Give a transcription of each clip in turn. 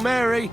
Hail Mary!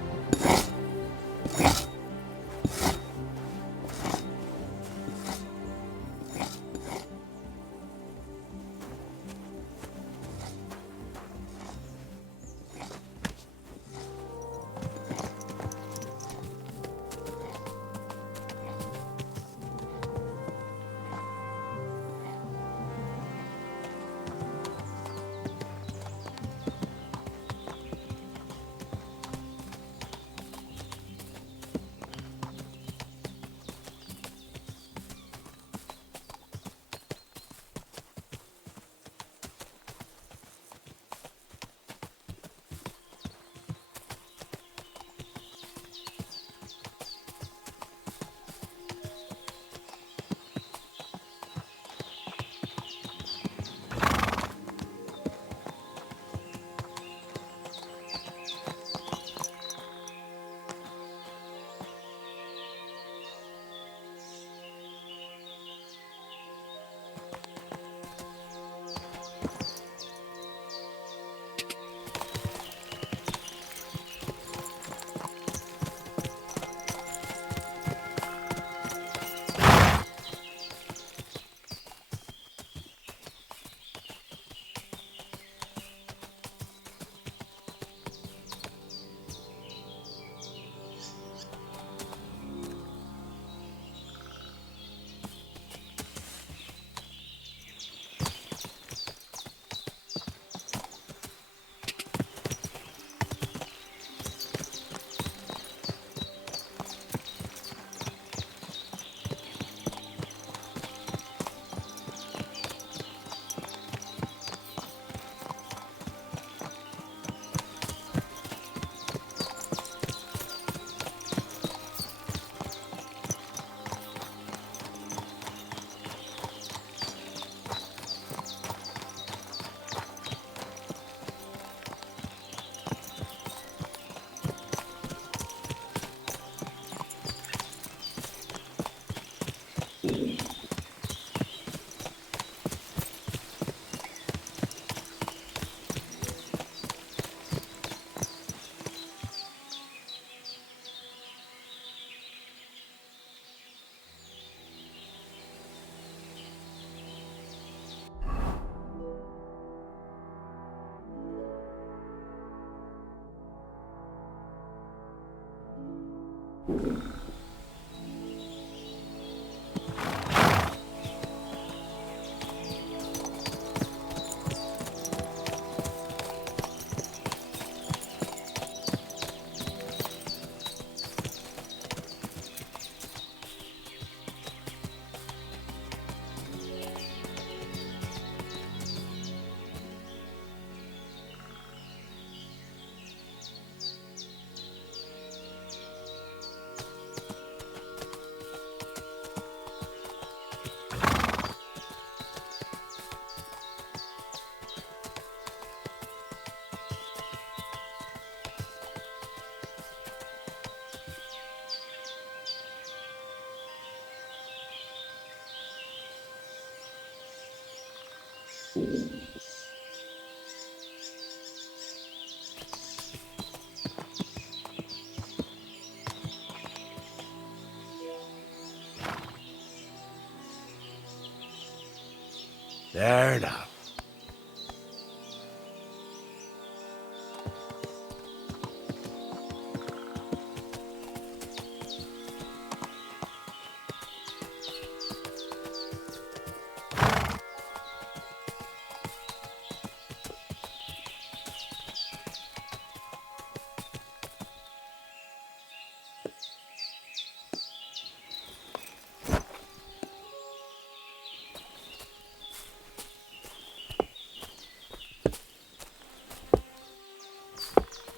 There now.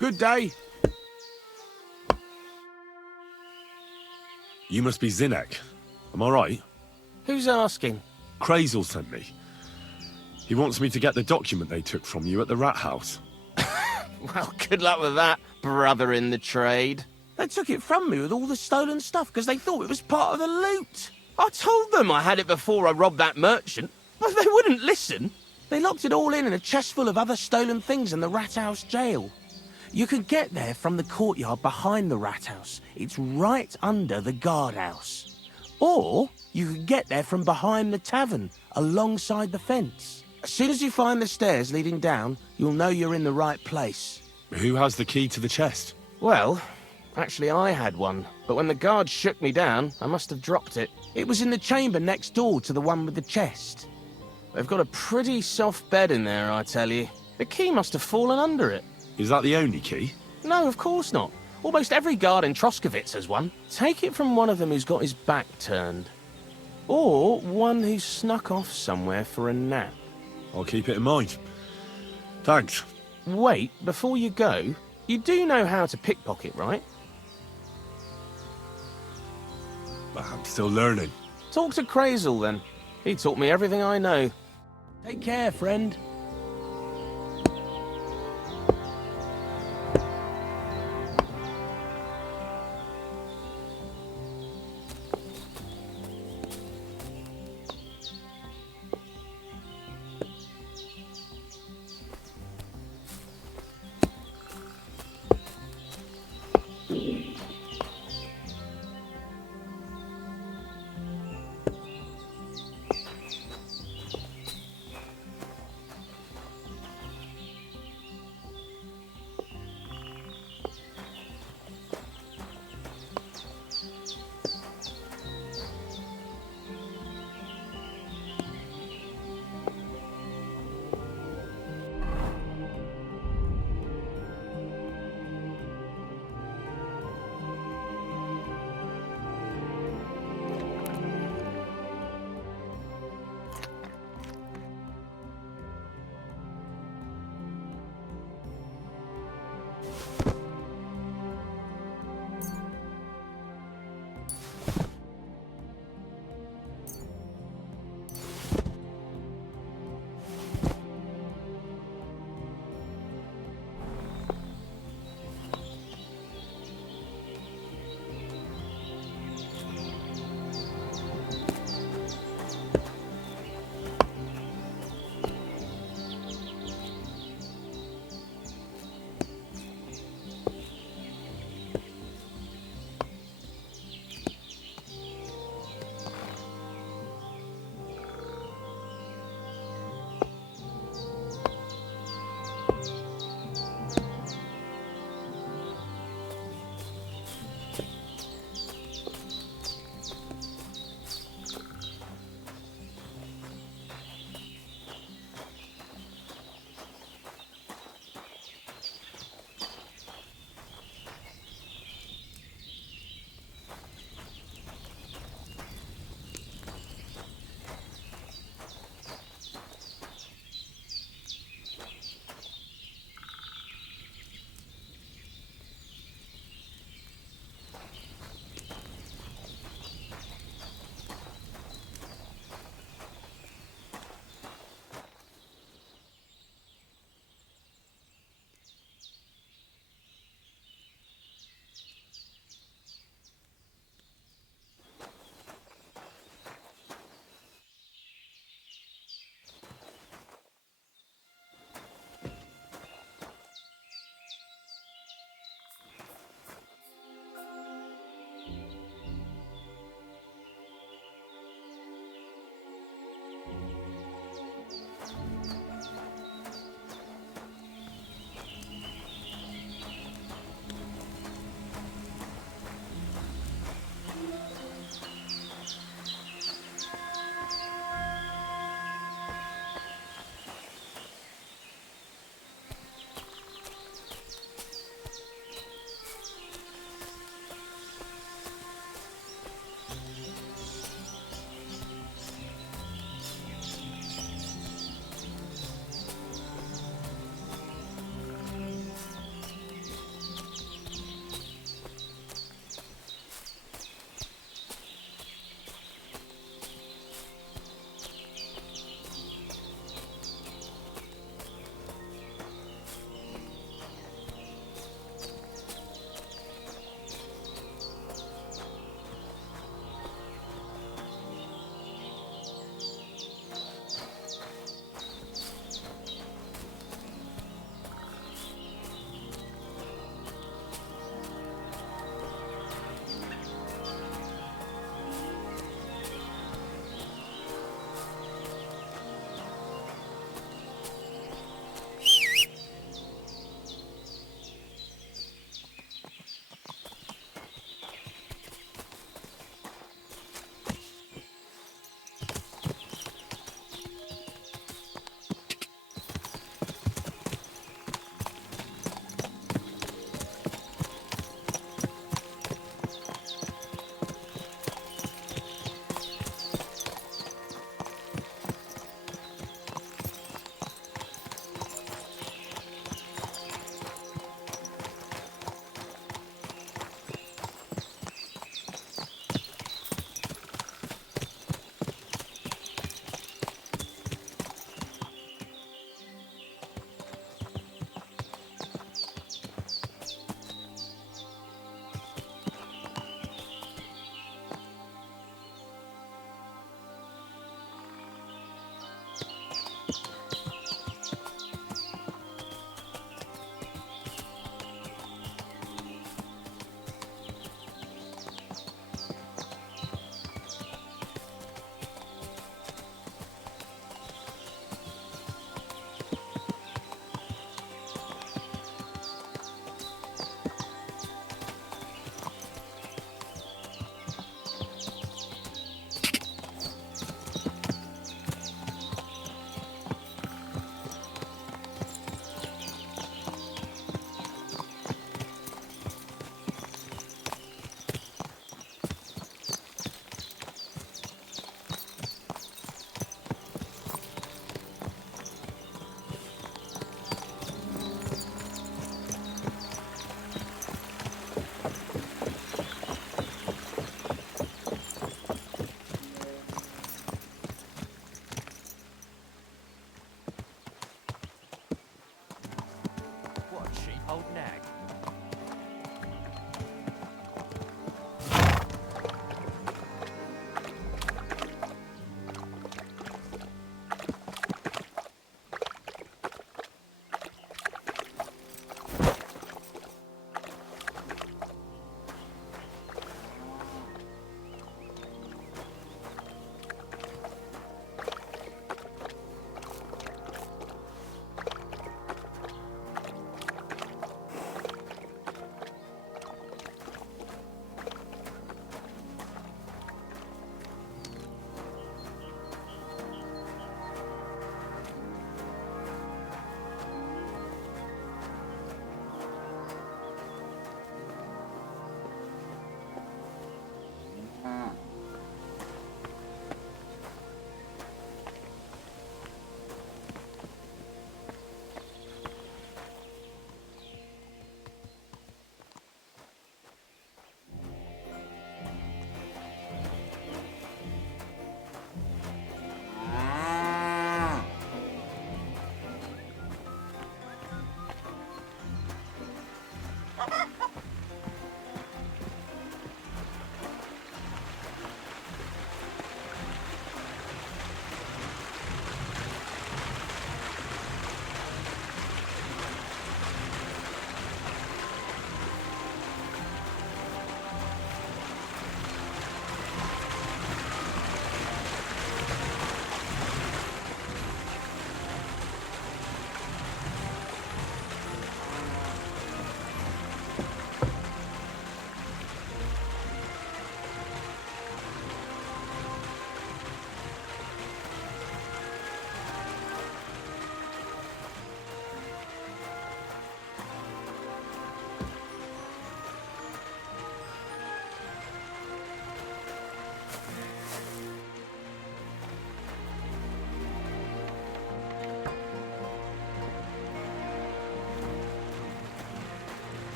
Good day. You must be Zinnek. Am I right? Who's asking? Crazel sent me. He wants me to get the document they took from you at the rat house. Well, good luck with that, brother in the trade. They took it from me with all the stolen stuff because they thought it was part of the loot. I told them I had it before I robbed that merchant, but they wouldn't listen. They locked it all in a chest full of other stolen things in the rat house jail. You can get there from the courtyard behind the rat house. It's right under the guardhouse. Or you can get there from behind the tavern, alongside the fence. As soon as you find the stairs leading down, you'll know you're in the right place. Who has the key to the chest? Well, actually I had one, but when the guards shook me down, I must have dropped it. It was in the chamber next door to the one with the chest. They've got a pretty soft bed in there, I tell you. The key must have fallen under it. Is that the only key? No, of course not. Almost every guard in Troskovitz has one. Take it from one of them who's got his back turned. Or one who snuck off somewhere for a nap. I'll keep it in mind. Thanks. Wait, before you go, you do know how to pickpocket, right? I'm still learning. Talk to Crazel then. He taught me everything I know. Take care, friend.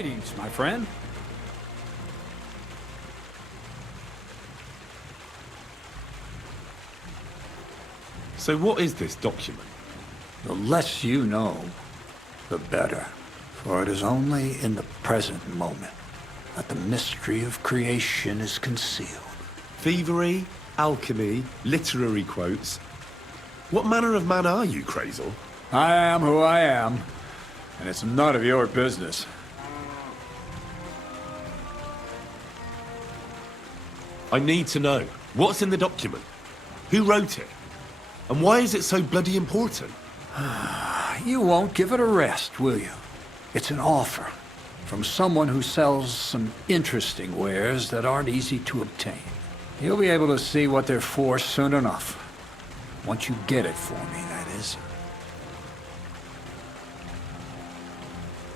Greetings, my friend. So what is this document? The less you know, the better. For it is only in the present moment that the mystery of creation is concealed. Thievery, alchemy, literary quotes. What manner of man are you, Crazel? I am who I am, and it's none of your business. I need to know. What's in the document? Who wrote it? And why is it so bloody important? You won't give it a rest, will you? It's an offer from someone who sells some interesting wares that aren't easy to obtain. You'll be able to see what they're for soon enough. Once you get it for me, that is.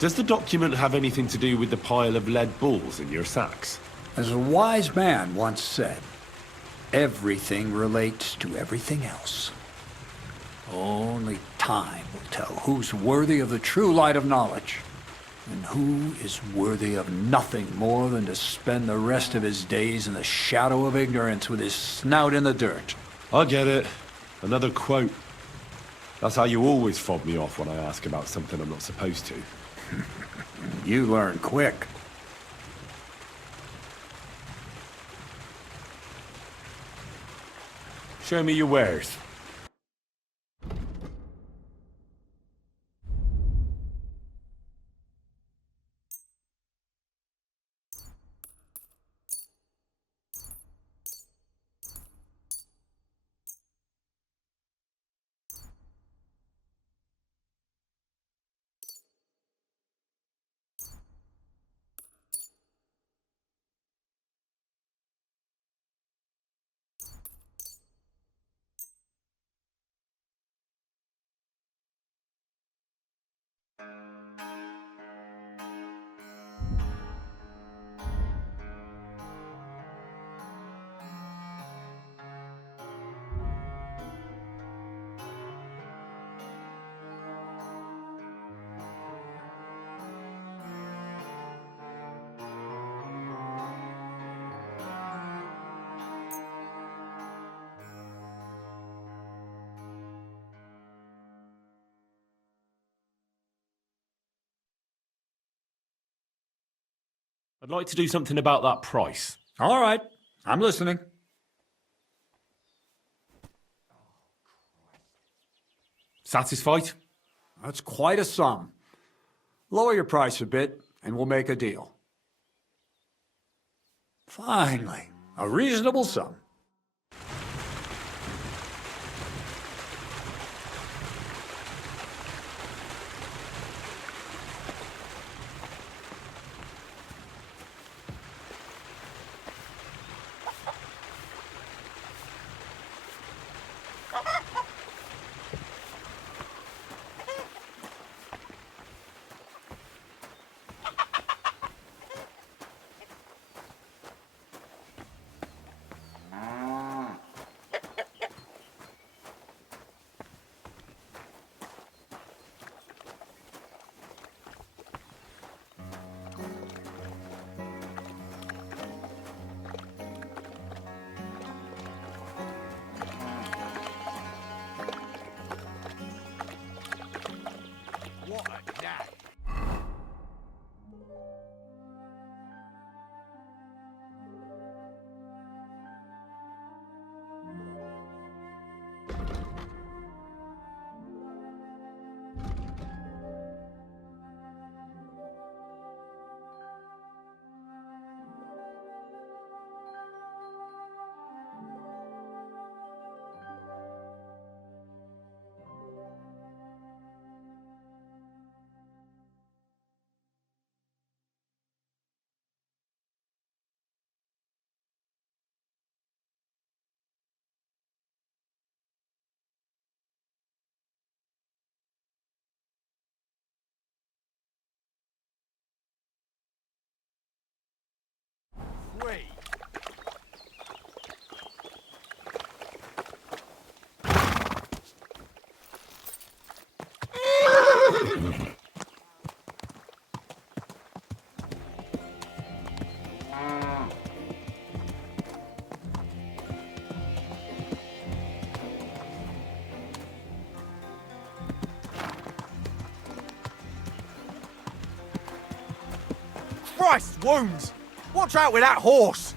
Does the document have anything to do with the pile of lead balls in your sacks? As a wise man once said, everything relates to everything else. Only time will tell who's worthy of the true light of knowledge, and who is worthy of nothing more than to spend the rest of his days in the shadow of ignorance with his snout in the dirt. I get it. Another quote. That's how you always fob me off when I ask about something I'm not supposed to. You learn quick. Show me your wares. I'd like to do something about that price. All right, I'm listening. Satisfied? That's quite a sum. Lower your price a bit, and we'll make a deal. Finally, a reasonable sum. Christ's wounds! Watch out with that horse!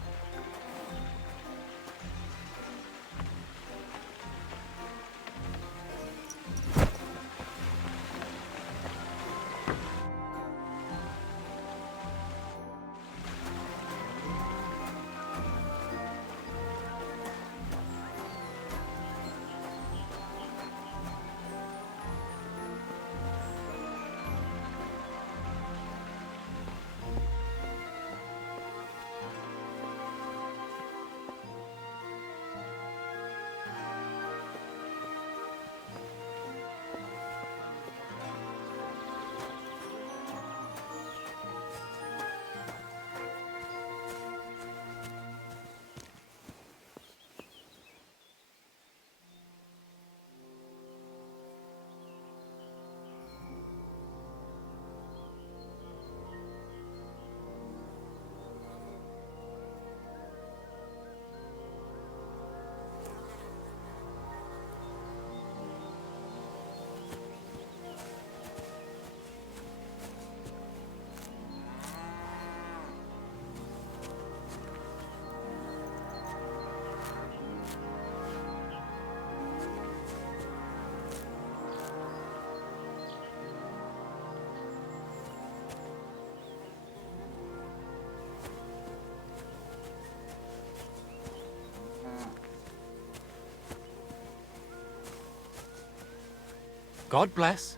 God bless.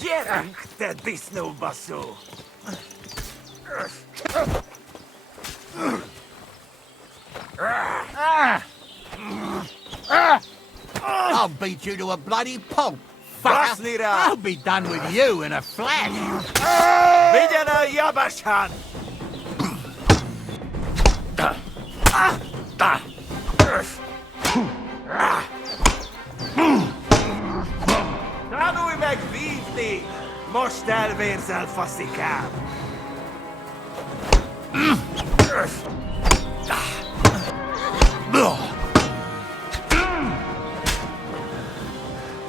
Gyerünk, te disznóbaszó! I'll beat you to a bloody pulp. Baszni rá! I'll be done with you in a flash. Vigyen a jabasán! Tanulj meg vívni! Most elvérzel, faszikám!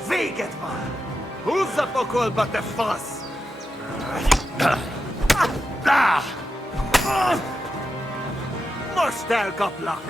Véget van! Húzza pokolba, te fasz! Most elkaplak!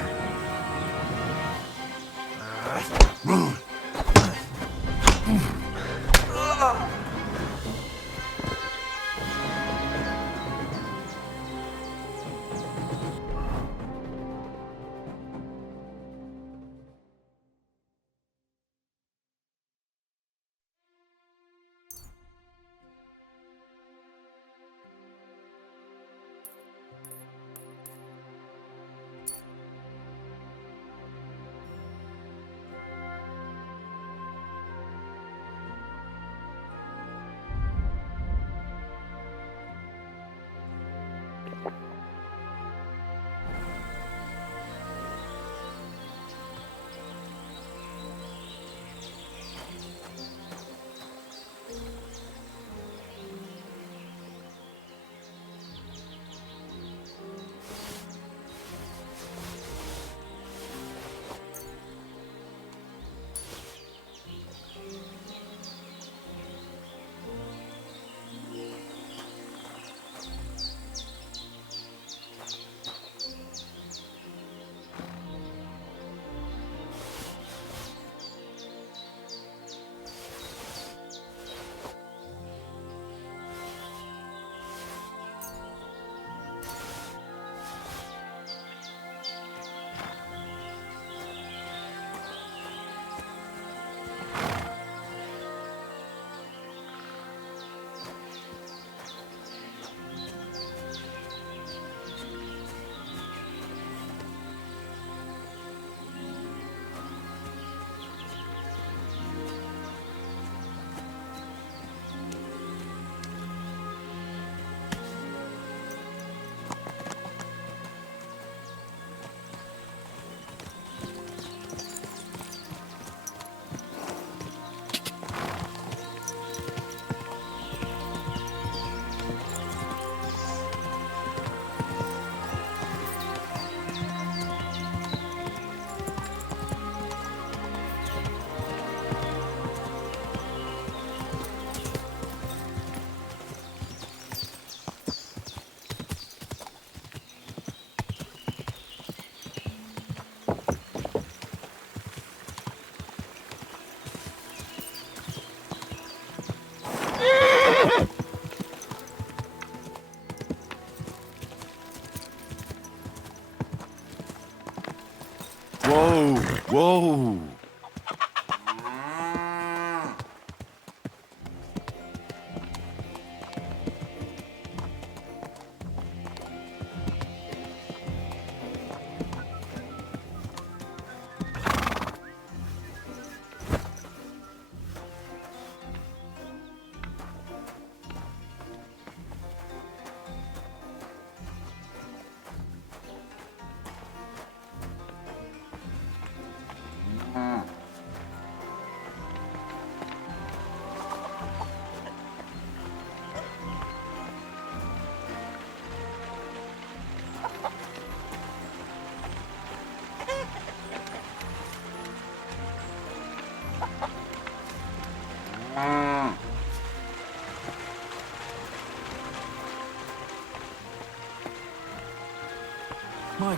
Whoa, whoa.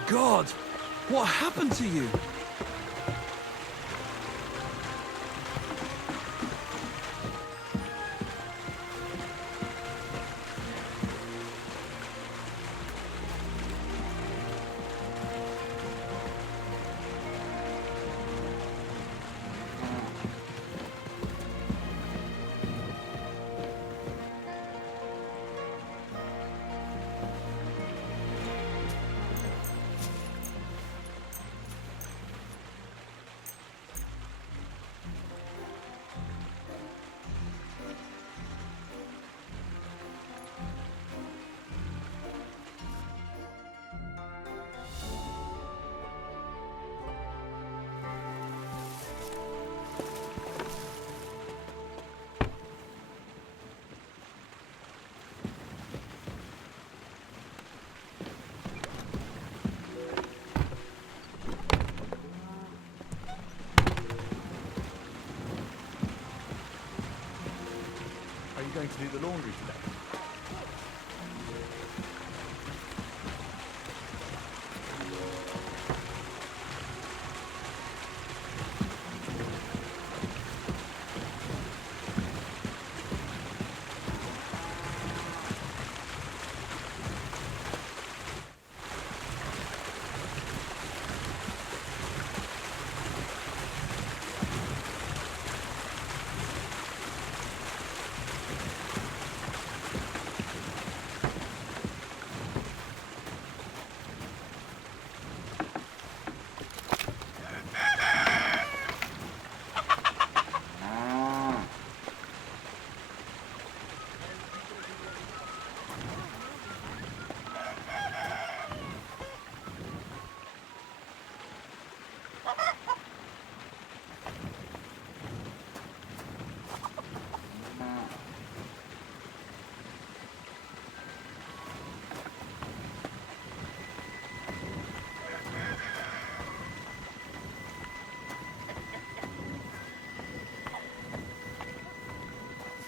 God! What happened to you? Are you going to do the laundry today?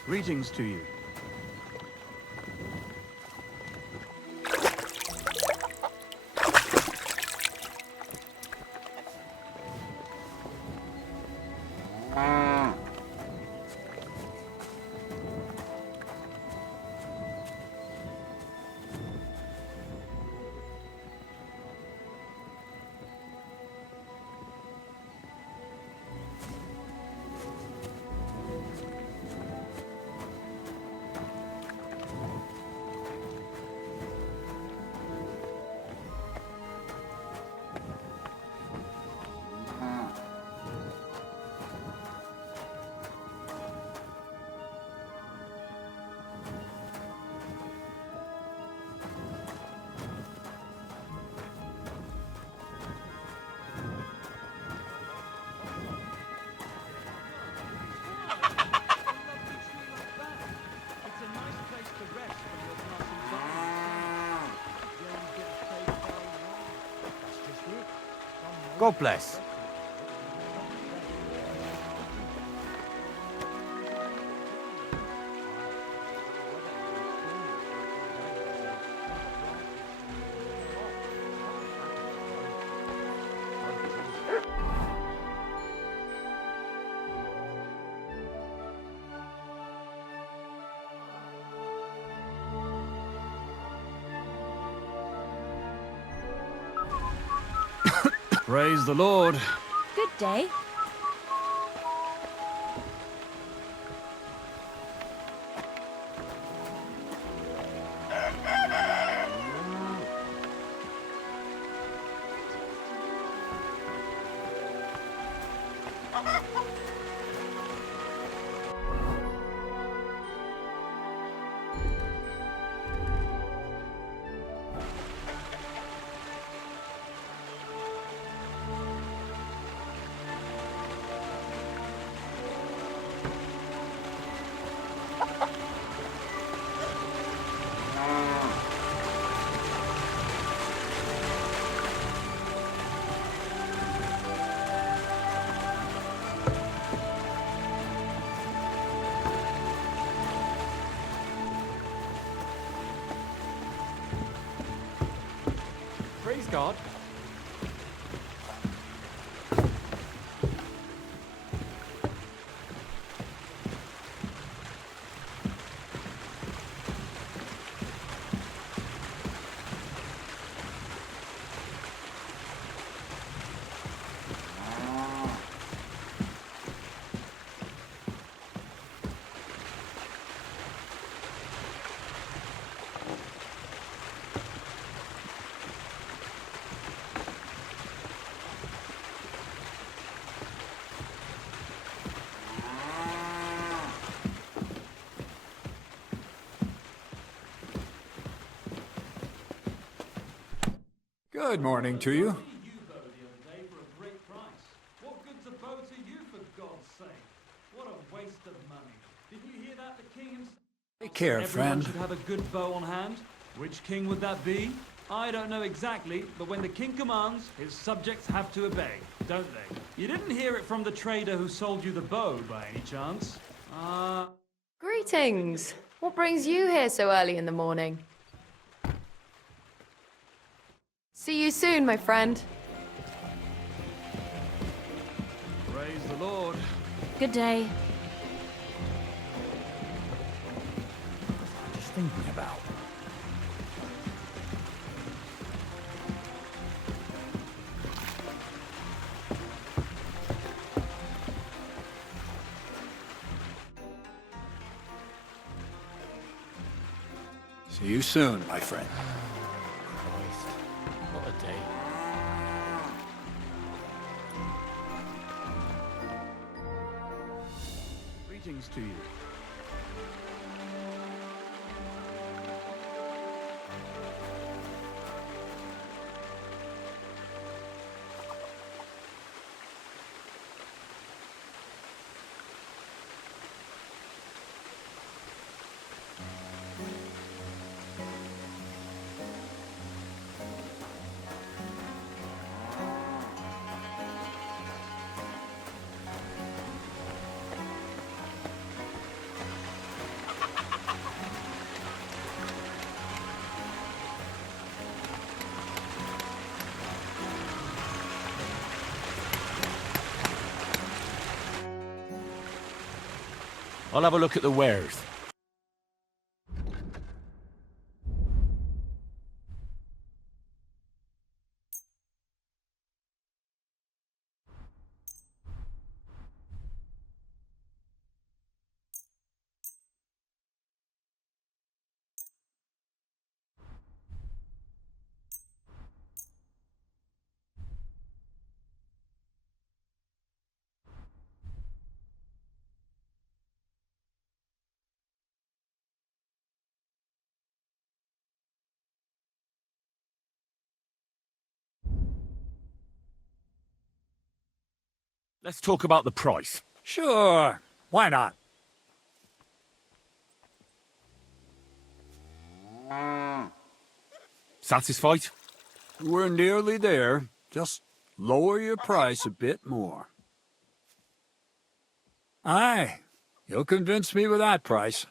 Greetings to you. God bless. Praise the Lord. Good day. Praise God. Good morning to you. What good's a bow to you, for God's sake? What a waste of money. Did you hear that? The king himself... Take care, Everyone friend. should have a good bow on hand. Which king would that be? I don't know exactly, but when the king commands, his subjects have to obey, don't they? You didn't hear it from the trader who sold you the bow, by any chance? Greetings. What brings you here so early in the morning? See you soon, my friend. Praise the Lord. Good day. Just thinking about. See you soon, my friend. Christ. What a day. Greetings to you. I'll have a look at the wares. Let's talk about the price. Sure. Why not? Satisfied? We're nearly there. Just lower your price a bit more. Aye. You'll convince me with that price.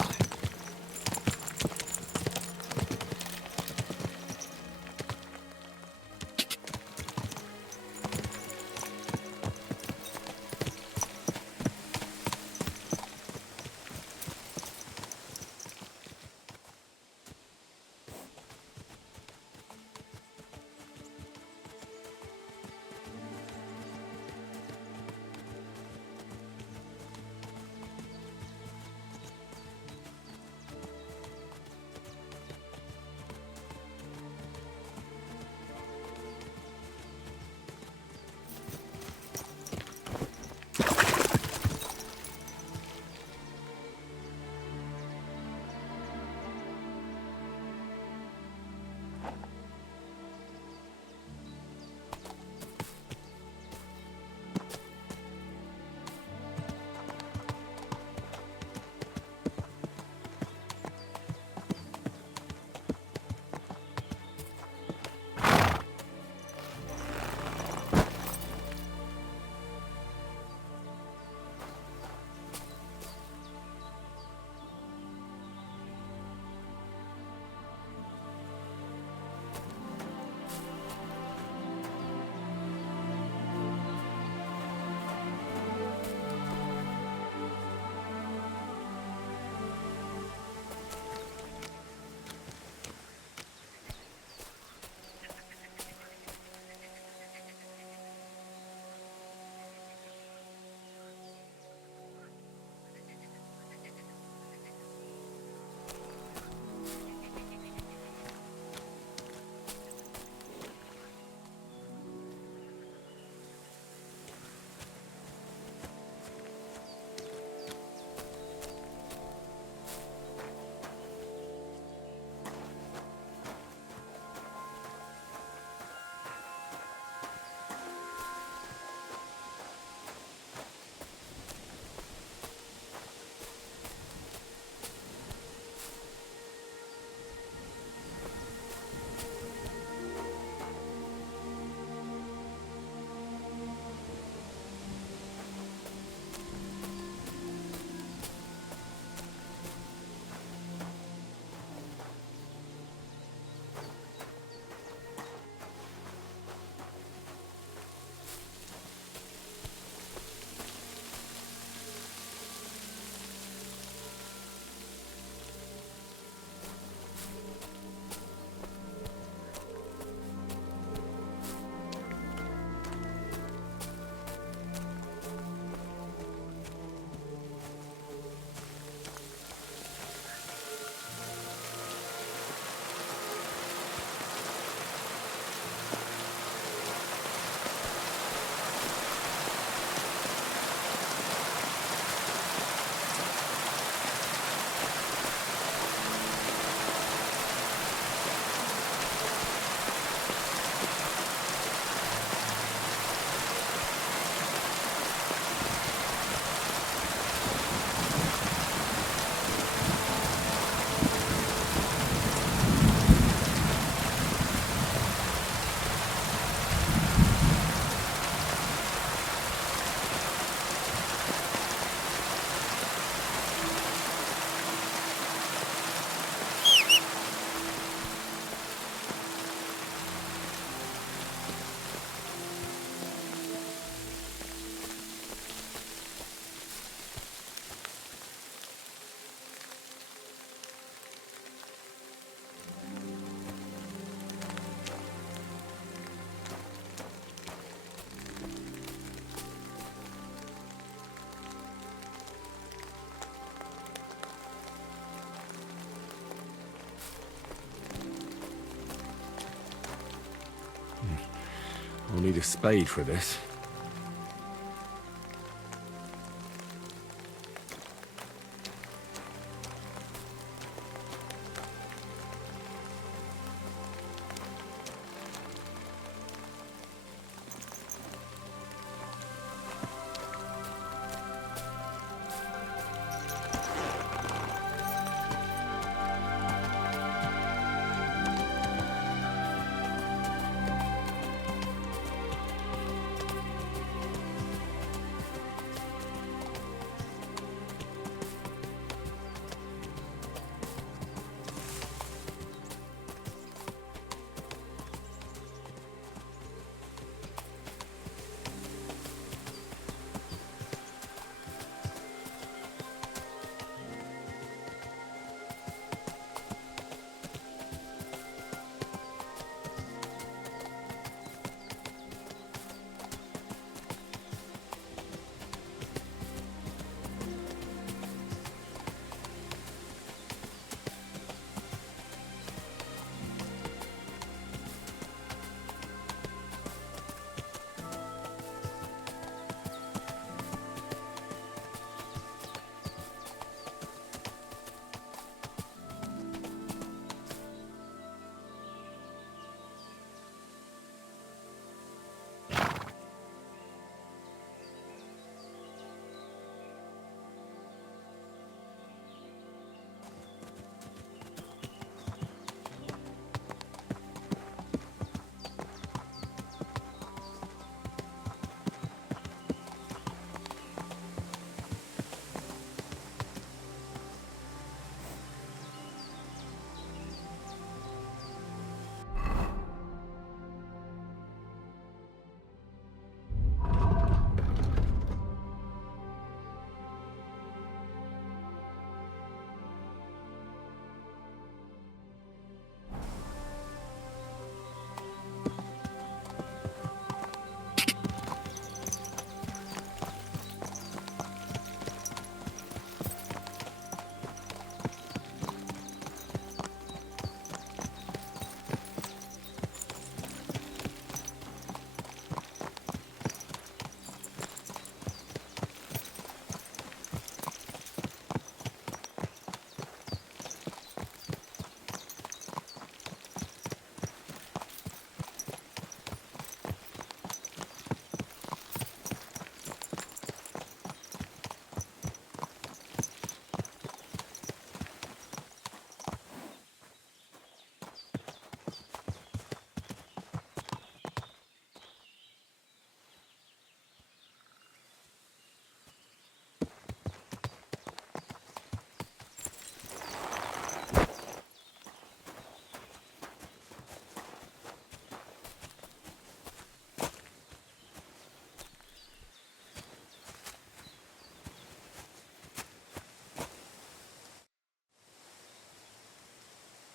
die! I'll need a spade for this.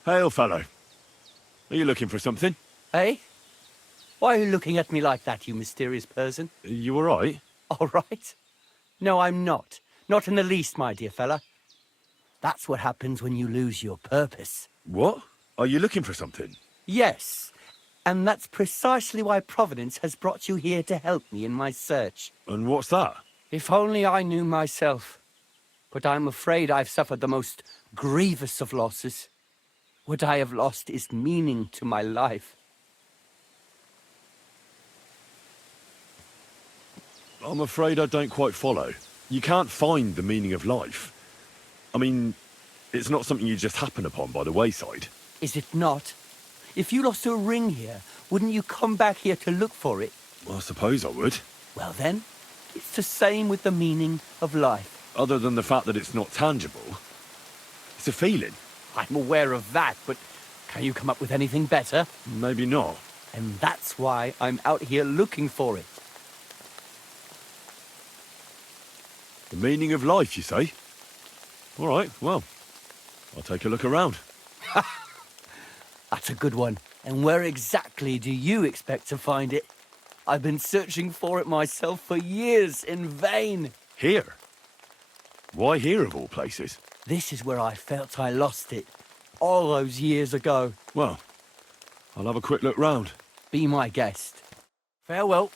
Hail, fellow. Are you looking for something? Eh? Why are you looking at me like that, you mysterious person? You alright? All right. No, I'm not. Not in the least, my dear fella. That's what happens when you lose your purpose. What? Are you looking for something? Yes. And that's precisely why Providence has brought you here to help me in my search. And what's that? If only I knew myself. But I'm afraid I've suffered the most grievous of losses. What I have lost is meaning to my life. I'm afraid I don't quite follow. You can't find the meaning of life. I mean, it's not something you just happen upon by the wayside. Is it not? If you lost a ring here, wouldn't you come back here to look for it? Well, I suppose I would. Well then, it's the same with the meaning of life. Other than the fact that it's not tangible. It's a feeling. I'm aware of that, but can you come up with anything better? Maybe not. And that's why I'm out here looking for it. The meaning of life, you say? All right, well, I'll take a look around. That's a good one. And where exactly do you expect to find it? I've been searching for it myself for years in vain. Here? Why here, of all places? This is where I felt I lost it, all those years ago. Well, I'll have a quick look round. Be my guest. Farewell.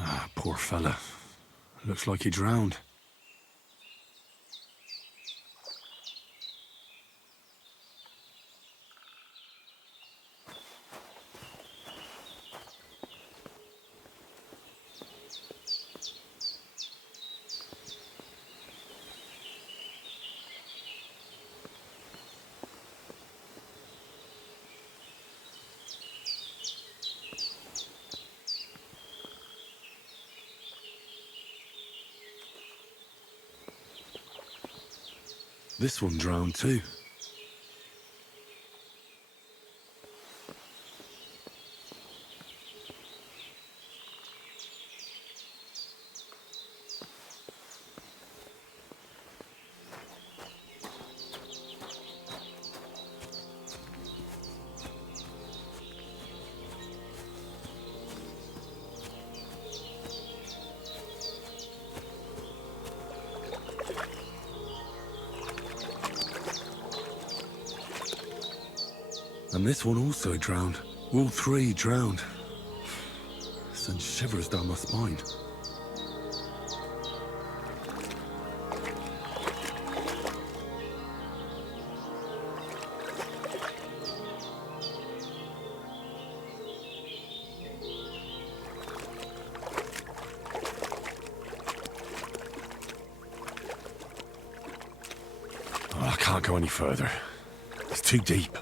Ah, poor fella. Looks like he drowned. This one drowned too. And this one also drowned. All three drowned. Sends shivers down my spine. Oh, I can't go any further. It's too deep.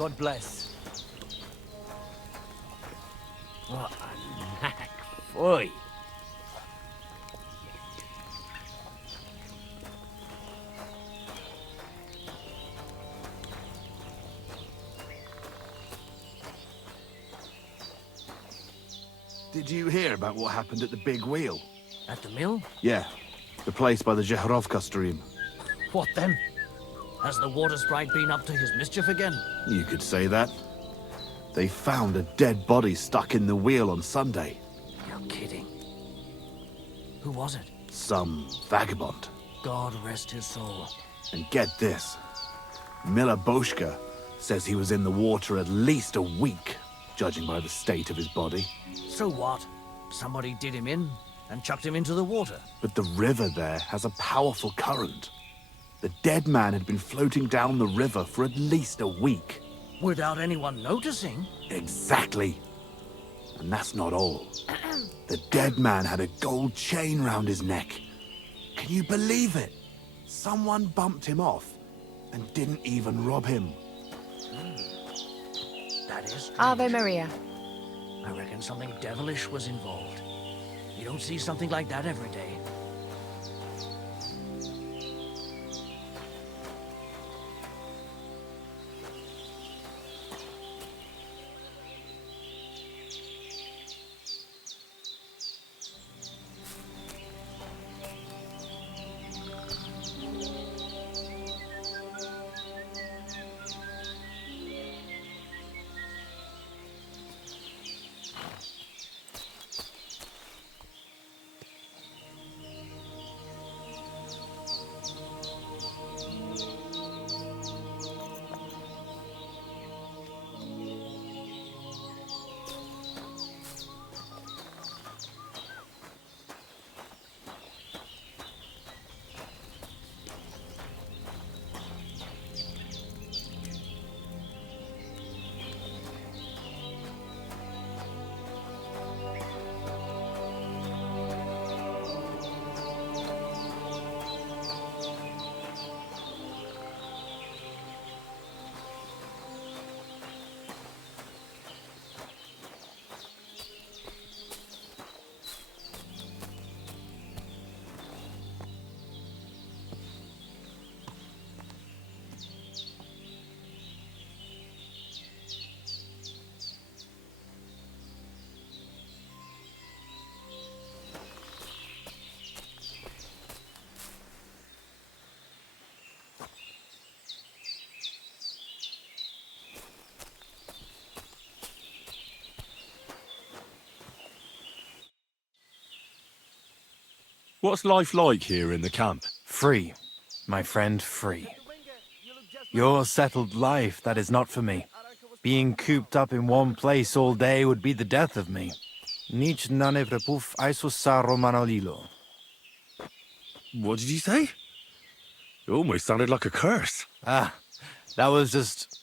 God bless. What a knack. Oi. Did you hear about what happened at the Big Wheel? At the mill? Yeah, the place by the Jehorovka stream. What then? Has the water sprite been up to his mischief again? You could say that. They found a dead body stuck in the wheel on Sunday. You're kidding. Who was it? Some vagabond. God rest his soul. And get this. Miller Boschka says he was in the water at least a week, judging by the state of his body. So what? Somebody did him in and chucked him into the water. But the river there has a powerful current. The dead man had been floating down the river for at least a week. Without anyone noticing? Exactly. And that's not all. The dead man had a gold chain round his neck. Can you believe it? Someone bumped him off and didn't even rob him. That is strange. Ave Maria. I reckon something devilish was involved. You don't see something like that every day. What's life like here in the camp? Free, my friend, free. Your settled life, that is not for me. Being cooped up in one place all day would be the death of me. Nic nane prepuf aisosa romanolilo. What did you say? It almost sounded like a curse. Ah, that was just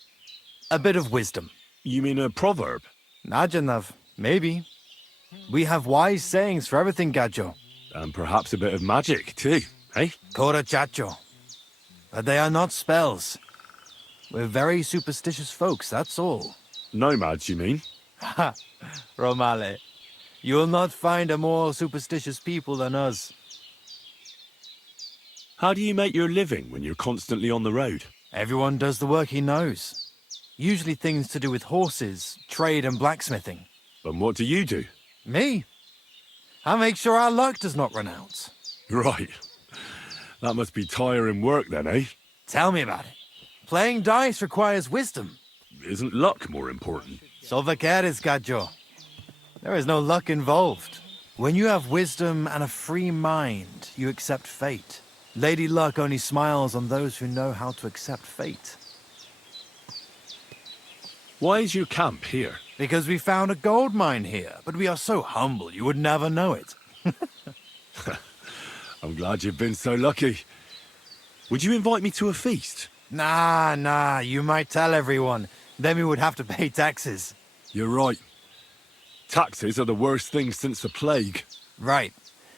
a bit of wisdom. You mean a proverb? Najanav, maybe. We have wise sayings for everything, Gajo. And perhaps a bit of magic, too, eh? Kora chacho. But they are not spells. We're very superstitious folks, that's all. Nomads, you mean? Ha! Romale. You'll not find a more superstitious people than us. How do you make your living when you're constantly on the road? Everyone does the work he knows. Usually things to do with horses, trade and blacksmithing. And what do you do? Me? I make sure our luck does not run out. Right. That must be tiring work then, eh? Tell me about it. Playing dice requires wisdom. Isn't luck more important? Solvaqueres, Gajo. There is no luck involved. When you have wisdom and a free mind, you accept fate. Lady Luck only smiles on those who know how to accept fate. Why is your camp here? Because we found a gold mine here, but we are so humble you would never know it. I'm glad you've been so lucky. Would you invite me to a feast? Nah, you might tell everyone. Then we would have to pay taxes. You're right. Taxes are the worst thing since the plague. Right.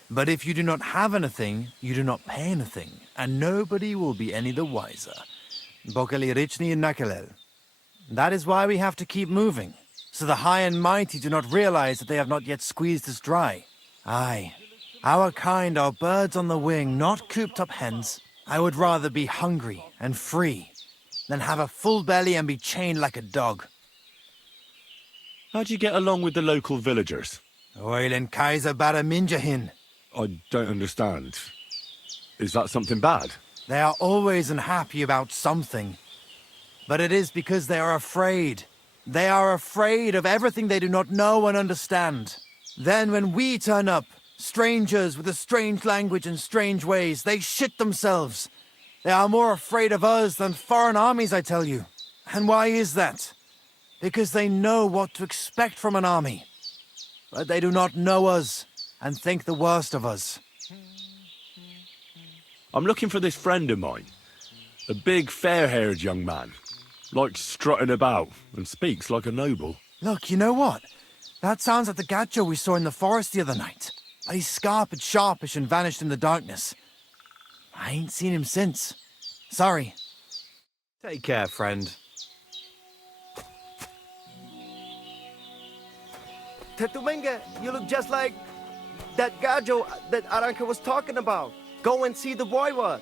But if you do not have anything, you do not pay anything, and nobody will be any the wiser. Bokali Richni Nakalel. That is why we have to keep moving, so the high and mighty do not realize that they have not yet squeezed us dry. Aye, our kind are birds on the wing, not cooped up hens. I would rather be hungry and free than have a full belly and be chained like a dog. How do you get along with the local villagers? Oil and Kaiser Baraminjahin. I don't understand. Is that something bad? They are always unhappy about something. But it is because they are afraid. They are afraid of everything they do not know and understand. Then when we turn up, strangers with a strange language and strange ways, they shit themselves. They are more afraid of us than foreign armies, I tell you. And why is that? Because they know what to expect from an army. But they do not know us and think the worst of us. I'm looking for this friend of mine. A big, fair-haired young man. Likes strutting about and speaks like a noble. Look, you know what? That sounds like the gacho we saw in the forest the other night. But he's scarp and sharpish and vanished in the darkness. I ain't seen him since. Sorry. Take care, friend. Tetumenga, you look just like that gajo that Aranka was talking about. Go and see the voivod.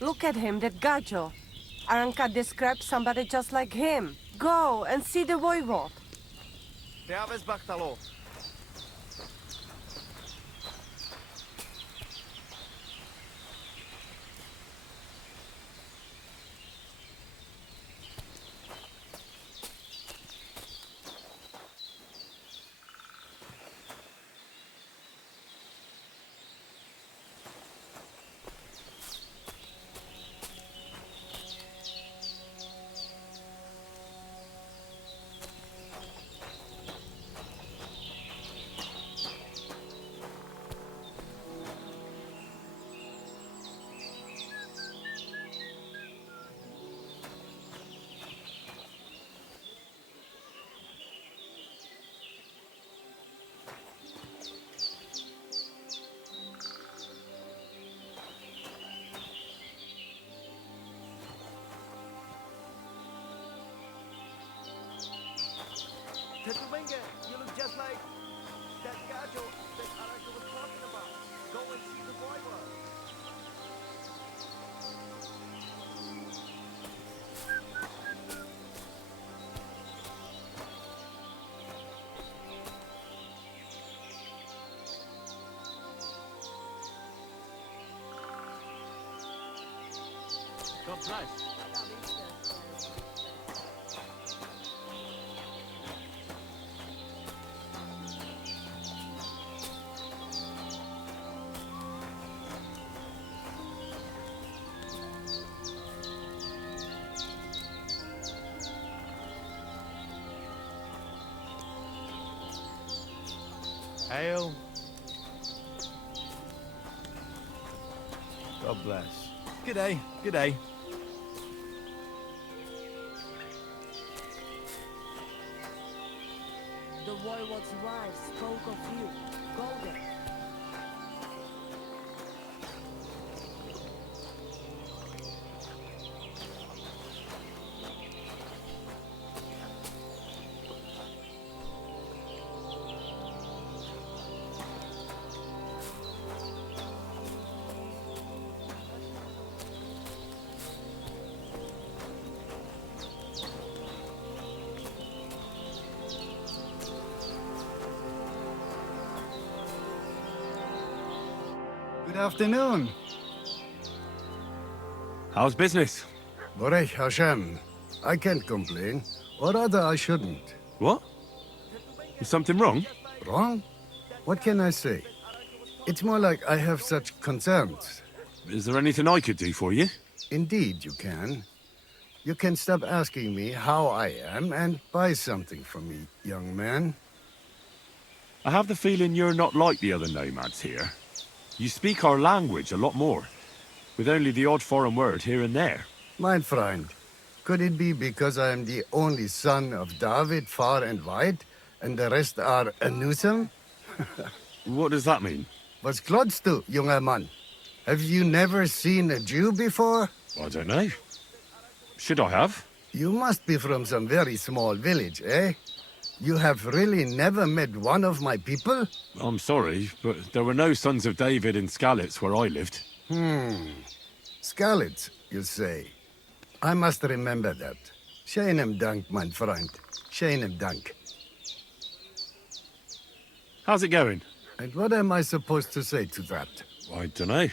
Look at him, that gajo. Aranka describes somebody just like him. Go and see the voivod. Te aves baktalo. Tetumenga, you look just like that gajo that Aranka was talking about. Go and see the voivod. God bless. Hail. God bless. G'day, g'day. The voivod's wife spoke of you. Go there. Good afternoon. How's business? Borech Hashem. I can't complain. Or rather, I shouldn't. What? Is something wrong? Wrong? What can I say? It's more like I have such concerns. Is there anything I could do for you? Indeed, you can. You can stop asking me how I am and buy something from me, young man. I have the feeling you're not like the other nomads here. You speak our language a lot more, with only the odd foreign word here and there. My friend, could it be because I am the only son of David far and wide, and the rest are Anusam? What does that mean? Was klotst du, junger Mann? Have you never seen a Jew before? I don't know. Should I have? You must be from some very small village, eh? You have really never met one of my people? I'm sorry, but there were no sons of David in Skalitz where I lived. Skalitz, you say? I must remember that. Schönem Dank, mein Freund. Schönem Dank. How's it going? And what am I supposed to say to that? I don't know.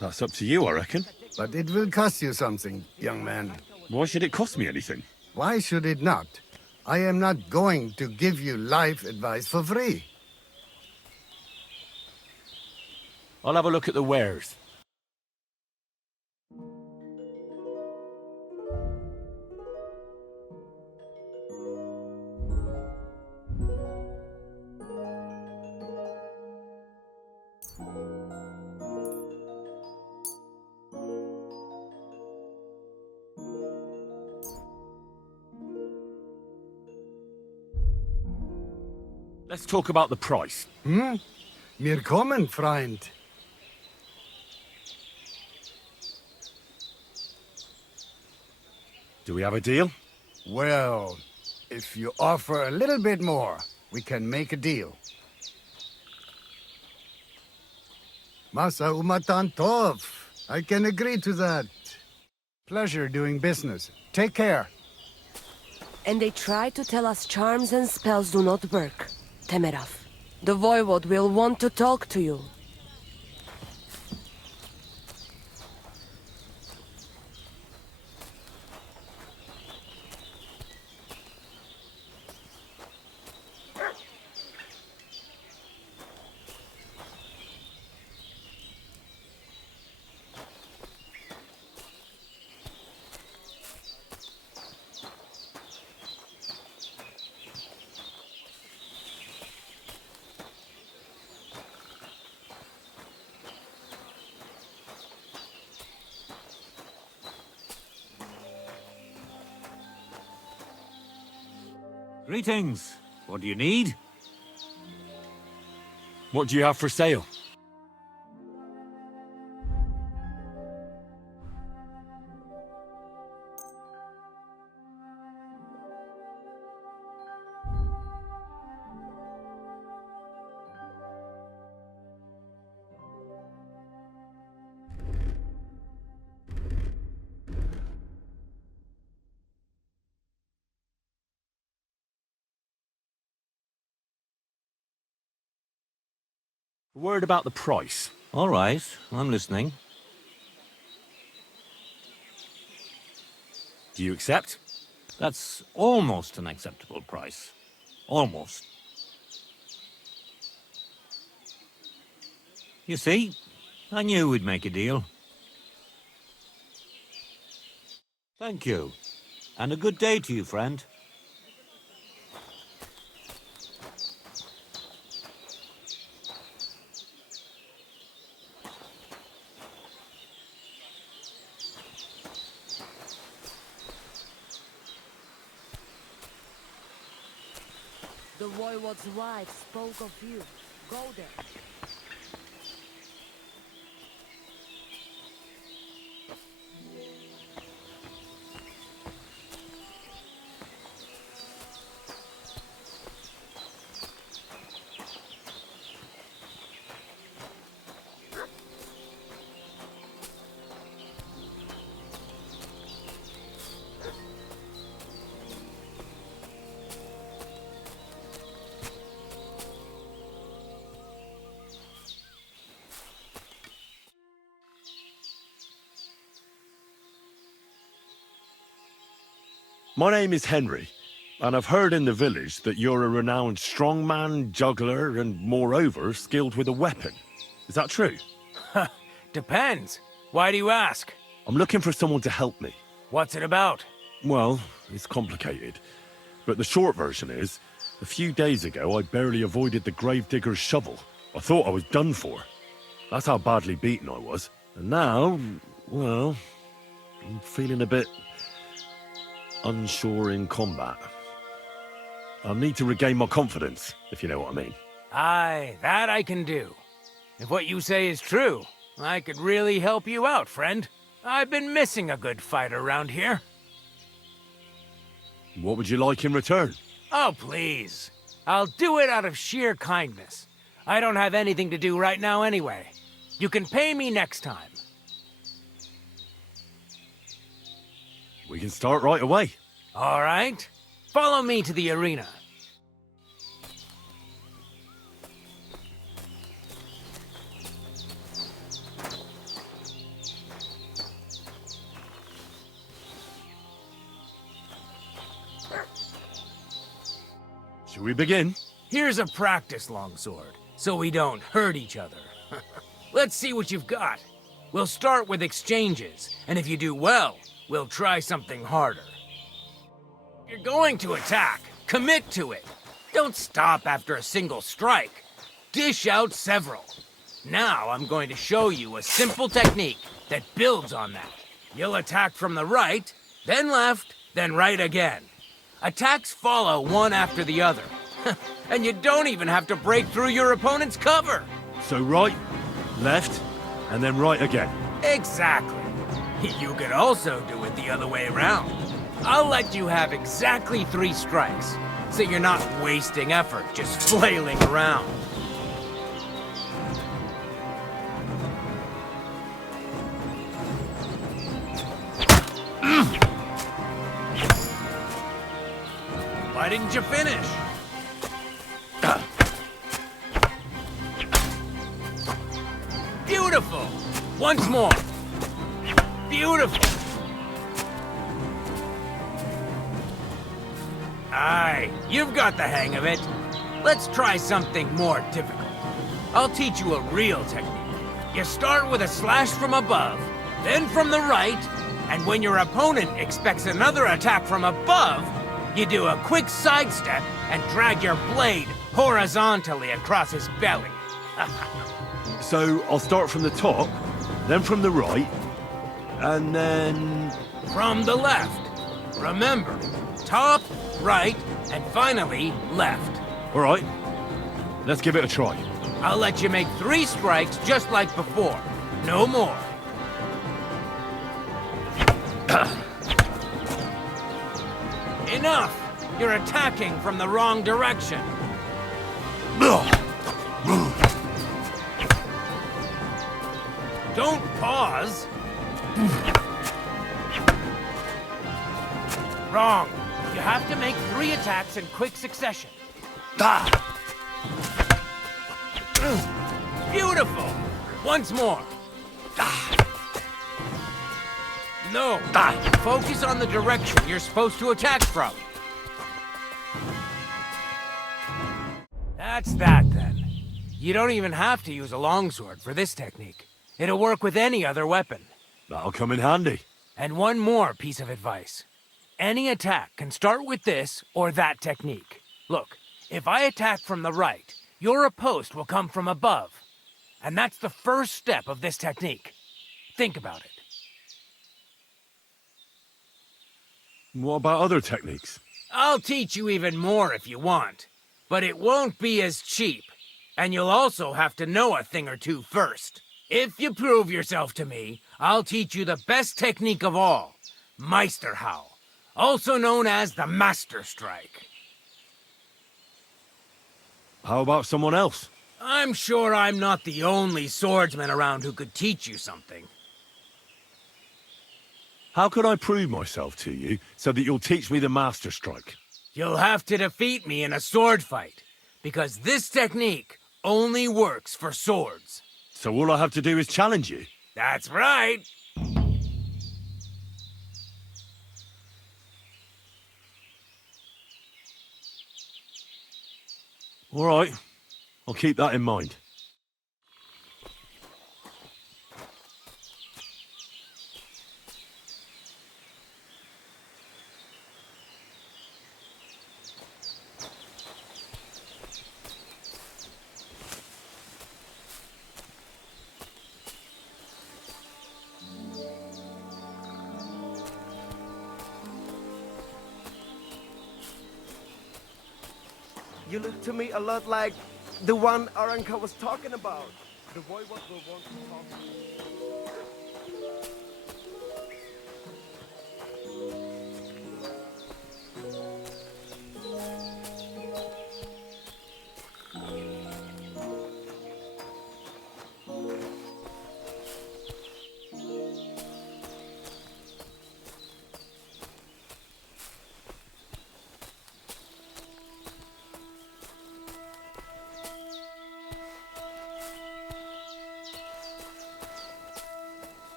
That's up to you, I reckon. But it will cost you something, young man. Why should it cost me anything? Why should it not? I am not going to give you life advice for free. I'll have a look at the wares. Let's talk about the price. Mir kommen, Freund. Do we have a deal? Well, if you offer a little bit more, we can make a deal. Masa umatan tov. I can agree to that. Pleasure doing business. Take care. And they try to tell us charms and spells do not work. Temerov, the voivode will want to talk to you. Greetings. What do you need? What do you have for sale? A word about the price. All right, I'm listening. Do you accept? That's almost an acceptable price. Almost. You see, I knew we'd make a deal. Thank you. And a good day to you, friend. The voivode's wife spoke of you. Go there. My name is Henry, and I've heard in the village that you're a renowned strongman, juggler, and moreover, skilled with a weapon. Is that true? Depends. Why do you ask? I'm looking for someone to help me. What's it about? Well, it's complicated. But the short version is, a few days ago I barely avoided the gravedigger's shovel. I thought I was done for. That's how badly beaten I was. And now, well, I'm feeling a bit unsure in combat. I need to regain my confidence, if you know what I mean. Aye, that I can do. If what you say is true, I could really help you out, friend. I've been missing a good fight around here. What would you like in return? Oh, please. I'll do it out of sheer kindness. I don't have anything to do right now anyway. You can pay me next time. We can start right away. All right. Follow me to the arena. Should we begin? Here's a practice longsword, so we don't hurt each other. Let's see what you've got. We'll start with exchanges, and if you do well, we'll try something harder. You're going to attack. Commit to it. Don't stop after a single strike. Dish out several. Now I'm going to show you a simple technique that builds on that. You'll attack from the right, then left, then right again. Attacks follow one after the other. And you don't even have to break through your opponent's cover. So right, left, and then right again. Exactly. You could also do it the other way around. I'll let you have exactly 3 strikes, so you're not wasting effort just flailing around. Why didn't you finish? Beautiful! Once more. Beautiful! Aye, you've got the hang of it. Let's try something more difficult. I'll teach you a real technique. You start with a slash from above, then from the right, and when your opponent expects another attack from above, you do a quick sidestep and drag your blade horizontally across his belly. So I'll start from the top, then from the right, and then... From the left. Remember, top, right, and finally, left. All right, let's give it a try. I'll let you make 3 strikes just like before. No more. Enough! You're attacking from the wrong direction. Don't pause. Wrong. You have to make 3 attacks in quick succession. Beautiful. Once more. No. Focus on the direction you're supposed to attack from. That's that, then. You don't even have to use a longsword for this technique. It'll work with any other weapon. That'll come in handy. And one more piece of advice. Any attack can start with this or that technique. Look, if I attack from the right, your riposte will come from above. And that's the first step of this technique. Think about it. What about other techniques? I'll teach you even more if you want. But it won't be as cheap. And you'll also have to know a thing or two first. If you prove yourself to me, I'll teach you the best technique of all. Meisterhau. Also known as the Master Strike. How about someone else? I'm sure I'm not the only swordsman around who could teach you something. How could I prove myself to you so that you'll teach me the Master Strike? You'll have to defeat me in a sword fight, because this technique only works for swords. So all I have to do is challenge you? That's right. All right, I'll keep that in mind. You look to me a lot like the one Aranka was talking about. The voivod will want to talk.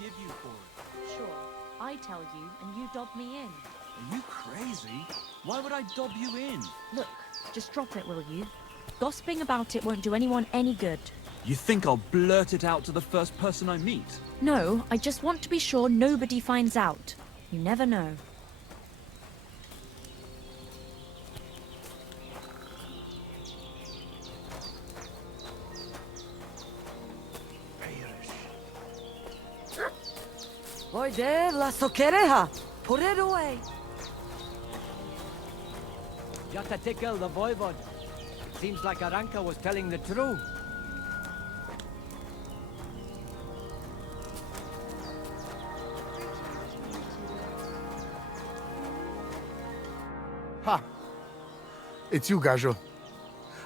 Give you for it? Sure, I tell you and you dob me in. Are you crazy? Why would I dob you in? Look, just drop it, will you? Gossiping about it won't do anyone any good. You think I'll blurt it out to the first person I meet? No, I just want to be sure nobody finds out. You never know. Boy there, la sokereha. Put it away. Yatatikel the voivod. Seems like Aranka was telling the truth. Ha! It's you, Gajo.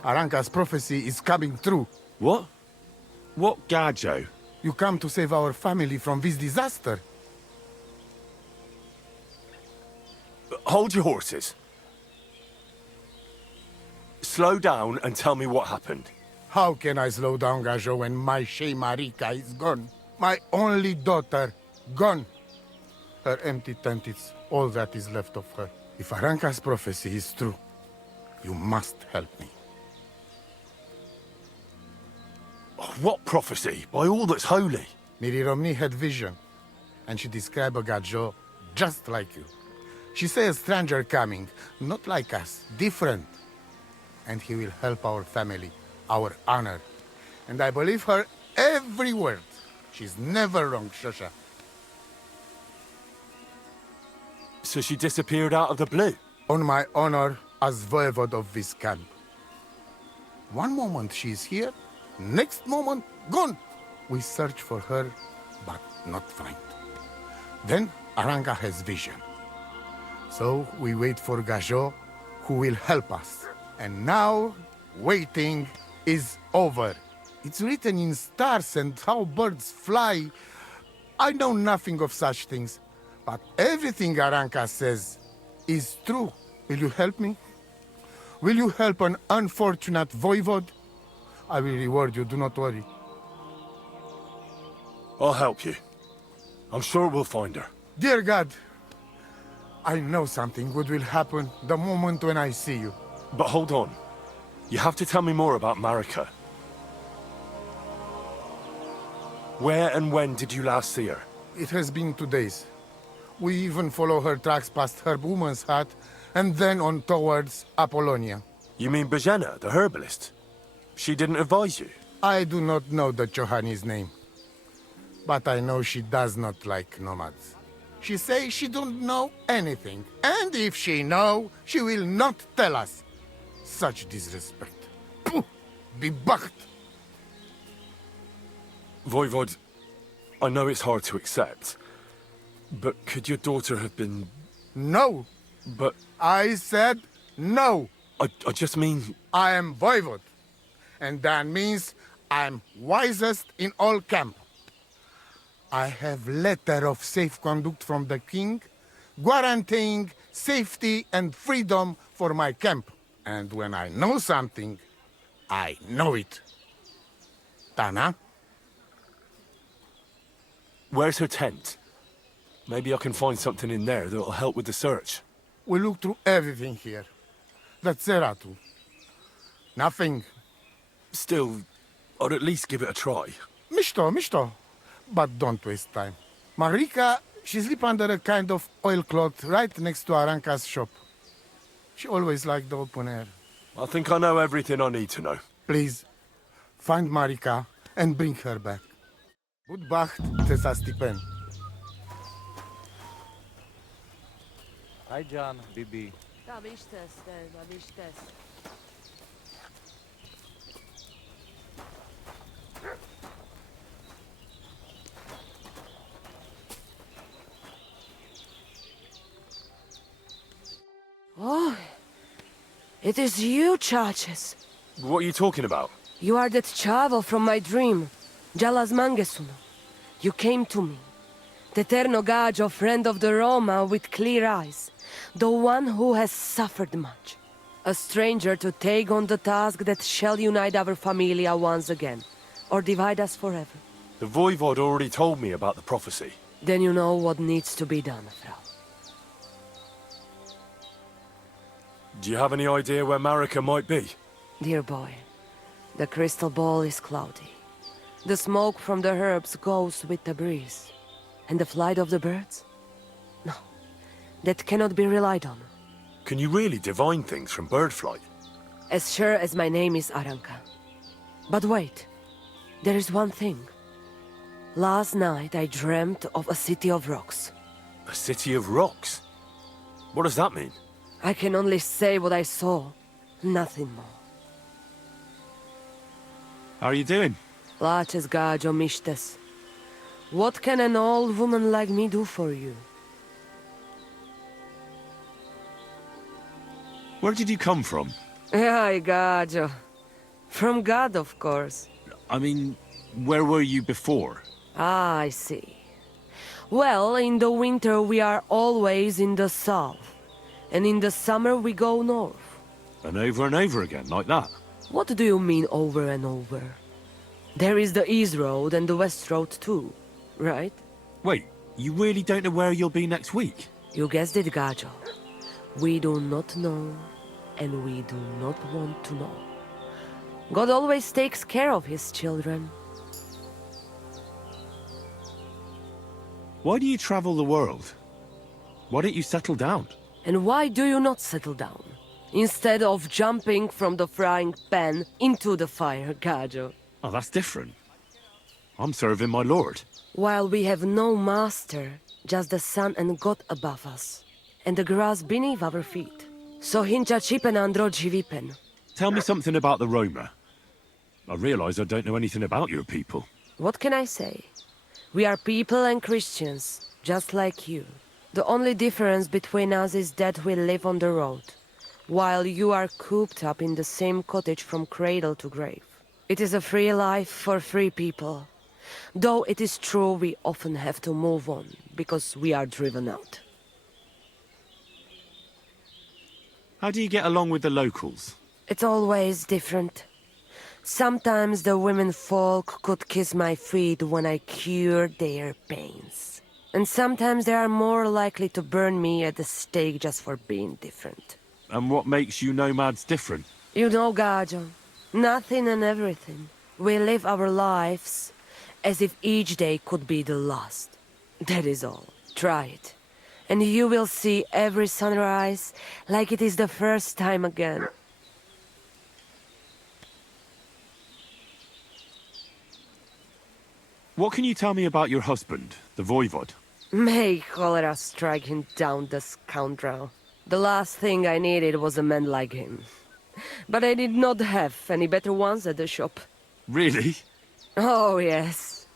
Aranka's prophecy is coming true. What? What Gajo? You come to save our family from this disaster. Hold your horses. Slow down and tell me what happened. How can I slow down, Gajo, when my Shea Marika is gone? My only daughter, gone. Her empty tent is all that is left of her. If Aranka's prophecy is true, you must help me. What prophecy? By all that's holy. Miri Romni had vision, and she described a Gajo just like you. She said a stranger coming, not like us, different. And he will help our family, our honor. And I believe her every word. She's never wrong, Shosha. So she disappeared out of the blue? On my honor as voivod of this camp. One moment she's here, next moment gone. We search for her, but not find. Then Aranka has vision. So we wait for Gajo, who will help us. And now, waiting is over. It's written in stars and how birds fly. I know nothing of such things, but everything Aranka says is true. Will you help me? Will you help an unfortunate voivod? I will reward you, do not worry. I'll help you. I'm sure we'll find her. Dear God, I know something good will happen the moment when I see you. But hold on. You have to tell me more about Marika. Where and when did you last see her? It has been 2 days. We even follow her tracks past her woman's hut, and then on towards Apollonia. You mean Bojana, the herbalist? She didn't advise you? I do not know the Johani's name. But I know she does not like nomads. She says she don't know anything. And if she know, she will not tell us. Such disrespect. Pooh! Be bucked! Voivod, I know it's hard to accept, but could your daughter have been... No! But... I said no! I just mean... I am Voivod. And that means I'm wisest in all camp. I have letter of safe conduct from the king, guaranteeing safety and freedom for my camp. And when I know something, I know it. Tana? Where's her tent? Maybe I can find something in there that'll help with the search. We look through everything here. The Ceratu. Nothing. Still, I'd at least give it a try. Misto. But don't waste time. Marika, she sleep under a kind of oilcloth right next to Aranka's shop. She always liked the open air. I think I know everything I need to know. Please, find Marika and bring her back. Good bacht, Tessa Stipen. Hi, John, Bibi. Oh, it is you, Churches. What are you talking about? You are that Chavo from my dream, Jalas Mangesuno. You came to me. The Terno Gajo, friend of the Roma with clear eyes. The one who has suffered much. A stranger to take on the task that shall unite our familia once again. Or divide us forever. The Voivod already told me about the prophecy. Then you know what needs to be done, Frau. Do you have any idea where Marika might be? Dear boy, the crystal ball is cloudy. The smoke from the herbs goes with the breeze. And the flight of the birds? No, that cannot be relied on. Can you really divine things from bird flight? As sure as my name is Aranka. But wait, there is one thing. Last night I dreamt of a city of rocks. A city of rocks? What does that mean? I can only say what I saw, nothing more. How are you doing? Laches gajo mishtes. What can an old woman like me do for you? Where did you come from? Ay, gajo. From God, of course. I mean, where were you before? Ah, I see. Well, in the winter we are always in the south. And in the summer we go north. And over again, like that? What do you mean over and over? There is the East Road and the West Road too, right? Wait, you really don't know where you'll be next week? You guessed it, Gajo. We do not know, and we do not want to know. God always takes care of his children. Why do you travel the world? Why don't you settle down? And why do you not settle down? Instead of jumping from the frying pan into the fire, Gajo. Oh, that's different. I'm serving my lord. While we have no master, just the sun and God above us, and the grass beneath our feet. So hincha chipen andro jivipen. Tell me something about the Roma. I realize I don't know anything about your people. What can I say? We are people and Christians, just like you. The only difference between us is that we live on the road, while you are cooped up in the same cottage from cradle to grave. It is a free life for free people. Though it is true we often have to move on, because we are driven out. How do you get along with the locals? It's always different. Sometimes the women folk could kiss my feet when I cured their pains. And sometimes they are more likely to burn me at the stake just for being different. And what makes you nomads different? You know, Gajo, nothing and everything. We live our lives as if each day could be the last. That is all. Try it. And you will see every sunrise like it is the first time again. What can you tell me about your husband, the Voivod? May cholera strike him down, the scoundrel. The last thing I needed was a man like him. But I did not have any better ones at the shop. Really? Oh, yes.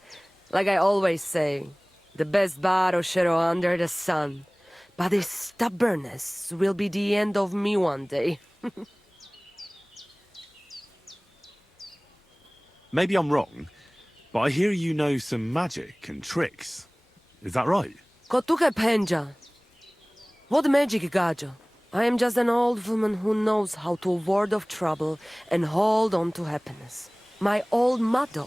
Like I always say, the best baroshero under the sun. But his stubbornness will be the end of me one day. Maybe I'm wrong, but I hear you know some magic and tricks. Is that right? Kotuke penja. What magic, Gajo? I am just an old woman who knows how to ward off trouble and hold on to happiness. My old mother,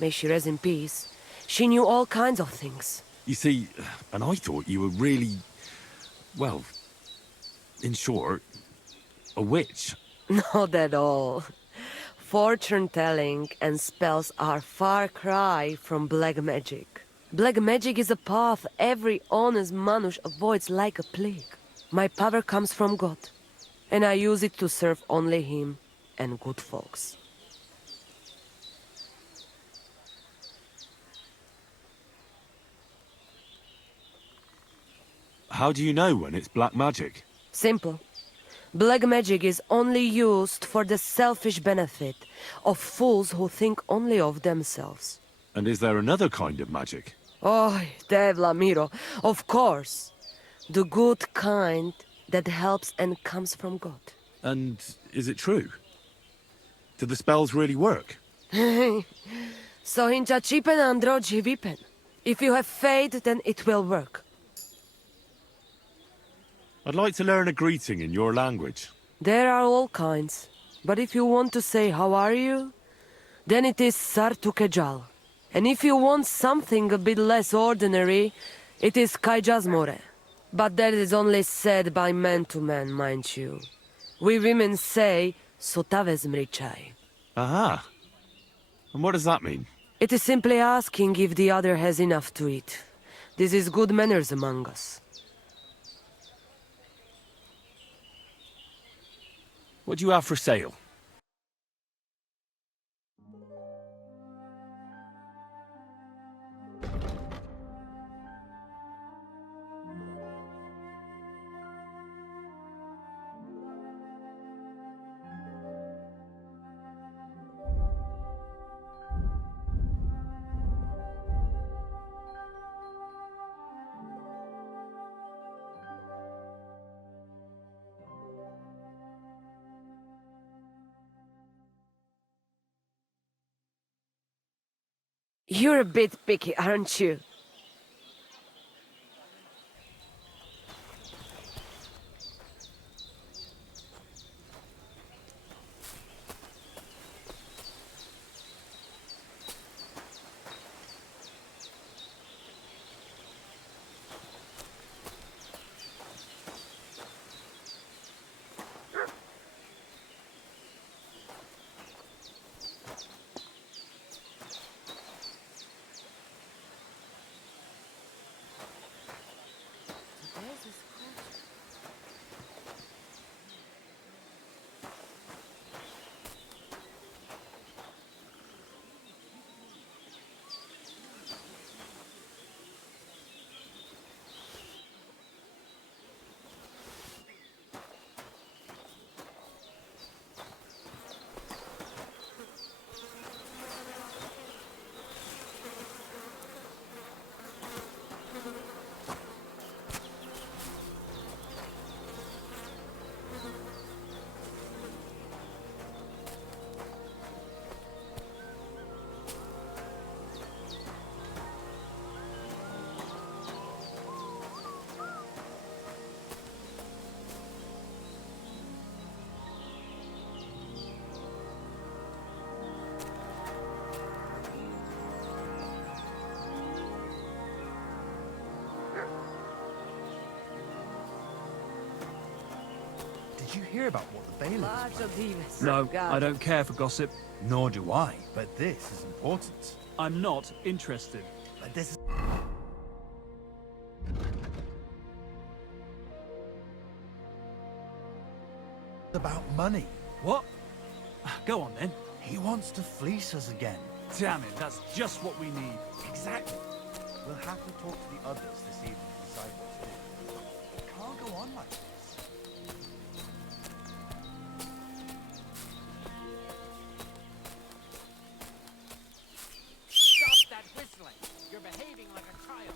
may she rest in peace, she knew all kinds of things. You see, and I thought you were really, well, in short, a witch. Not at all. Fortune-telling and spells are far cry from black magic. Black magic is a path every honest Manush avoids like a plague. My power comes from God, and I use it to serve only him and good folks. How do you know when it's black magic? Simple. Black magic is only used for the selfish benefit of fools who think only of themselves. And is there another kind of magic? Oh, Devla Miro, of course. The good kind that helps and comes from God. And is it true? Do the spells really work? So hincha chipen androji vipen. If you have faith, then it will work. I'd like to learn a greeting in your language. There are all kinds. But if you want to say how are you, then it is Sartukejal. And if you want something a bit less ordinary, it is Kaijazmore. But that is only said by man to man, mind you. We women say Sotavez mrichai. Aha. And what does that mean? It is simply asking if the other has enough to eat. This is good manners among us. What do you have for sale? You're a bit picky, aren't you? Did you hear about what the bailiff is? No, I don't care for gossip. Nor do I, but this is important. I'm not interested. But this is... about money. What? Go on then. He wants to fleece us again. Damn it, that's just what we need. Exactly. We'll have to talk to the others this evening to decide what to do. It can't go on like this. Stop that whistling! You're behaving like a child.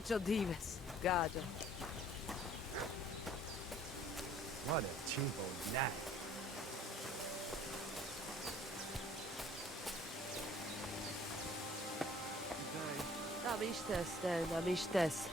Macho divas. Gajo. What a cheap old knife. Tam ištes.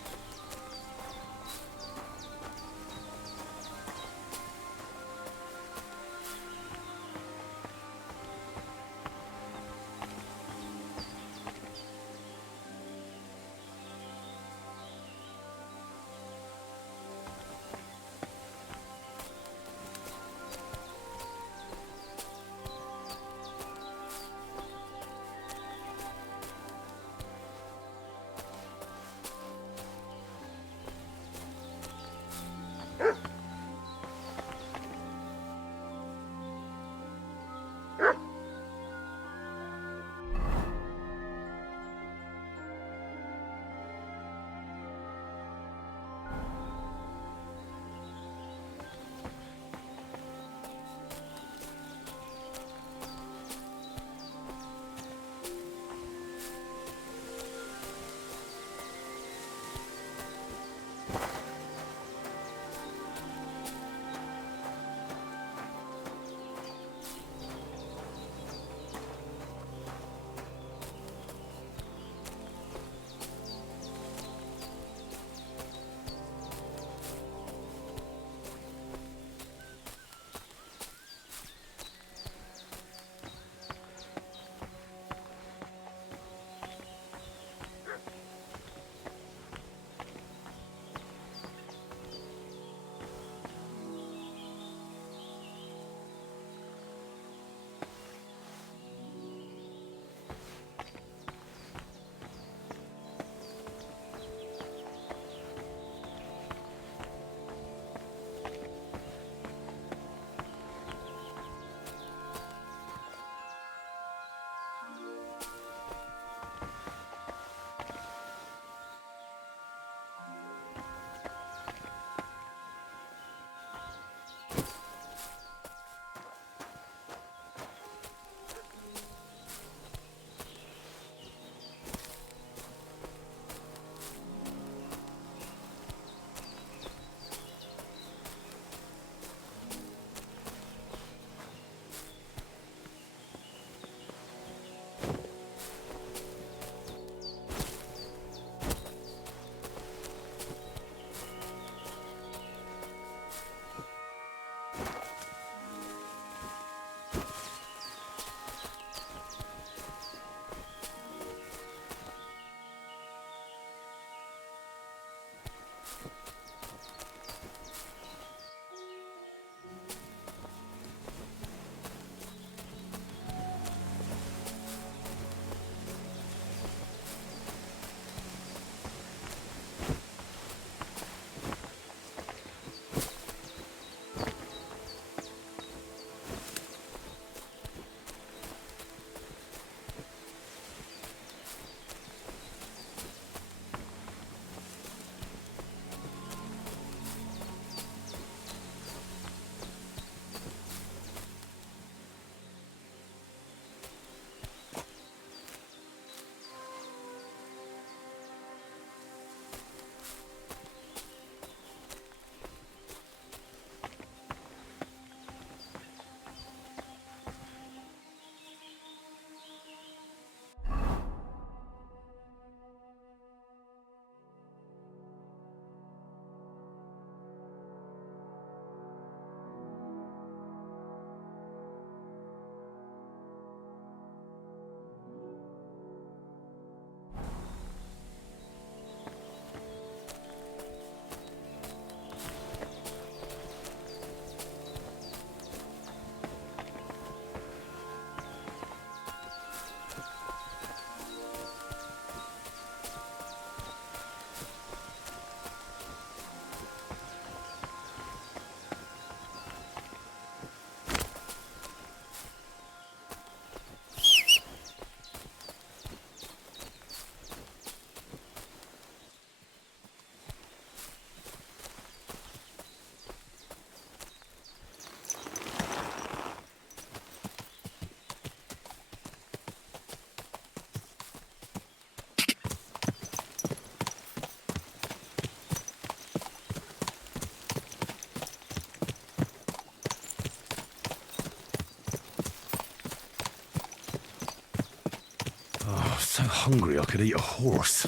hungry I could eat a horse.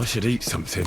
I should eat something.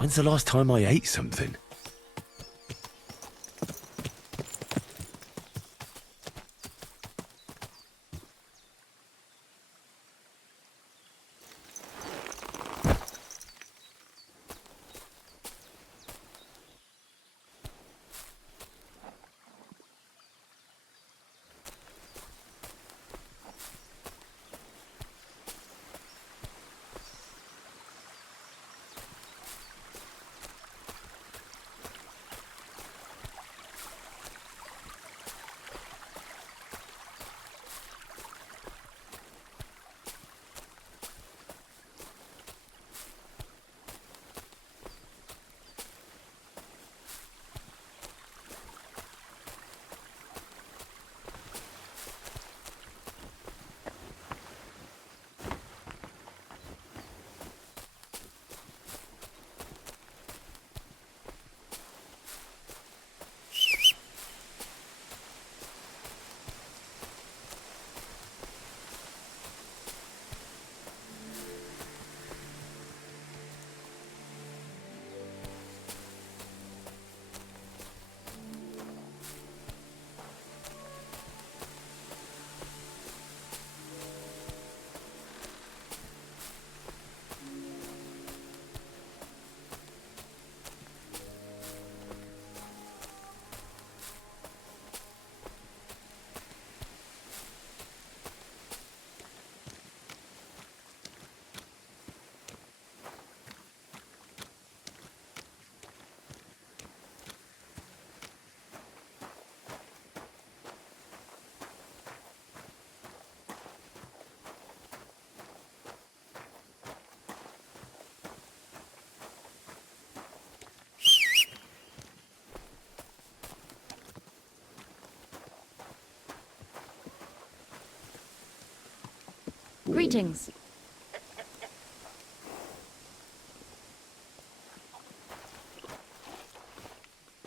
When's the last time I ate something? Greetings.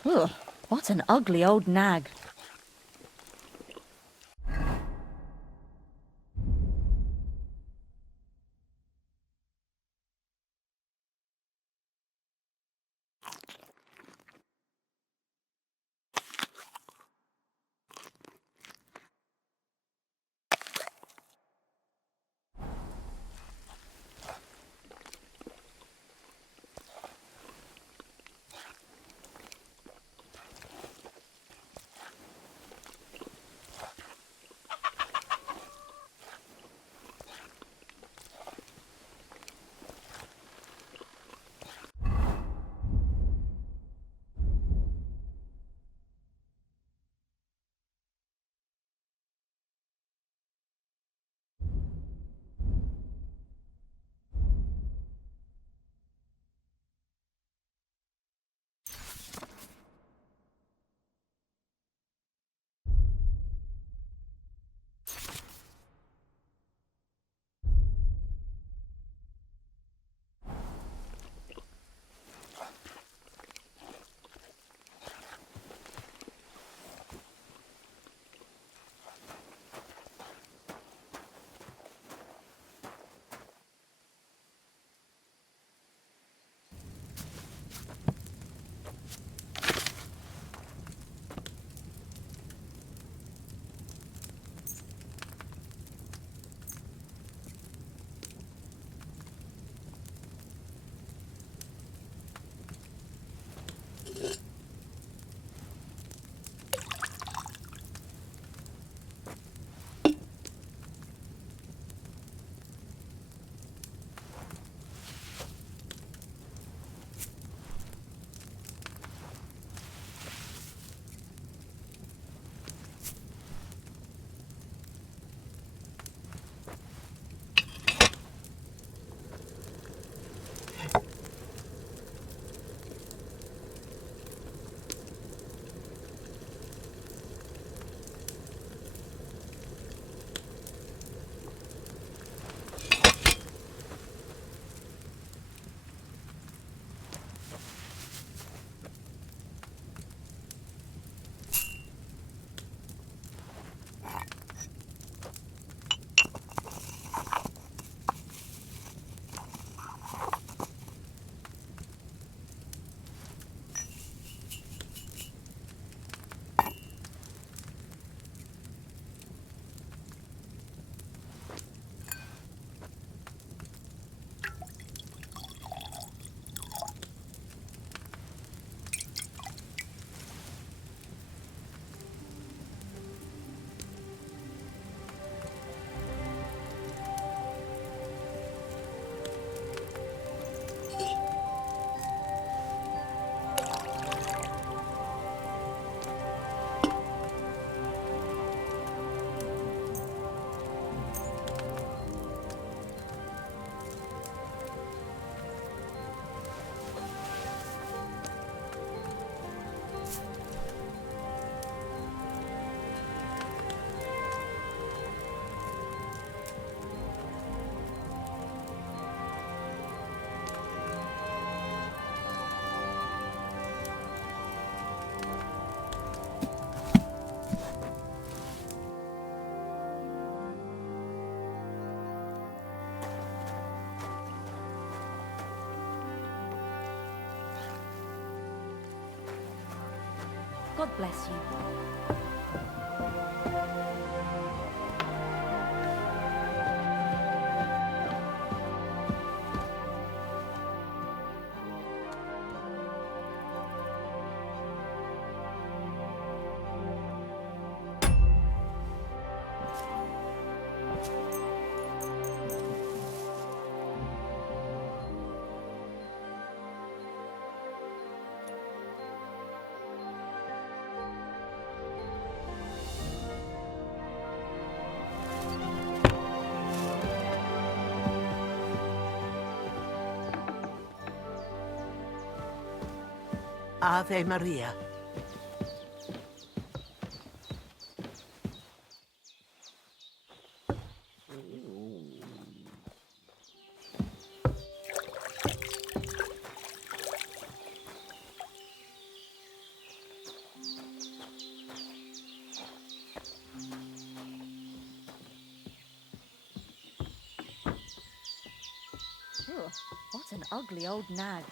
Ugh, what an ugly old nag. God bless you. Ave Maria. Ugh, what an ugly old nag.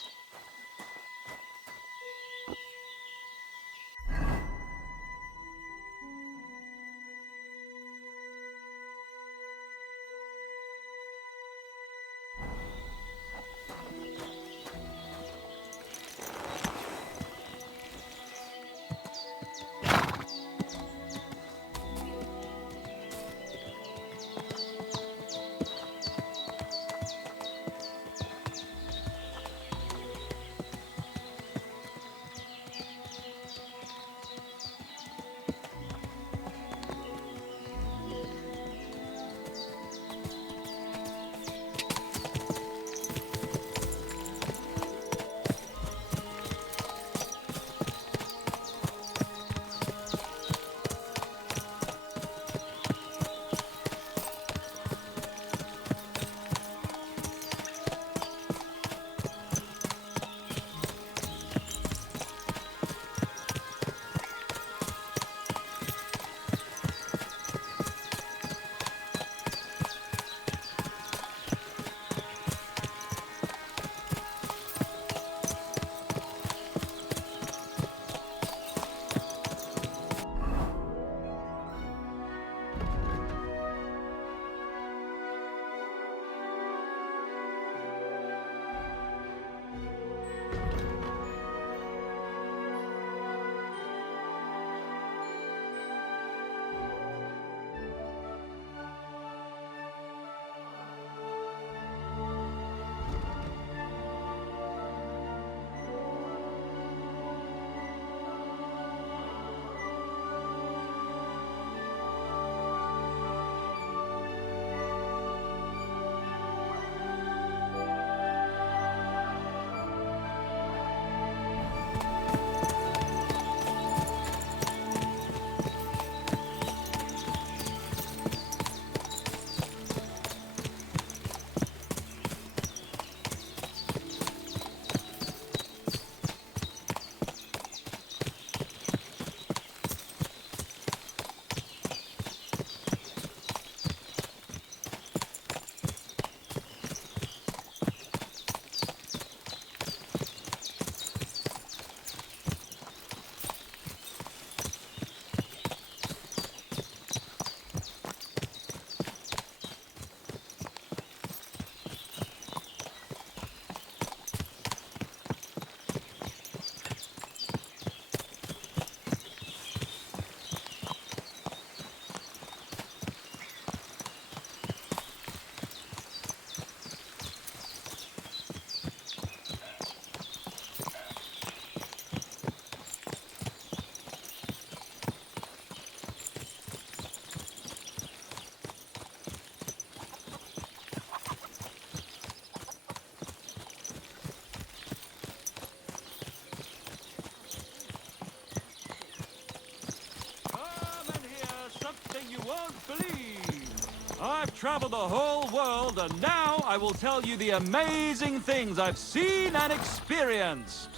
I've traveled the whole world, and now I will tell you the amazing things I've seen and experienced.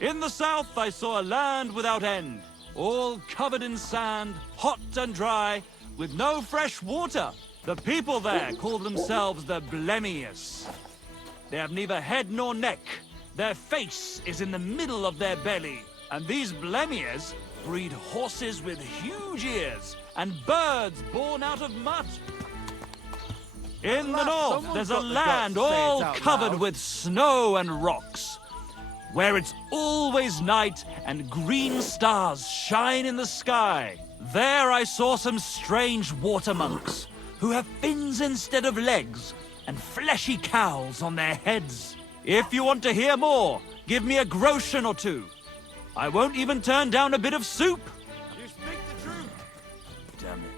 In the south, I saw a land without end, all covered in sand, hot and dry, with no fresh water. The people there call themselves the Blemius. They have neither head nor neck. Their face is in the middle of their belly. And these Blemias breed horses with huge ears and birds born out of Mutt. In the north, there's a land all covered with snow and rocks, where it's always night and green stars shine in the sky. There I saw some strange water monks who have fins instead of legs and fleshy cowls on their heads. If you want to hear more, give me a groschen or two. I won't even turn down a bit of soup. You speak the truth. Damn it.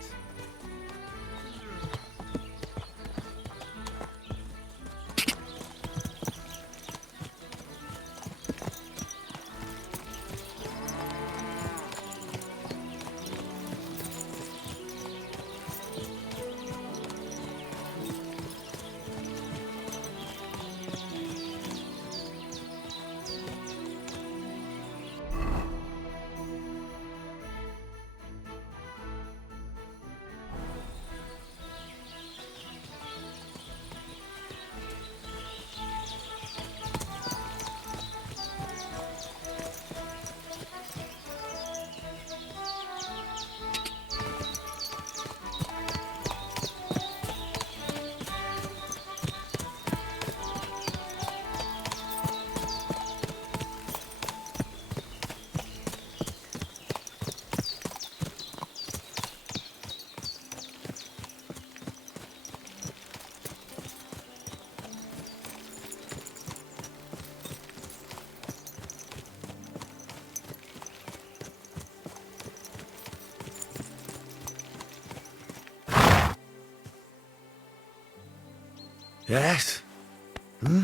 Yes? Hmm?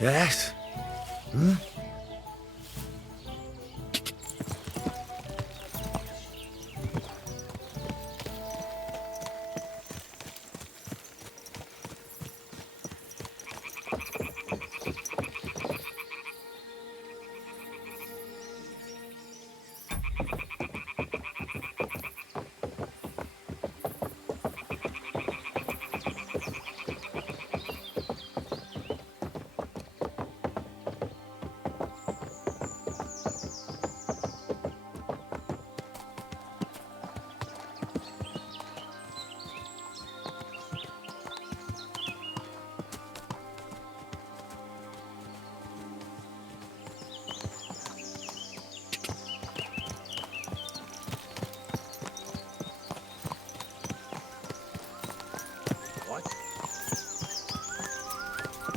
Yes? Hmm?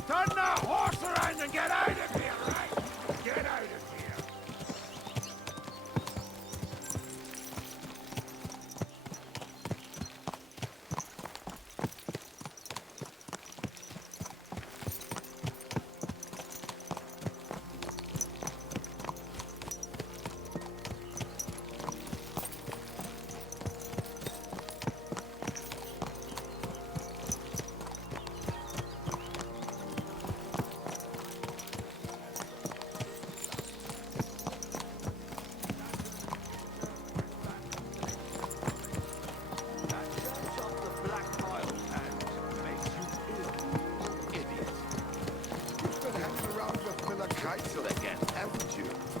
Turn that horse around and get out of here, right? Get out of here.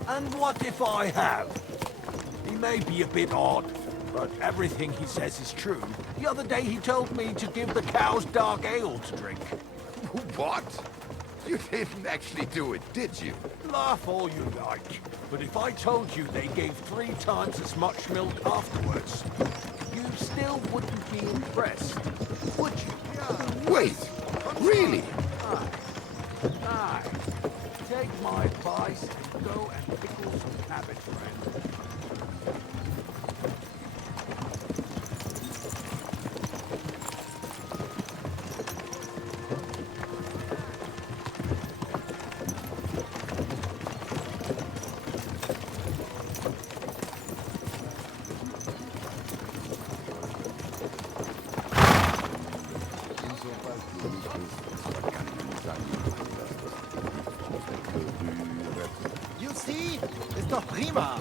And what if I have? He may be a bit odd, but everything he says is true. The other day he told me to give the cows dark ale to drink. What? You didn't actually do it, did you? Laugh all you like, but if I told you they gave 3 times as much milk afterwards, you still wouldn't be impressed, would you? Wait, really? Aye. Take my advice and go and pickle some cabbage, friend. You see? Ist doch prima.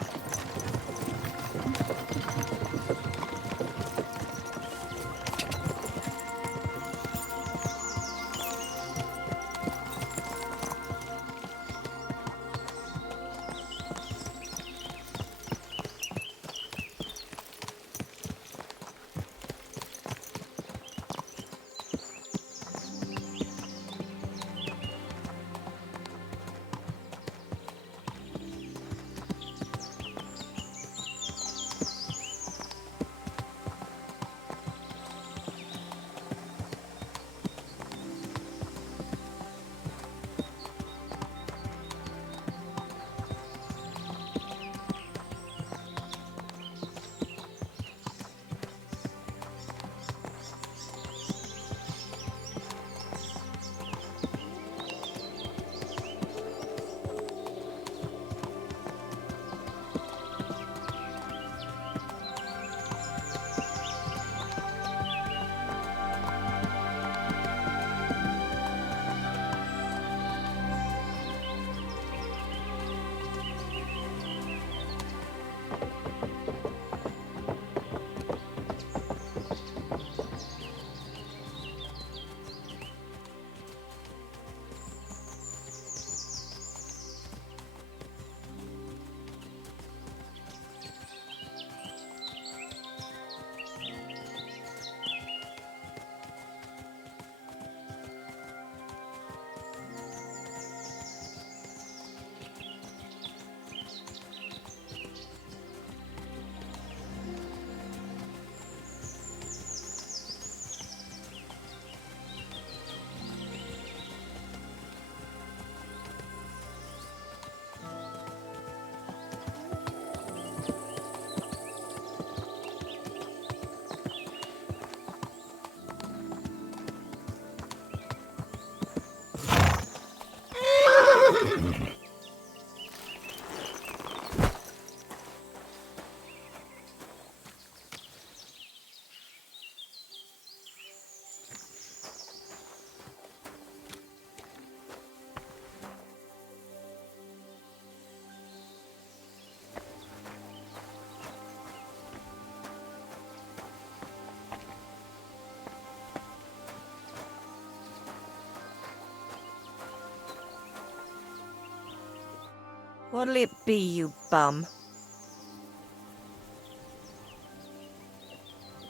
What'll it be, you bum?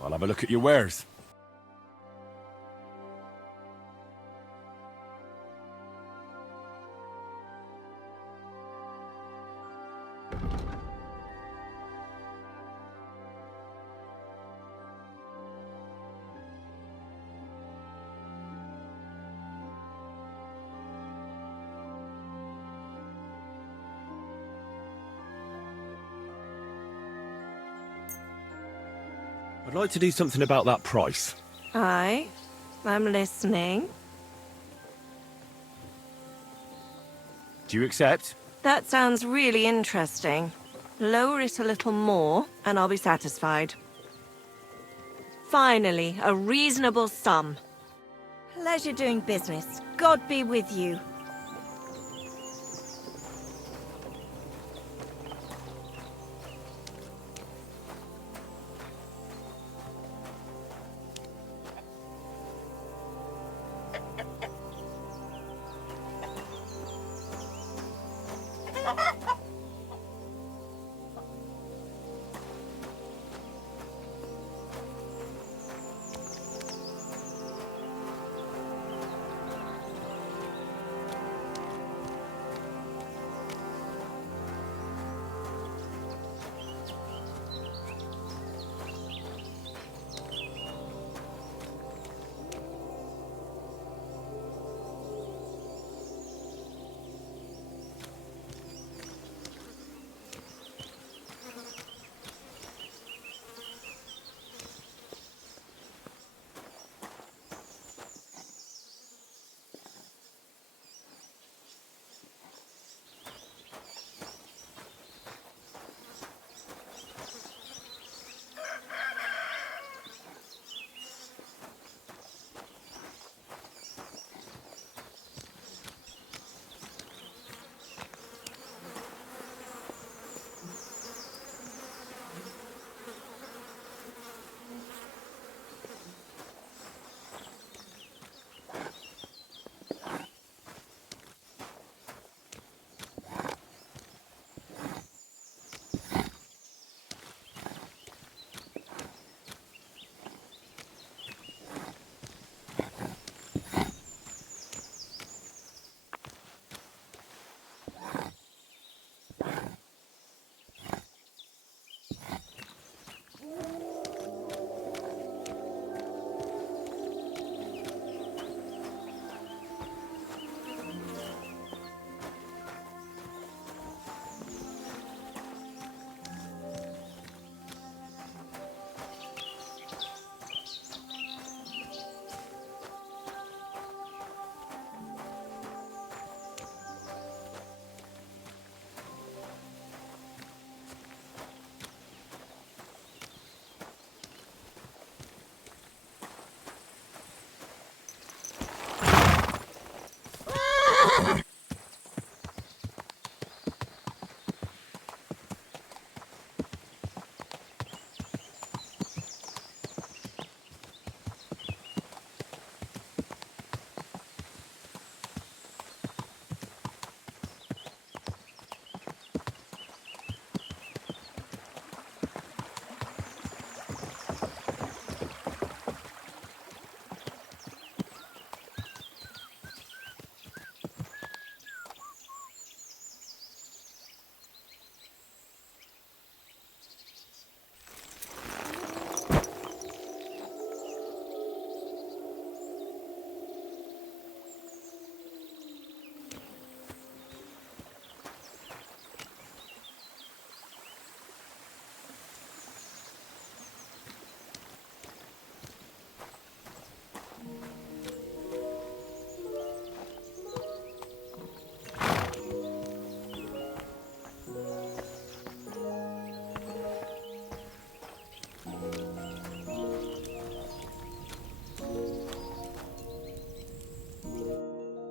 I'll have a look at your wares. I'd like to do something about that price. Aye, I'm listening. Do you accept? That sounds really interesting. Lower it a little more, and I'll be satisfied. Finally, a reasonable sum. Pleasure doing business. God be with you.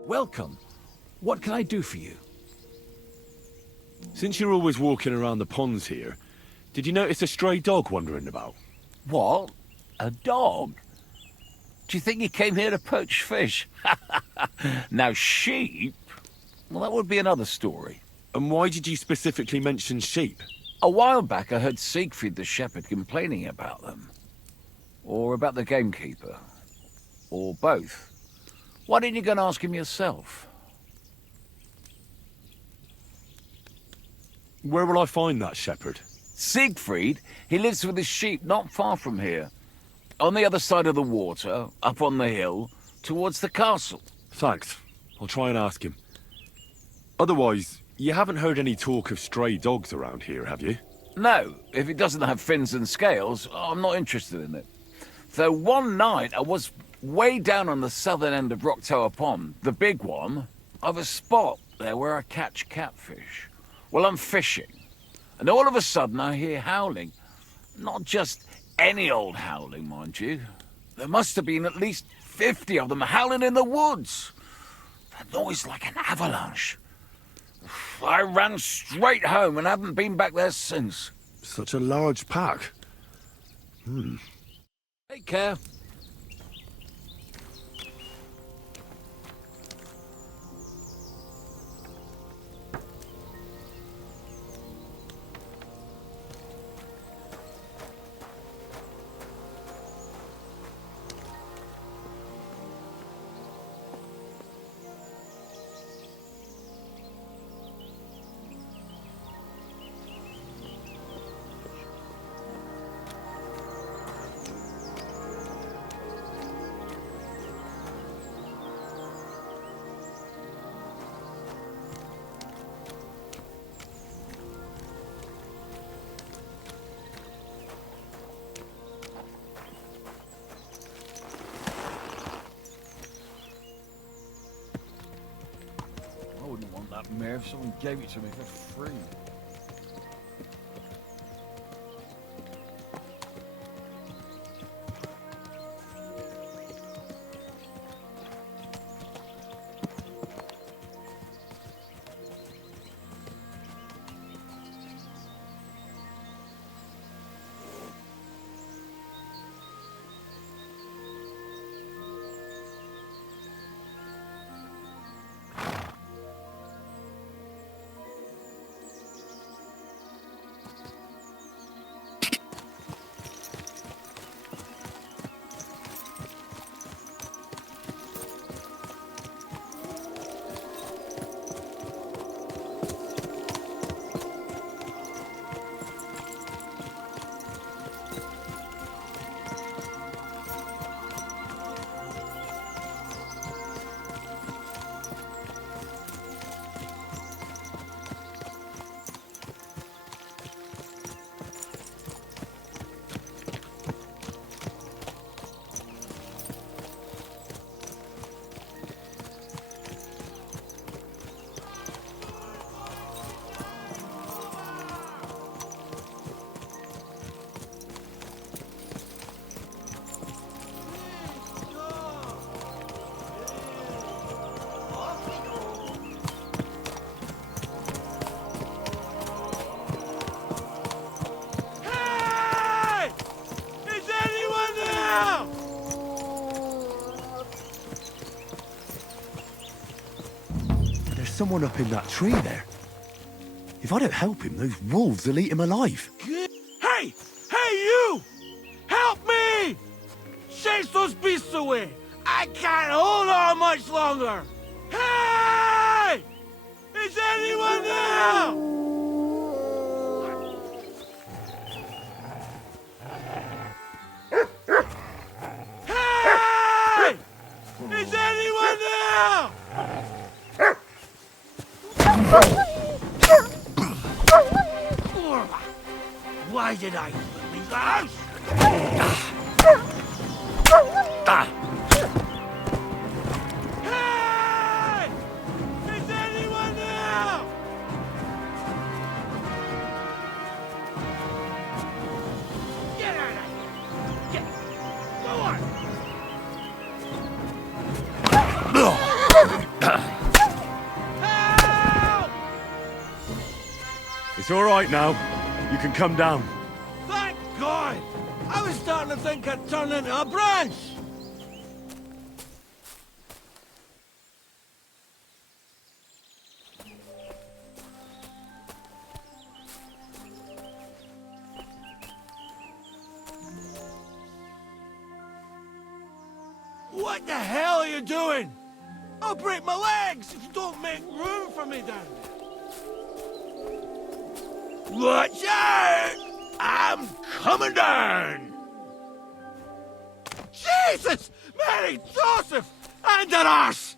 Welcome. What can I do for you? Since you're always walking around the ponds here, did you notice a stray dog wandering about? What? A dog? Do you think he came here to poach fish? Now sheep? Well, that would be another story. And why did you specifically mention sheep? A while back I heard Siegfried the shepherd complaining about them. Or about the Gamekeeper. Or both. Why didn't you go and ask him yourself? Where will I find that shepherd? Siegfried? He lives with his sheep not far from here. On the other side of the water, up on the hill, towards the castle. Thanks. I'll try and ask him. Otherwise, you haven't heard any talk of stray dogs around here, have you? No, if it doesn't have fins and scales, I'm not interested in it. Though one night I was way down on the southern end of Rock Tower Pond, the big one, I've a spot there where I catch catfish. Well, I'm fishing, and all of a sudden I hear howling. Not just any old howling, mind you. There must have been at least 50 of them howling in the woods. A noise like an avalanche. I ran straight home and haven't been back there since. Such a large pack. Take care. I wouldn't want that mare if someone gave it to me for free. Someone up in that tree there. If I don't help him, those wolves will eat him alive. Hey! Hey, you! Help me! Chase those beasts away! I can't hold on much longer! Hey! Is anyone there? Hey! Is anyone there? Why did I leave the house? Hey! Is anyone there? Get out of here! Get! Go on! It's all right now. You can come down. Thank God! I was starting to think I'd turn into a branch! What the hell are you doing? I'll break my legs if you don't make room for me down there. Watch out! I'm coming down! Jesus! Mary, Joseph! And an arse!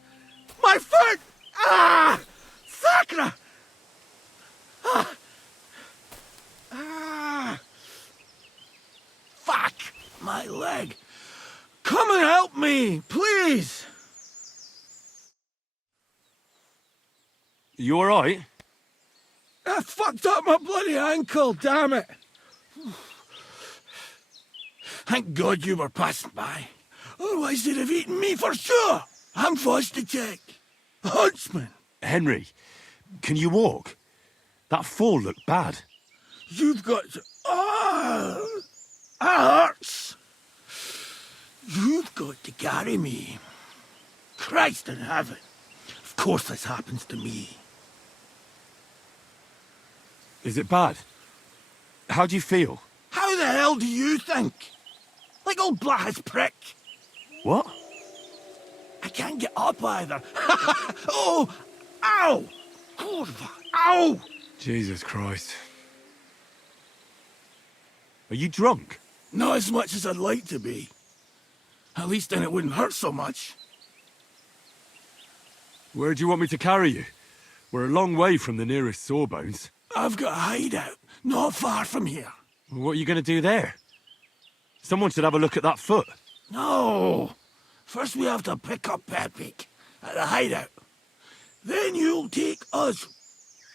My foot! Ah! Sacra! Ah! Ah! Fuck! My leg! Come and help me, please! You alright? I fucked up my bloody ankle, damn it! Thank God you were passing by. Otherwise they'd have eaten me for sure! I'm forced to check. Huntsman! Henry, can you walk? That fall looked bad. You've got to... Oh! That hurts! You've got to carry me. Christ in heaven. Of course this happens to me. Is it bad? How do you feel? How the hell do you think? Like old Black's prick. What? I can't get up either. Oh! Ow! Kurva! Ow! Jesus Christ. Are you drunk? Not as much as I'd like to be. At least then it wouldn't hurt so much. Where do you want me to carry you? We're a long way from the nearest sawbones. I've got a hideout, not far from here. What are you going to do there? Someone should have a look at that foot. No! First we have to pick up Pepik at the hideout. Then you'll take us...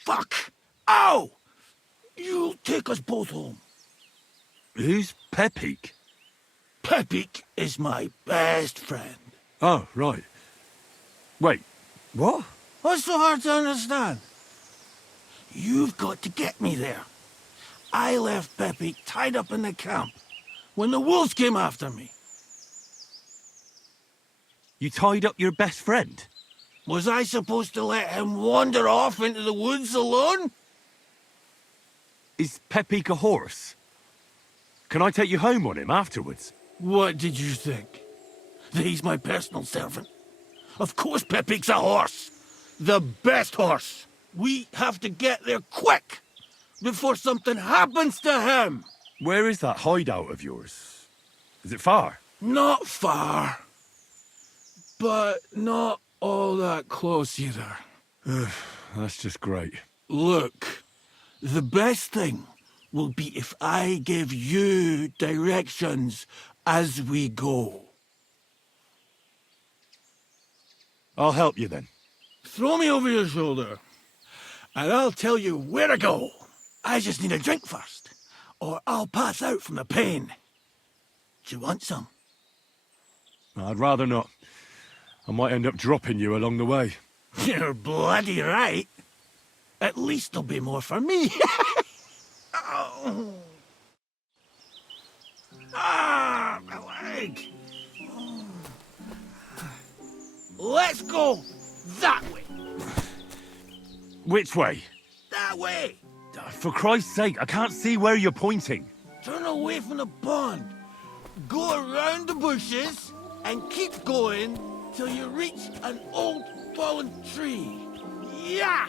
Fuck! Ow! You'll take us both home. Who's Pepik? Pepik is my best friend. Oh, right. Wait, what? What's so hard to understand? You've got to get me there. I left Pepik tied up in the camp when the wolves came after me. You tied up your best friend? Was I supposed to let him wander off into the woods alone? Is Pepik a horse? Can I take you home on him afterwards? What did you think? That he's my personal servant? Of course Pepik's a horse. The best horse. We have to get there quick, before something happens to him. Where is that hideout of yours? Is it far? Not far. But not all that close either. That's just great. Look, the best thing will be if I give you directions as we go. I'll help you then. Throw me over your shoulder, and I'll tell you where to go. I just need a drink first, or I'll pass out from the pain. Do you want some? I'd rather not. I might end up dropping you along the way. You're bloody right. At least there'll be more for me. Oh. Ah, my leg. Oh. Let's go that way. Which way? That way. For Christ's sake, I can't see where you're pointing. Turn away from the pond. Go around the bushes and keep going till you reach an old fallen tree. Yeah!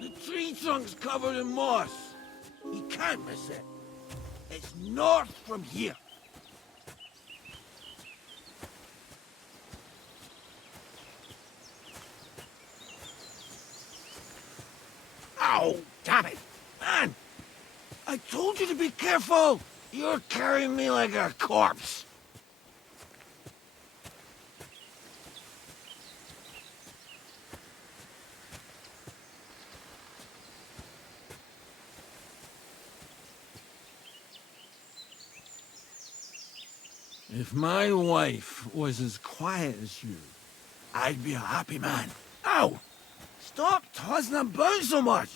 The tree trunk's covered in moss. You can't miss it. It's north from here. Ow! Damn it! Man! I told you to be careful! You're carrying me like a corpse. If my wife was as quiet as you, I'd be a happy man. Ow! Stop tossing about so much!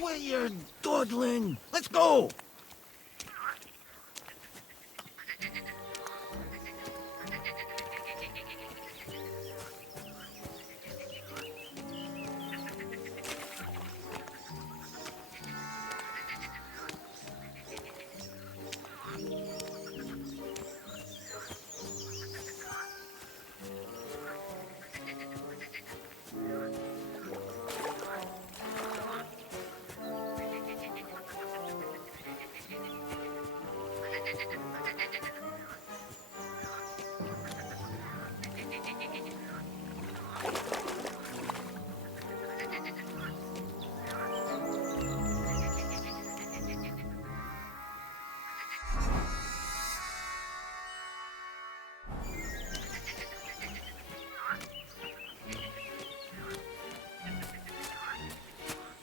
quit your dawdling. Let's go.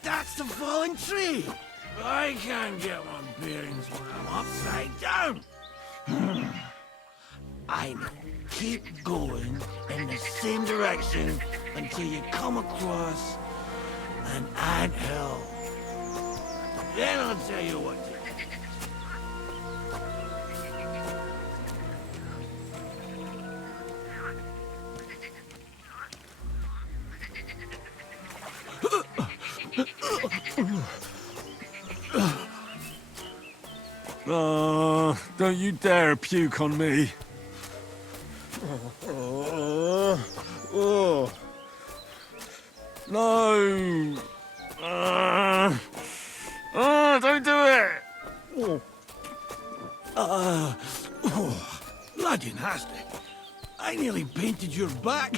That's the fallen tree. I can't get my bearings when I'm upside down. I know. Keep going in the same direction until you come across an anthill. Then I'll tell you what to do. Don't you dare puke on me. No. Don't do it. Bloody nasty. I nearly painted your back.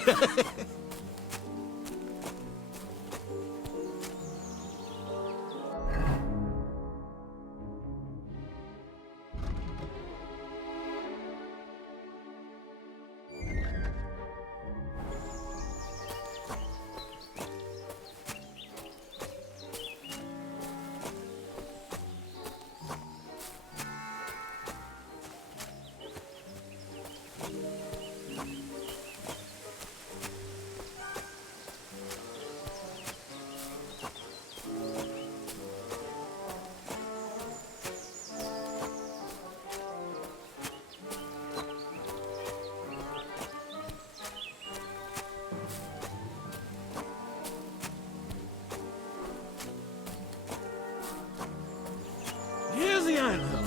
Here's the anthill.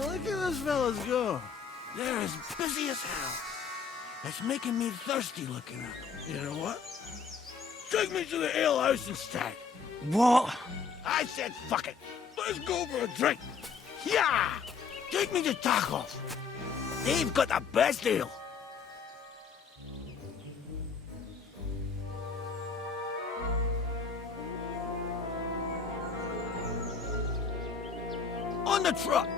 Look at those fellas go. They're as busy as hell. It's making me thirsty looking at them. You know what? Take me to the ale house instead. What? I said fuck it. Let's go for a drink. Yeah! Take me to Tacos. They've got the best ale. On the truck.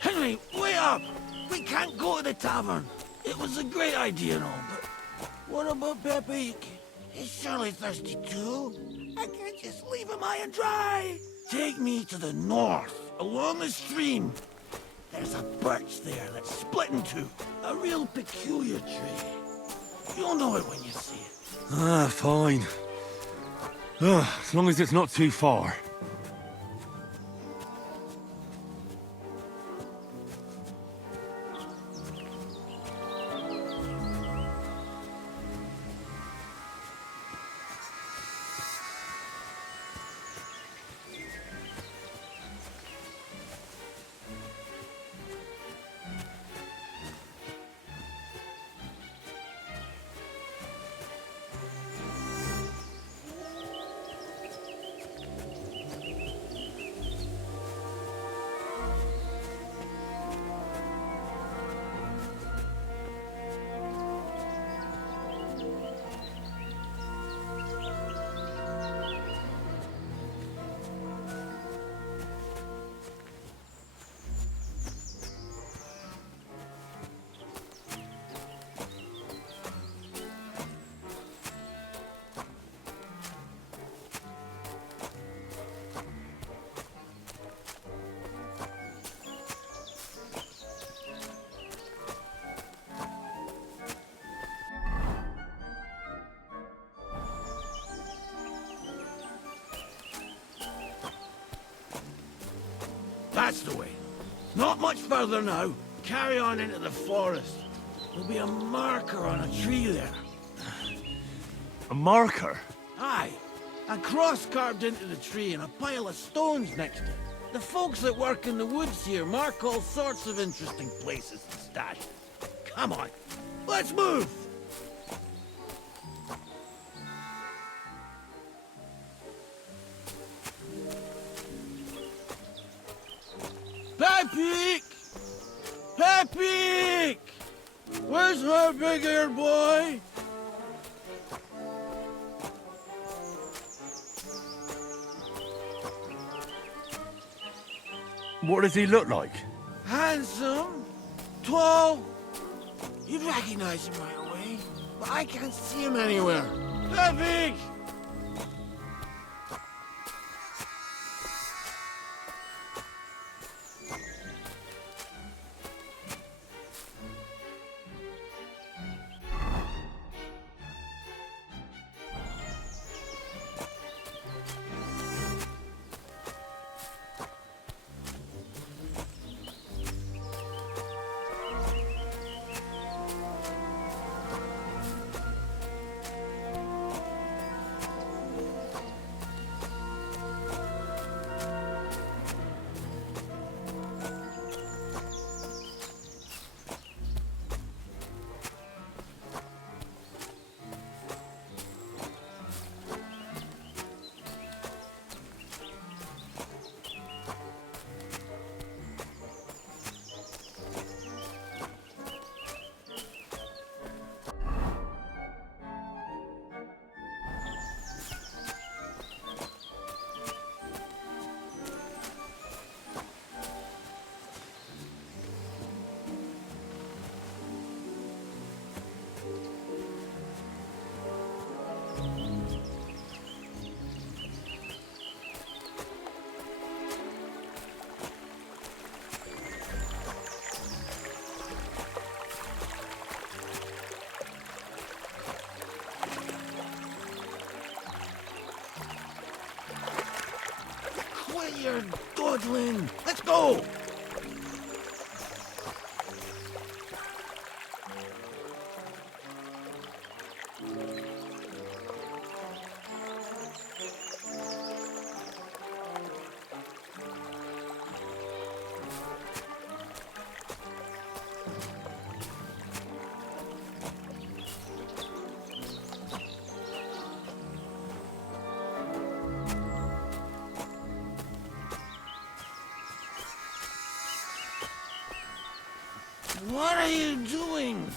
Henry, wait up! We can't go to the tavern. It was a great idea and all, but what about Pepe? He's surely thirsty too. I can't just leave him high and dry. Take me to the north, along the stream. There's a birch there that's split in two. A real peculiar tree. You'll know it when you see it. Fine. As long as it's not too far. That's the way. Not much further now. Carry on into the forest. There'll be a marker on a tree there. A marker? Aye. A cross carved into the tree and a pile of stones next to it. The folks that work in the woods here mark all sorts of interesting places to stash. Come on, let's move! Pepik! Pepik! Where's her big-eared boy? What does he look like? Handsome, tall. You'd recognize him right away, but I can't see him anywhere. Pepik! You're dawdling. Let's go! What are you doing?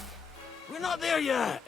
We're not there yet.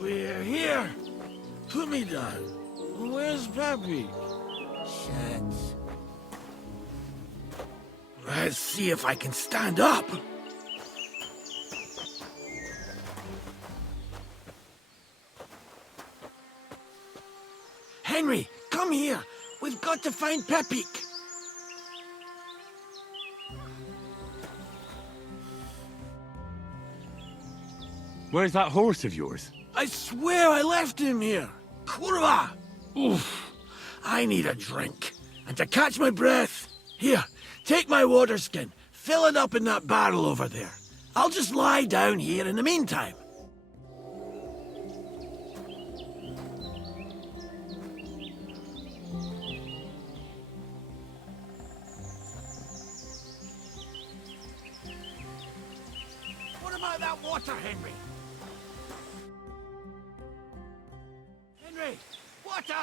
We're here. Put me down. Where's Pappy? Shit. Let's see if I can stand up. Henry, come here. We've got to find Pepik. Where's that horse of yours? I swear I left him here. Kurwa! Oof. I need a drink. And to catch my breath, here, take my water skin. Fill it up in that barrel over there. I'll just lie down here in the meantime. Water, Henry! Henry! Water!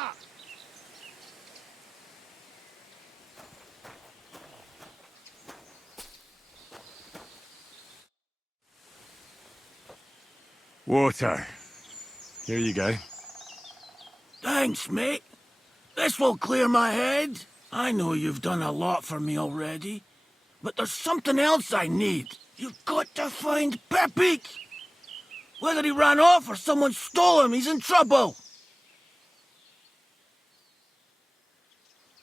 Water. Here you go. Thanks, mate. This will clear my head. I know you've done a lot for me already, but there's something else I need. You've got to find Pepik! Whether he ran off or someone stole him, he's in trouble!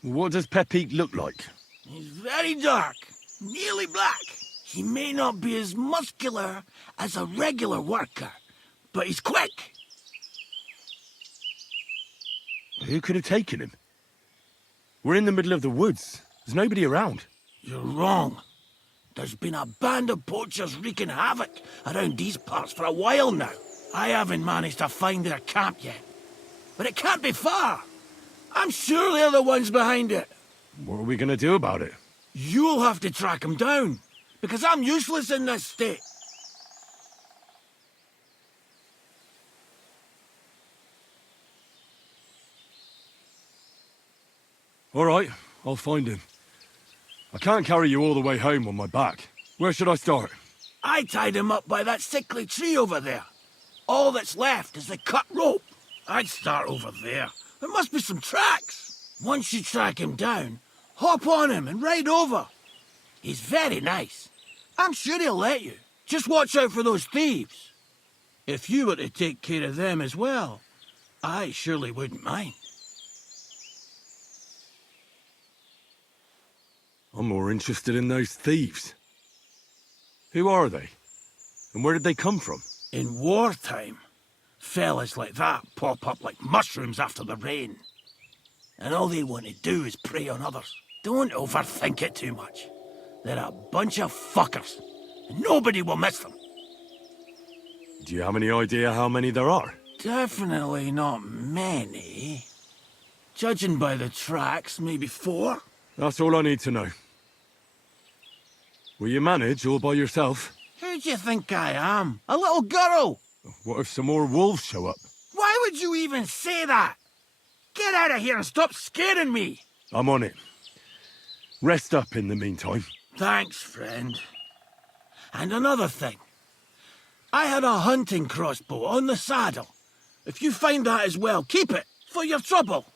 What does Pepik look like? He's very dark, nearly black. He may not be as muscular as a regular worker, but he's quick. Who could have taken him? We're in the middle of the woods. There's nobody around. You're wrong. There's been a band of poachers wreaking havoc around these parts for a while now. I haven't managed to find their camp yet. But it can't be far. I'm sure they're the ones behind it. What are we gonna do about it? You'll have to track them down, because I'm useless in this state. All right, I'll find him. I can't carry you all the way home on my back. Where should I start? I tied him up by that sickly tree over there. All that's left is the cut rope. I'd start over there. There must be some tracks. Once you track him down, hop on him and ride over. He's very nice. I'm sure he'll let you. Just watch out for those thieves. If you were to take care of them as well, I surely wouldn't mind. I'm more interested in those thieves. Who are they? And where did they come from? In wartime, fellas like that pop up like mushrooms after the rain. And all they want to do is prey on others. Don't overthink it too much. They're a bunch of fuckers. And nobody will miss them. Do you have any idea how many there are? Definitely not many. Judging by the tracks, maybe 4. That's all I need to know. Will you manage all by yourself? Who do you think I am? A little girl? What if some more wolves show up? Why would you even say that? Get out of here and stop scaring me! I'm on it. Rest up in the meantime. Thanks, friend. And another thing. I had a hunting crossbow on the saddle. If you find that as well, keep it, for your trouble.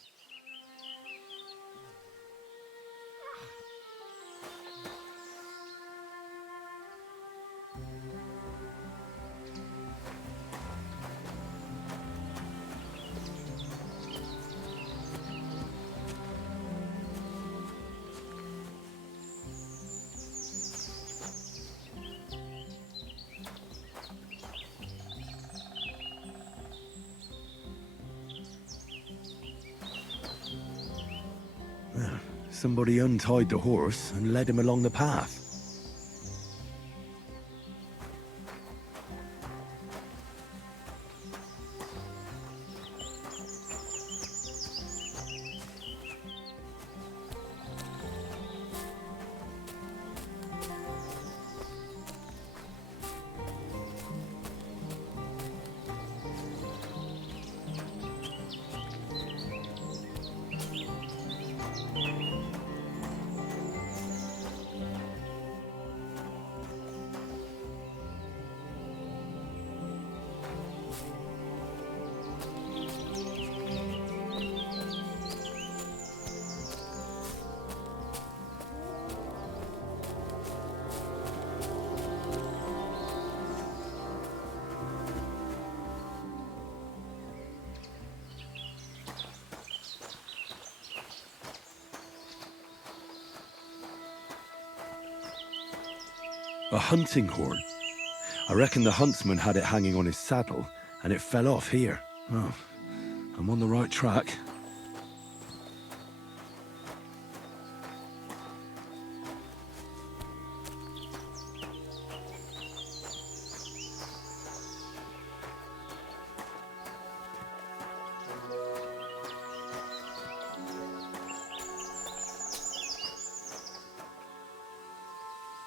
Somebody untied the horse and led him along the path. A hunting horn. I reckon the huntsman had it hanging on his saddle, and it fell off here. Oh, I'm on the right track.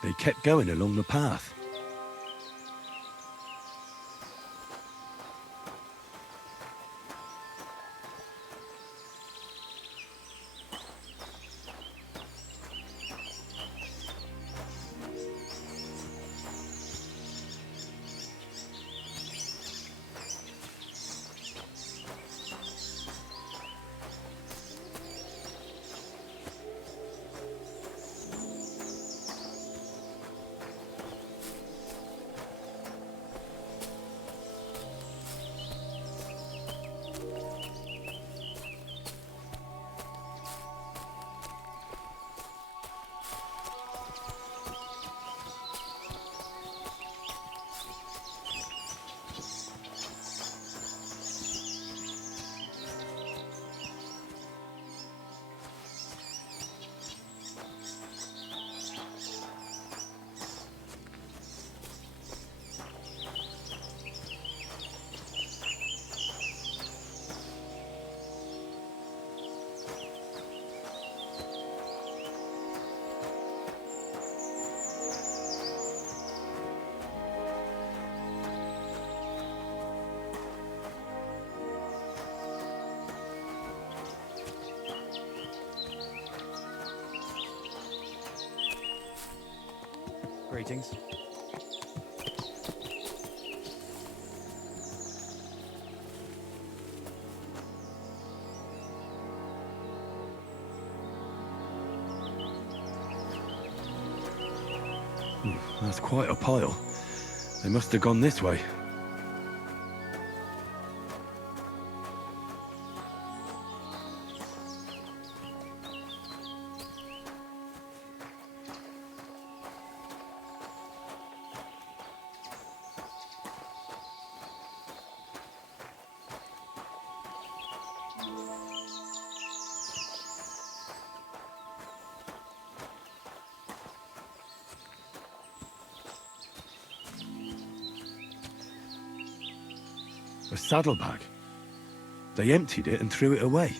They kept going along the path. Greetings. That's quite a pile. They must have gone this way. A saddlebag. They emptied it and threw it away.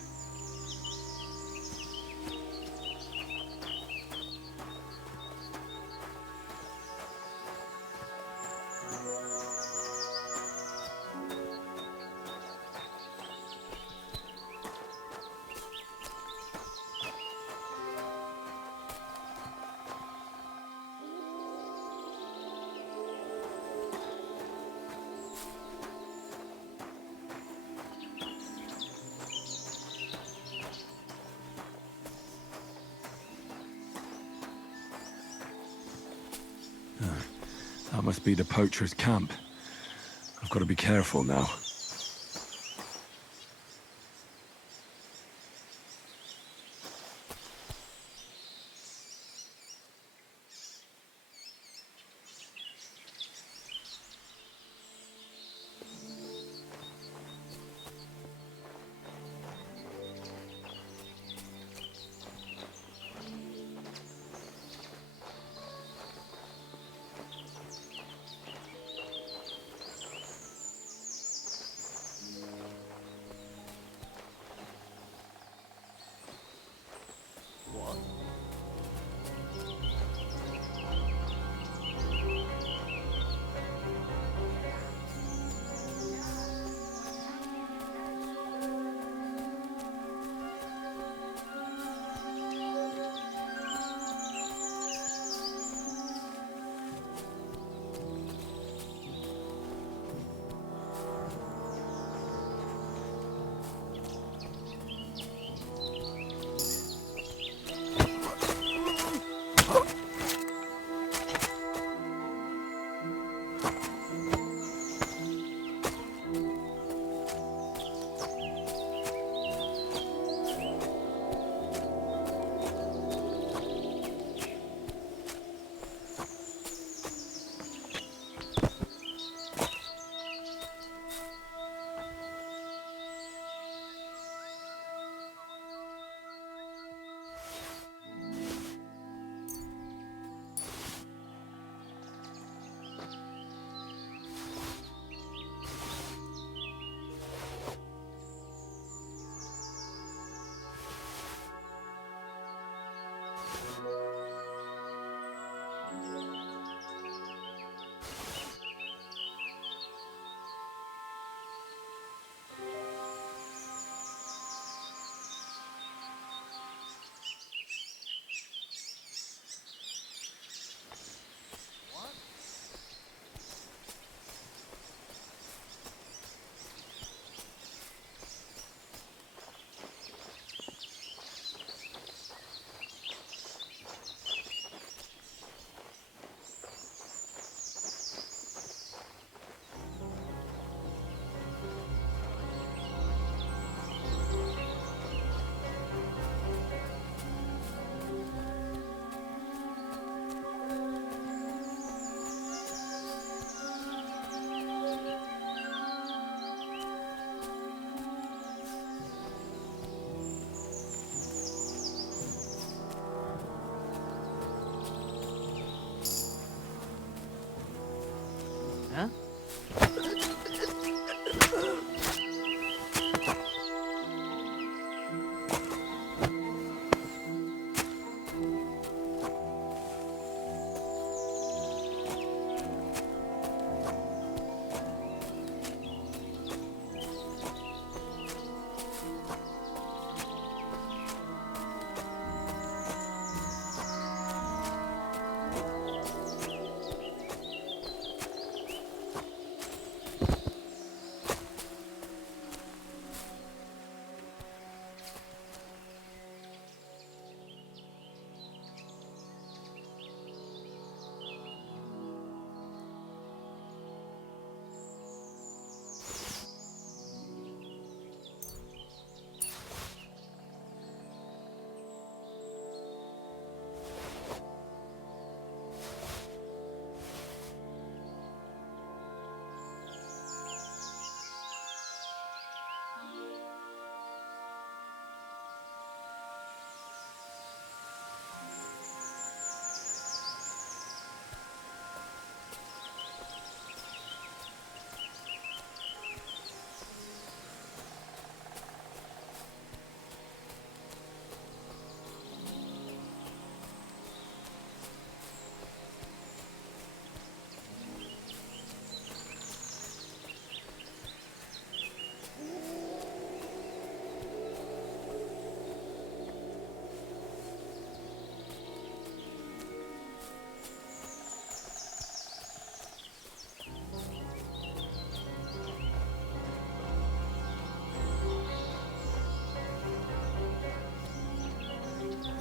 That must be the poacher's camp. I've got to be careful now.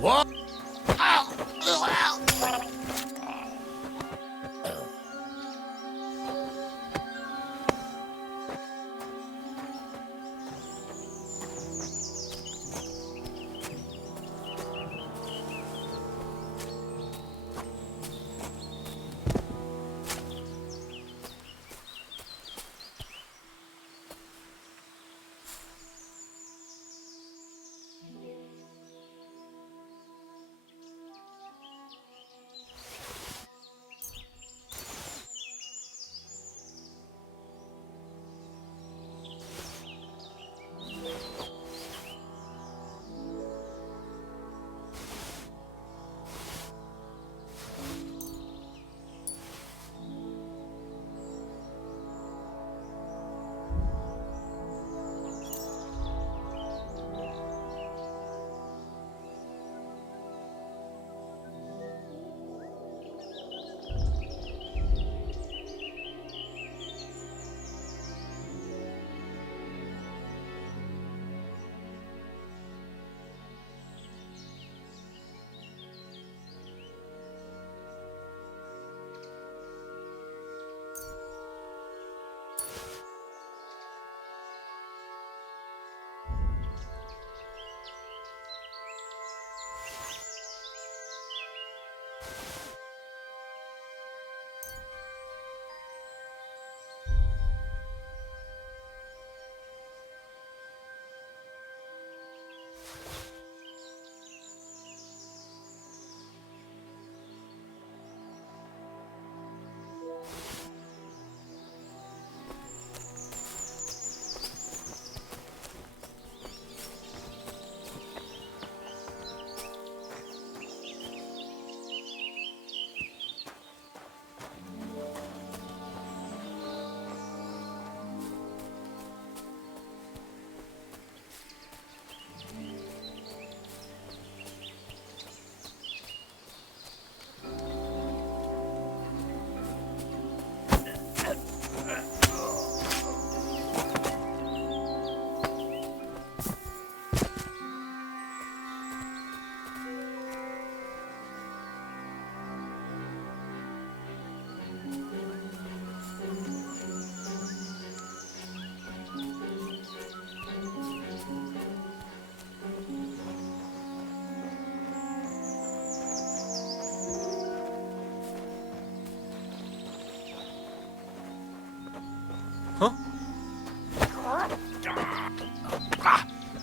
What?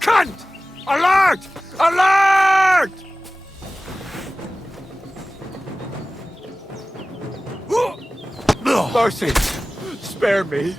Cunt! Alert! Alert! Mercy! Spare me!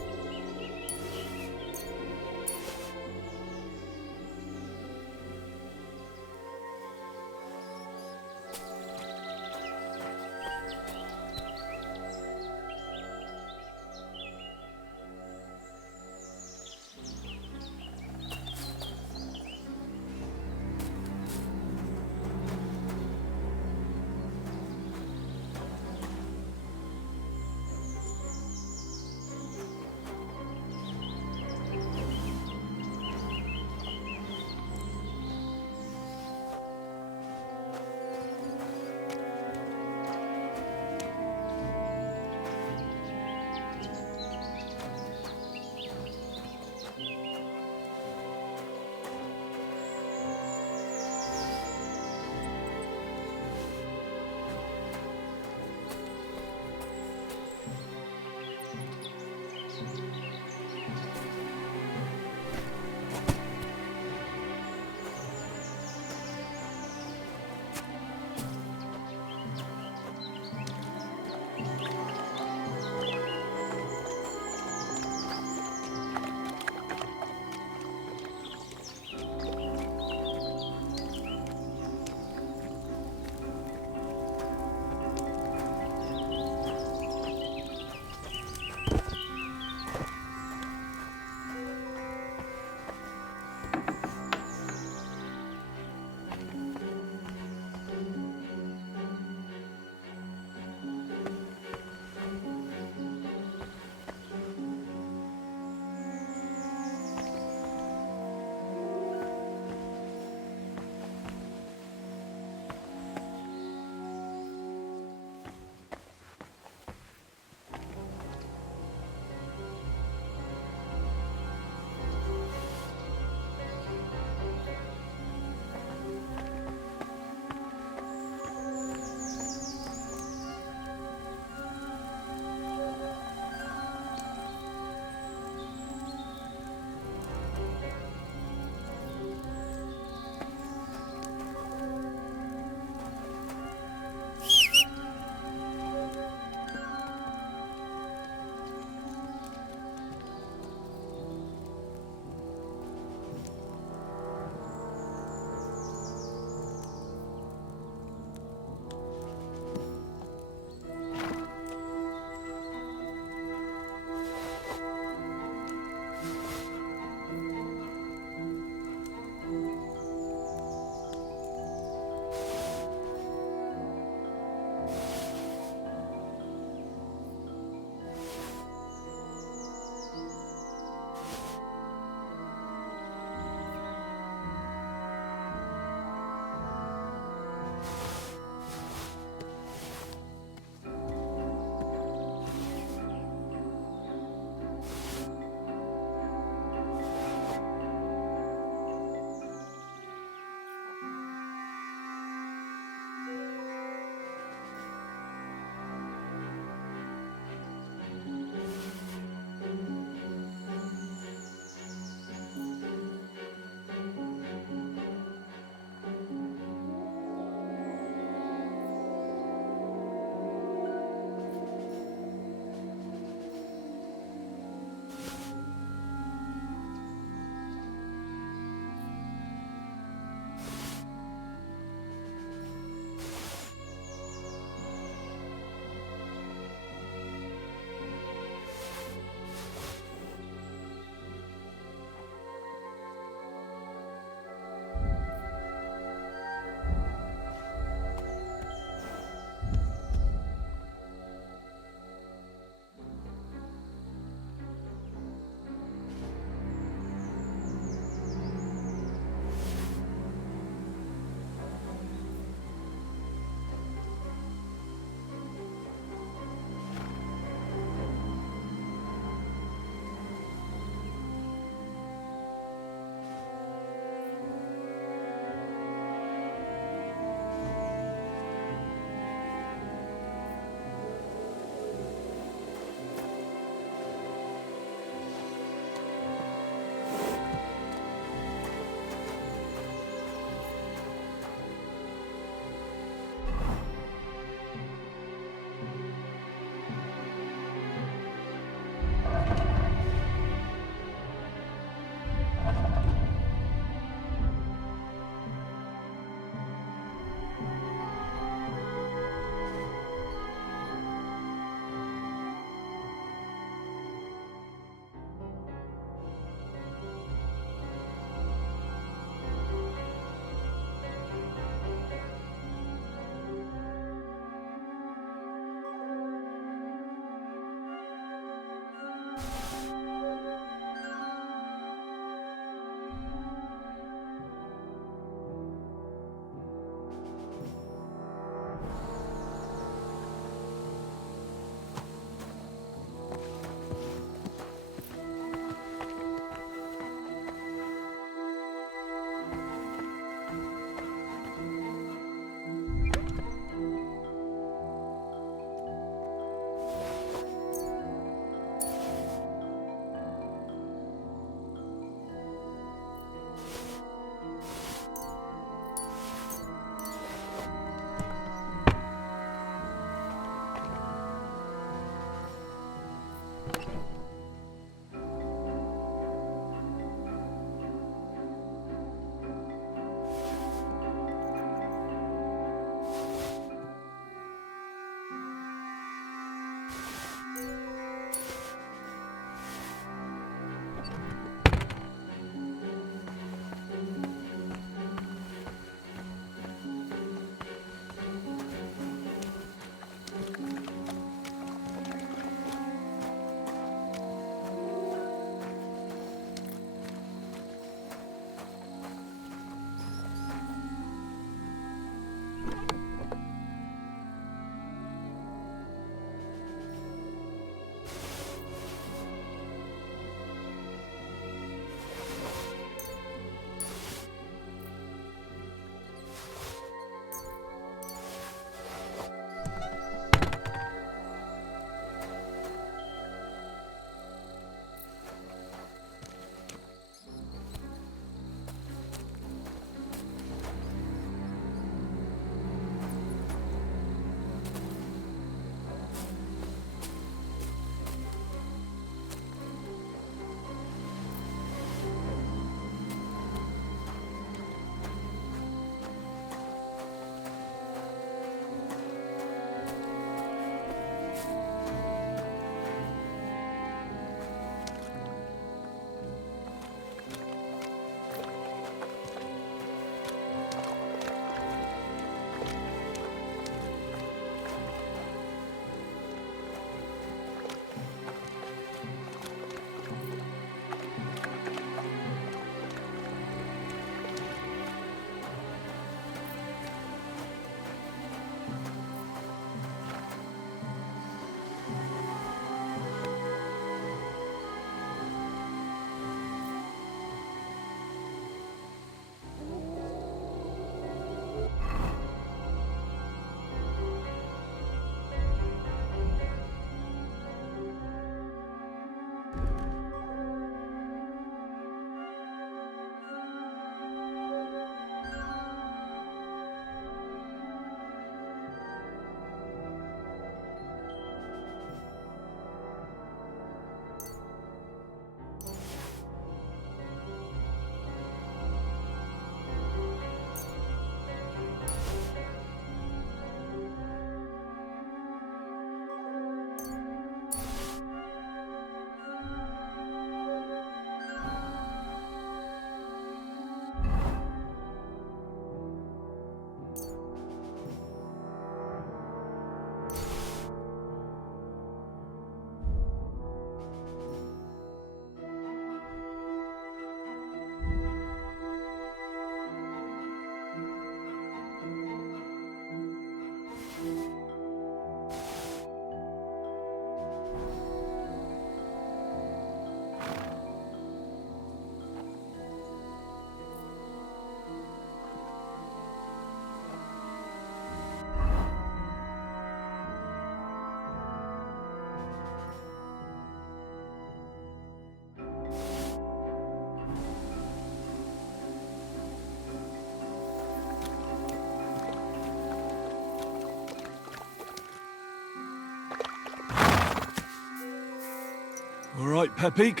All right, Pepik.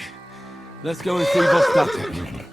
Let's go and see Vostatek.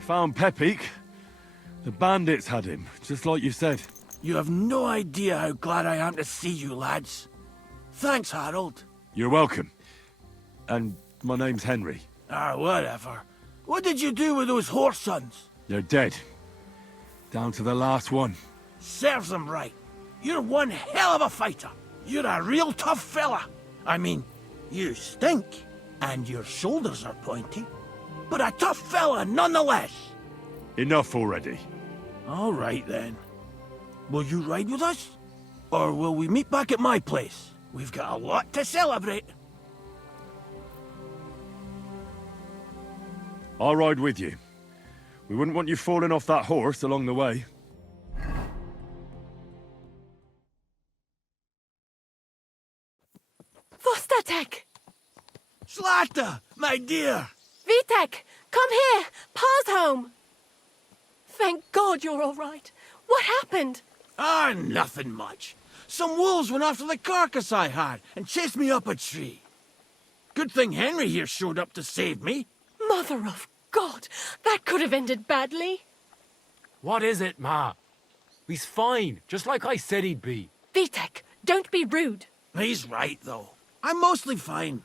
Found Pepik. The bandits had him, just like you said. You have no idea how glad I am to see you, lads. Thanks, Harold. You're welcome. And my name's Henry. Whatever. What did you do with those horse sons? They're dead. Down to the last one. Serves them right. You're one hell of a fighter. You're a real tough fella. I mean, you stink, and your shoulders are pointy. But a tough fella nonetheless. Enough already. All right then. Will you ride with us? Or will we meet back at my place? We've got a lot to celebrate. I'll ride with you. We wouldn't want you falling off that horse along the way. Vostatek! Slata, my dear! Vitek, come here! Pa's home! Thank God you're all right. What happened? Nothing much. Some wolves went after the carcass I had and chased me up a tree. Good thing Henry here showed up to save me. Mother of God, that could have ended badly. What is it, Ma? He's fine, just like I said he'd be. Vitek, don't be rude. He's right, though. I'm mostly fine.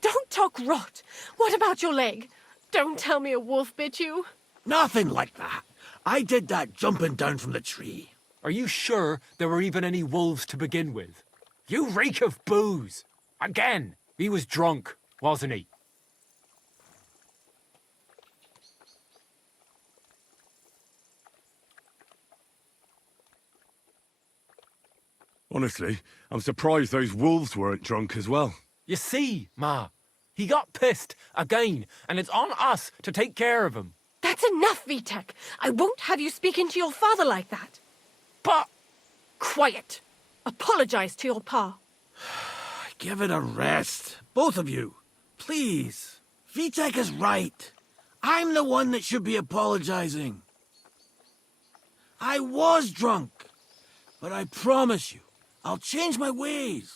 Don't talk rot. What about your leg? Don't tell me a wolf bit you. Nothing like that. I did that jumping down from the tree. Are you sure there were even any wolves to begin with? You reek of booze. Again, he was drunk, wasn't he? Honestly, I'm surprised those wolves weren't drunk as well. You see, Ma, he got pissed again, and it's on us to take care of him. That's enough, Vitek. I won't have you speaking to your father like that. But... Quiet. Apologize to your pa. Give it a rest. Both of you. Please. Vitek is right. I'm the one that should be apologizing. I was drunk. But I promise you, I'll change my ways.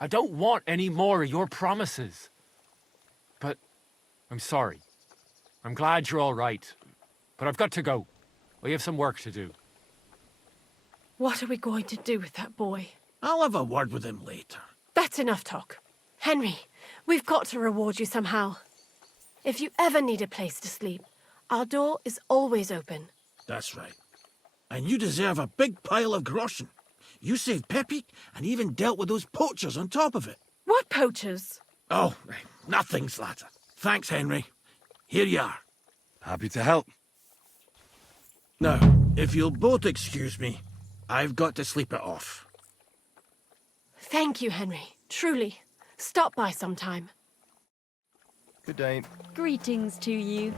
I don't want any more of your promises. But I'm sorry. I'm glad you're all right. But I've got to go. We have some work to do. What are we going to do with that boy? I'll have a word with him later. That's enough talk. Henry, we've got to reward you somehow. If you ever need a place to sleep, our door is always open. That's right. And you deserve a big pile of groschen. You saved Peppy and even dealt with those poachers on top of it. What poachers? Oh, nothing, Slatter. Thanks, Henry. Here you are. Happy to help. Now, if you'll both excuse me, I've got to sleep it off. Thank you, Henry. Truly. Stop by sometime. Good day. Greetings to you.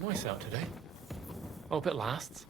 Nice out today. Hope it lasts.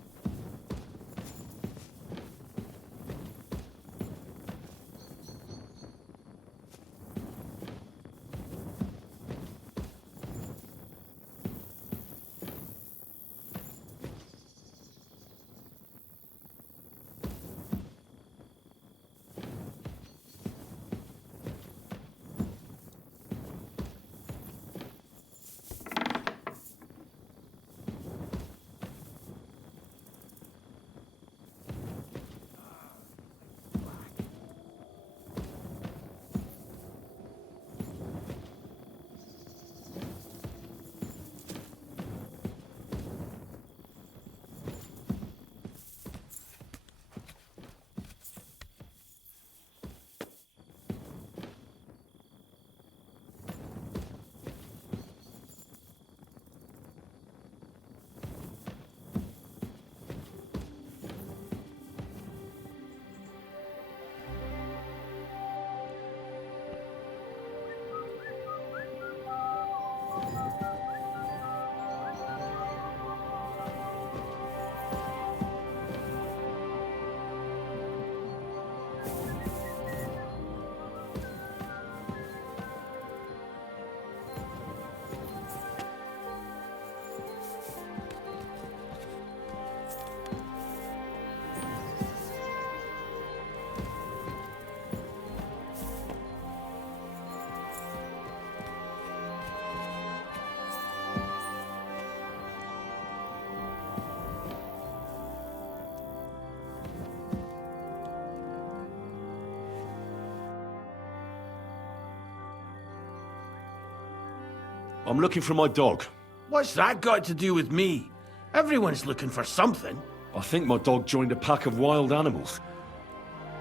I'm looking for my dog. What's that got to do with me? Everyone's looking for something. I think my dog joined a pack of wild animals.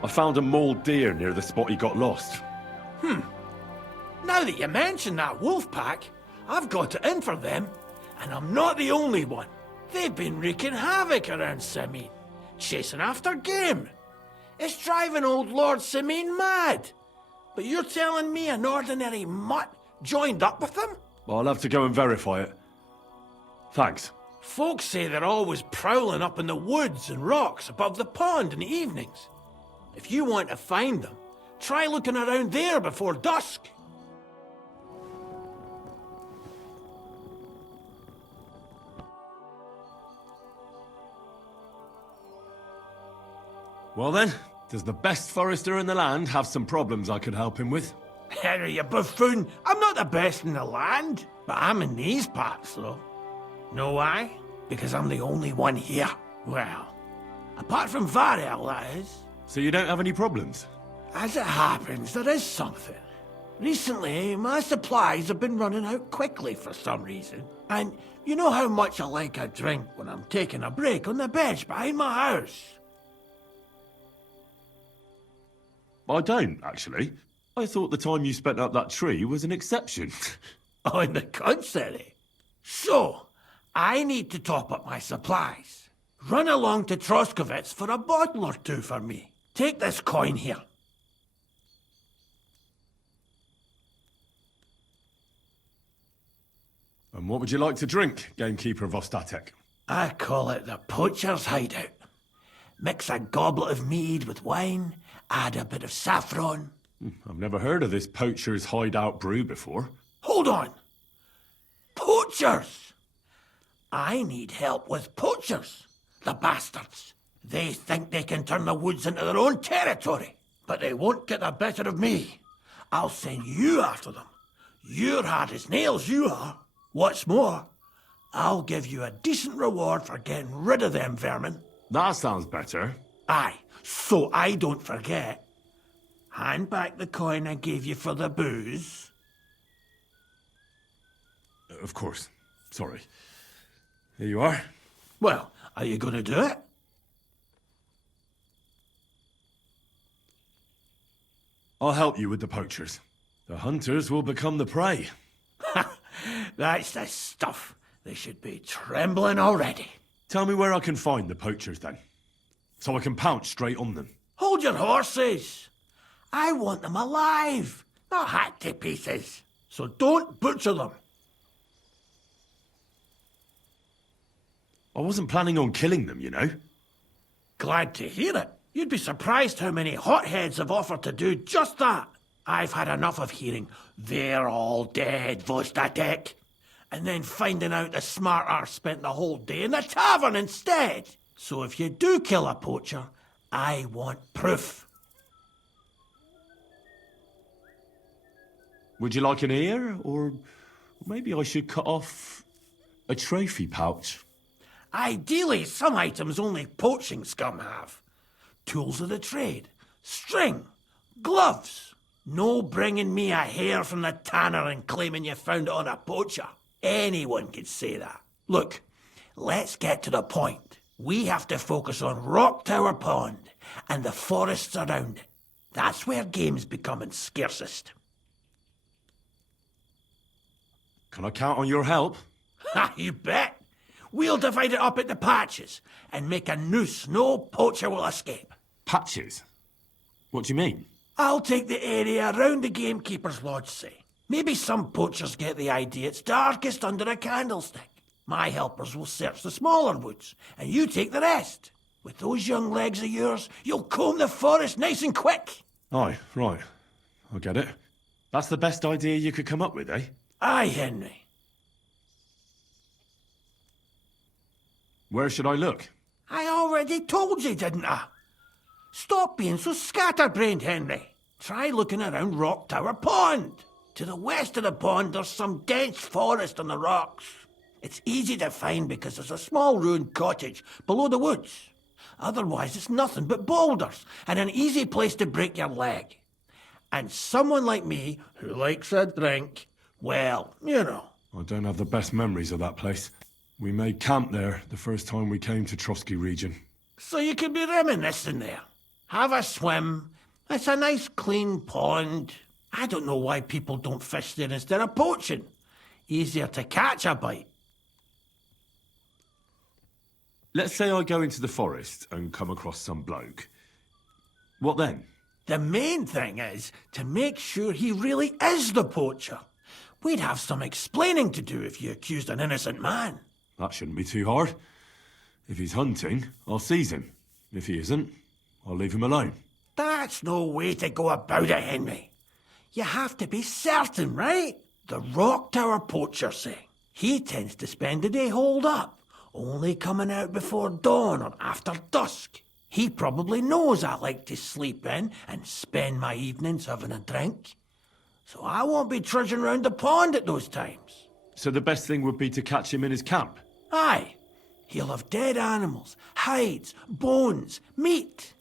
I found a mauled deer near the spot he got lost. Now that you mention that wolf pack, I've got it in for them. And I'm not the only one. They've been wreaking havoc around Simine, chasing after game. It's driving old Lord Simine mad. But you're telling me an ordinary mutt joined up with them? I'll have to go and verify it. Thanks. Folks say they're always prowling up in the woods and rocks above the pond in the evenings. If you want to find them, try looking around there before dusk. Well then, does the best forester in the land have some problems I could help him with? Henry, you buffoon! I'm not the best in the land, but I'm in these parts, though. Know why? Because I'm the only one here. Well, apart from Varel, that is. So you don't have any problems? As it happens, there is something. Recently, my supplies have been running out quickly for some reason. And you know how much I like a drink when I'm taking a break on the bench behind my house? I don't, actually. I thought the time you spent up that tree was an exception. On the contrary. So, I need to top up my supplies. Run along to Troskovitz for a bottle or two for me. Take this coin here. And what would you like to drink, Gamekeeper of Ostatek? I call it the poacher's hideout. Mix a goblet of mead with wine, add a bit of saffron. I've never heard of this poacher's hideout brew before. Hold on! Poachers! I need help with poachers. The bastards. They think they can turn the woods into their own territory, but they won't get the better of me. I'll send you after them. You're hard as nails, you are. What's more, I'll give you a decent reward for getting rid of them vermin. That sounds better. Aye, so I don't forget. Hand back the coin I gave you for the booze. Of course. Sorry. Here you are. Well, are you going to do it? I'll help you with the poachers. The hunters will become the prey. That's the stuff. They should be trembling already. Tell me where I can find the poachers, then. So I can pounce straight on them. Hold your horses. I want them alive, not hacked to pieces. So don't butcher them. I wasn't planning on killing them, you know. Glad to hear it. You'd be surprised how many hotheads have offered to do just that. I've had enough of hearing, "They're all dead, Vostatek," and then finding out the smart arse spent the whole day in the tavern instead. So if you do kill a poacher, I want proof. Would you like an ear? Or maybe I should cut off a trophy pouch? Ideally, some items only poaching scum have. Tools of the trade, string, gloves. No bringing me a hair from the tanner and claiming you found it on a poacher. Anyone could say that. Look, let's get to the point. We have to focus on Rock Tower Pond and the forests around it. That's where game's becoming scarcest. Can I count on your help? Ha, you bet. We'll divide it up into patches and make a noose no poacher will escape. Patches? What do you mean? I'll take the area around the Gamekeeper's lodge, say. Maybe some poachers get the idea it's darkest under a candlestick. My helpers will search the smaller woods, and you take the rest. With those young legs of yours, you'll comb the forest nice and quick. Aye, right. I get it. That's the best idea you could come up with, eh? Aye, Henry. Where should I look? I already told you, didn't I? Stop being so scatterbrained, Henry. Try looking around Rock Tower Pond. To the west of the pond, there's some dense forest on the rocks. It's easy to find because there's a small ruined cottage below the woods. Otherwise, it's nothing but boulders and an easy place to break your leg. And someone like me, who likes a drink, well, you know, I don't have the best memories of that place. We made camp there the first time we came to Trosky region. So you can be reminiscing there. Have a swim. It's a nice clean pond. I don't know why people don't fish there instead of poaching. Easier to catch a bite. Let's say I go into the forest and come across some bloke. What then? The main thing is to make sure he really is the poacher. We'd have some explaining to do if you accused an innocent man. That shouldn't be too hard. If he's hunting, I'll seize him. If he isn't, I'll leave him alone. That's no way to go about it, Henry. You have to be certain, right? The Rock Tower poacher say. He tends to spend the day holed up, only coming out before dawn or after dusk. He probably knows I like to sleep in and spend my evenings having a drink. So I won't be trudging round the pond at those times. So the best thing would be to catch him in his camp? Aye. He'll have dead animals, hides, bones, meat.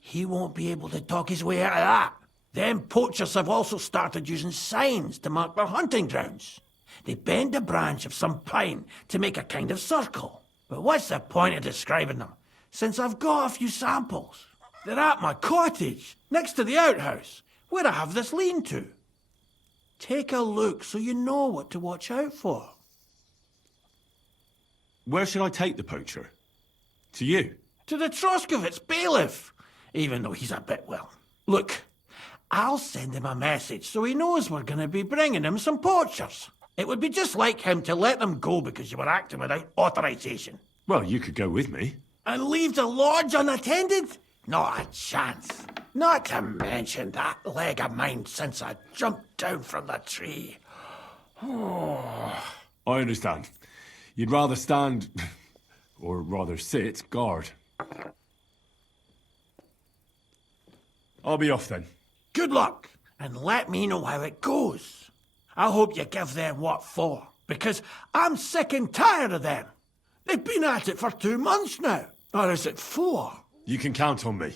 He won't be able to talk his way out of that. Them poachers have also started using signs to mark their hunting grounds. They bend a branch of some pine to make a kind of circle. But what's the point of describing them, since I've got a few samples? They're at my cottage, next to the outhouse, where I have this lean-to. Take a look so you know what to watch out for. Where should I take the poacher? To you? To the Troskovitz bailiff, even though he's a bit, well. Look, I'll send him a message so he knows we're going to be bringing him some poachers. It would be just like him to let them go because you were acting without authorization. Well, you could go with me. And leave the lodge unattended? Not a chance. Not to mention that leg of mine since I jumped down from the tree. I understand. You'd rather stand, or rather sit, guard. I'll be off then. Good luck, and let me know how it goes. I hope you give them what for, because I'm sick and tired of them. They've been at it for 2 months now. Or is it 4? You can count on me.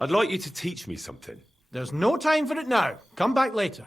I'd like you to teach me something. There's no time for it now. Come back later.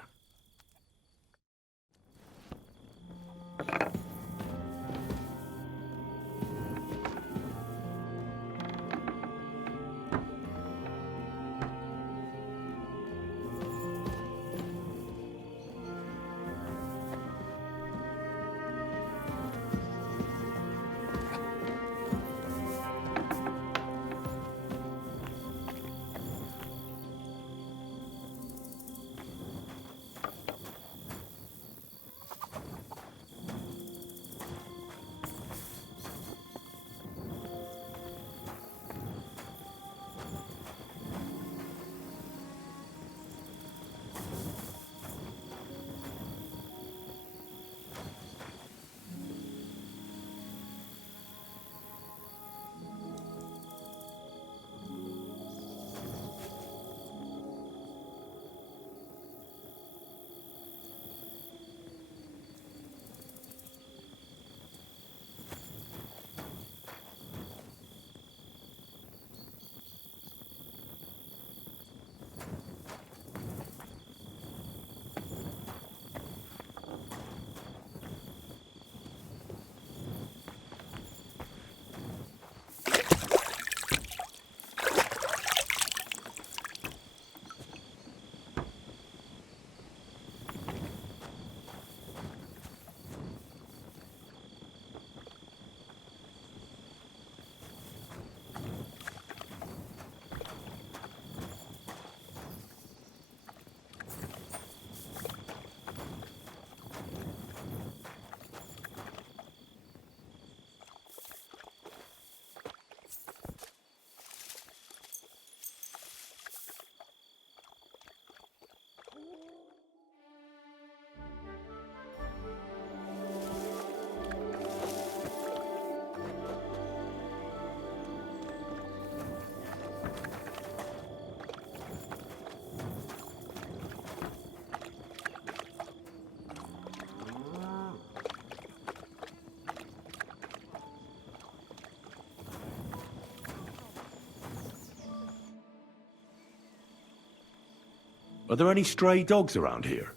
Are there any stray dogs around here?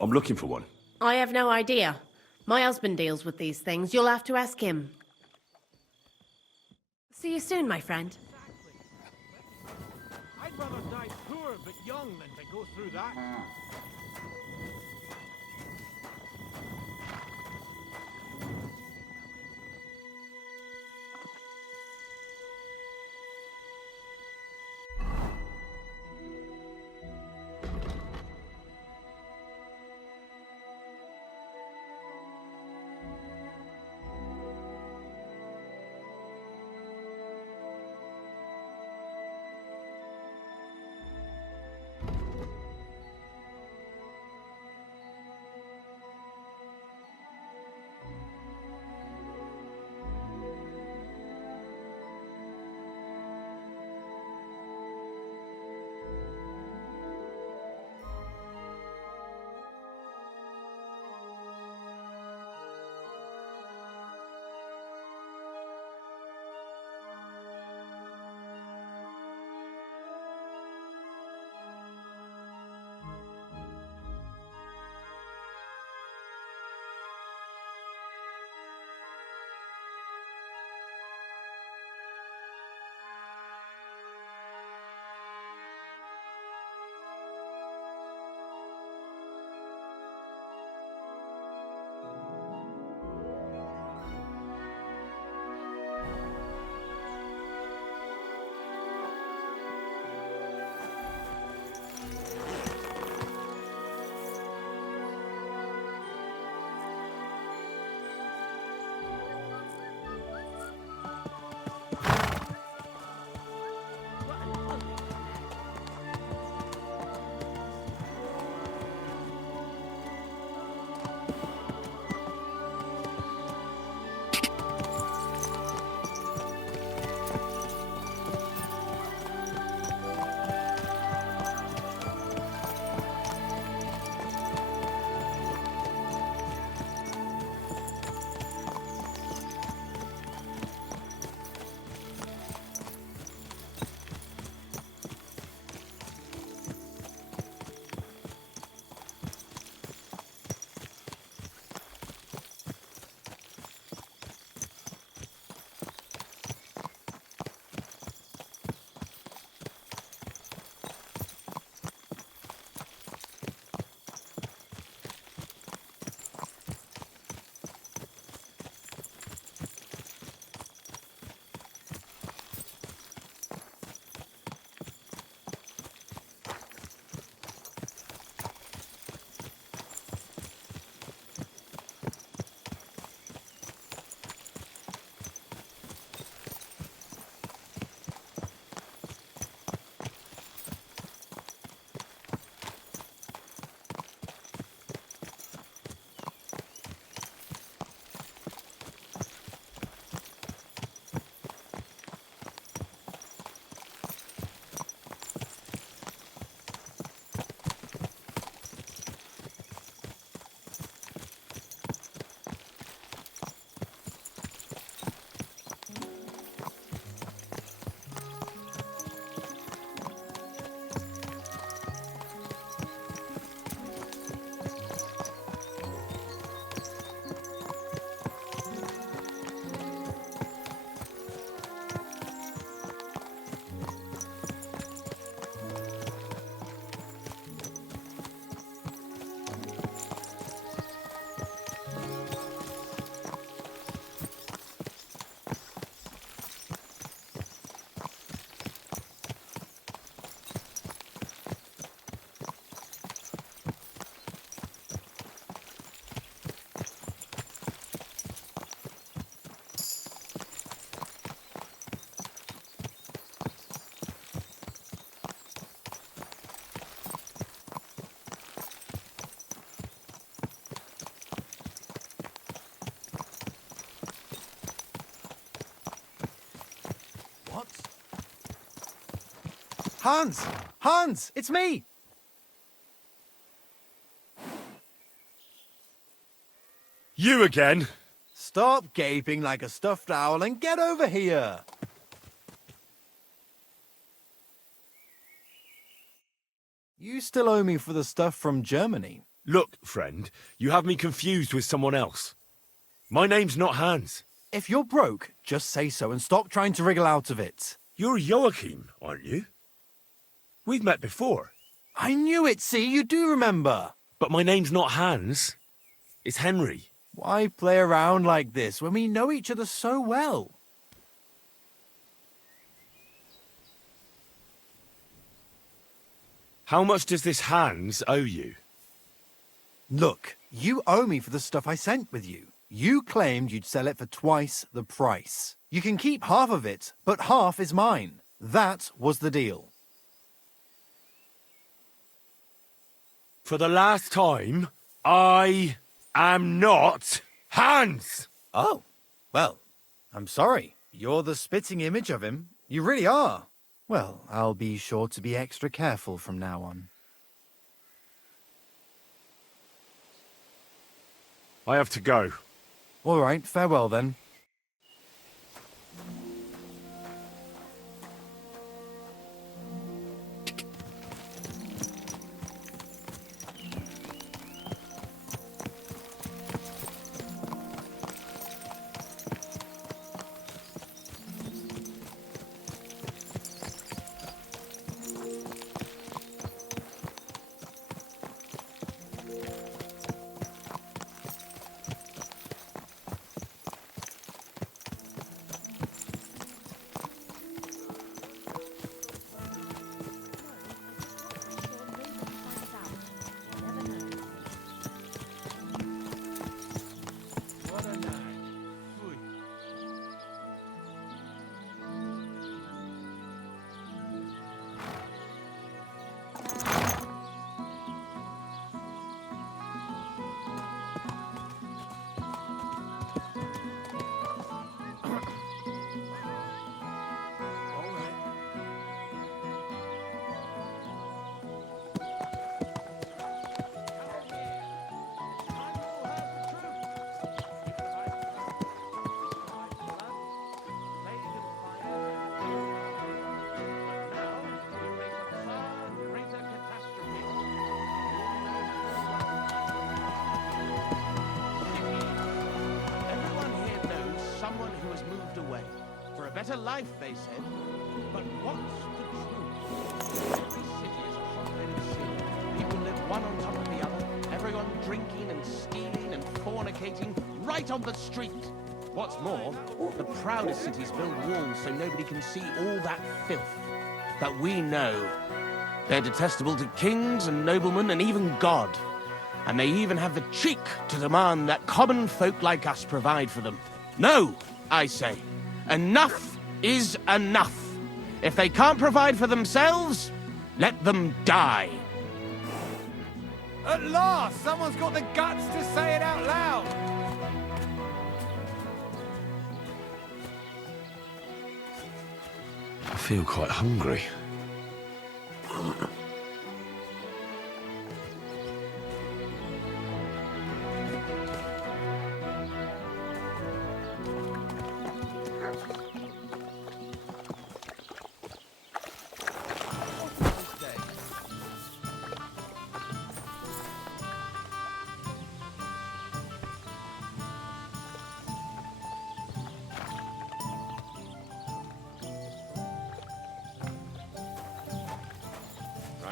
I'm looking for one. I have no idea. My husband deals with these things. You'll have to ask him. See you soon, my friend. I'd rather die poor but young than to go through that. Hans! Hans! It's me! You again? Stop gaping like a stuffed owl and get over here! You still owe me for the stuff from Germany. Look, friend, you have me confused with someone else. My name's not Hans. If you're broke, just say so and stop trying to wriggle out of it. You're Joachim, aren't you? We've met before. I knew it, see? You do remember. But my name's not Hans. It's Henry. Why play around like this when we know each other so well? How much does this Hans owe you? Look, you owe me for the stuff I sent with you. You claimed you'd sell it for twice the price. You can keep half of it, but half is mine. That was the deal. For the last time, I am not Hans! Oh, well, I'm sorry. You're the spitting image of him. You really are. Well, I'll be sure to be extra careful from now on. I have to go. All right, farewell then. Better life, they said. But what's the truth? Every city is a hotbed of sin. People live one on top of the other. Everyone drinking and stealing and fornicating right on the street. What's more, the proudest cities build walls so nobody can see all that filth. But we know they're detestable to kings and noblemen and even God. And they even have the cheek to demand that common folk like us provide for them. No, I say. Enough is enough. If they can't provide for themselves, let them die. At last, someone's got the guts to say it out loud. I feel quite hungry.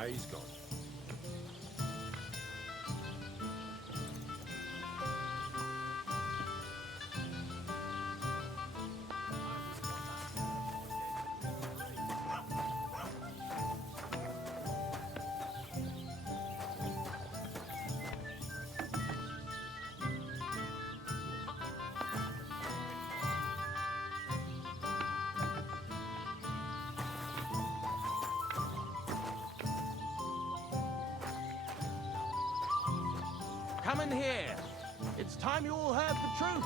He's gone. Come in here. It's time you all heard the truth.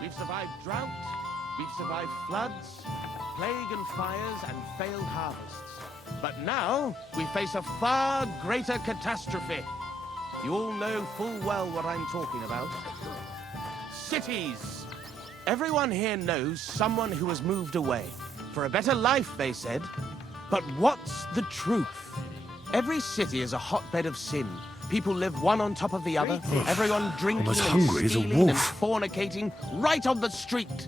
We've survived drought, we've survived floods, plague and fires, and failed harvests. But now, we face a far greater catastrophe. You all know full well what I'm talking about. Cities. Everyone here knows someone who has moved away. For a better life, they said. But what's the truth? Every city is a hotbed of sin. People live one on top of the other, everyone drinking I'm as and hungry as a stealing and wolf. fornicating right on the street.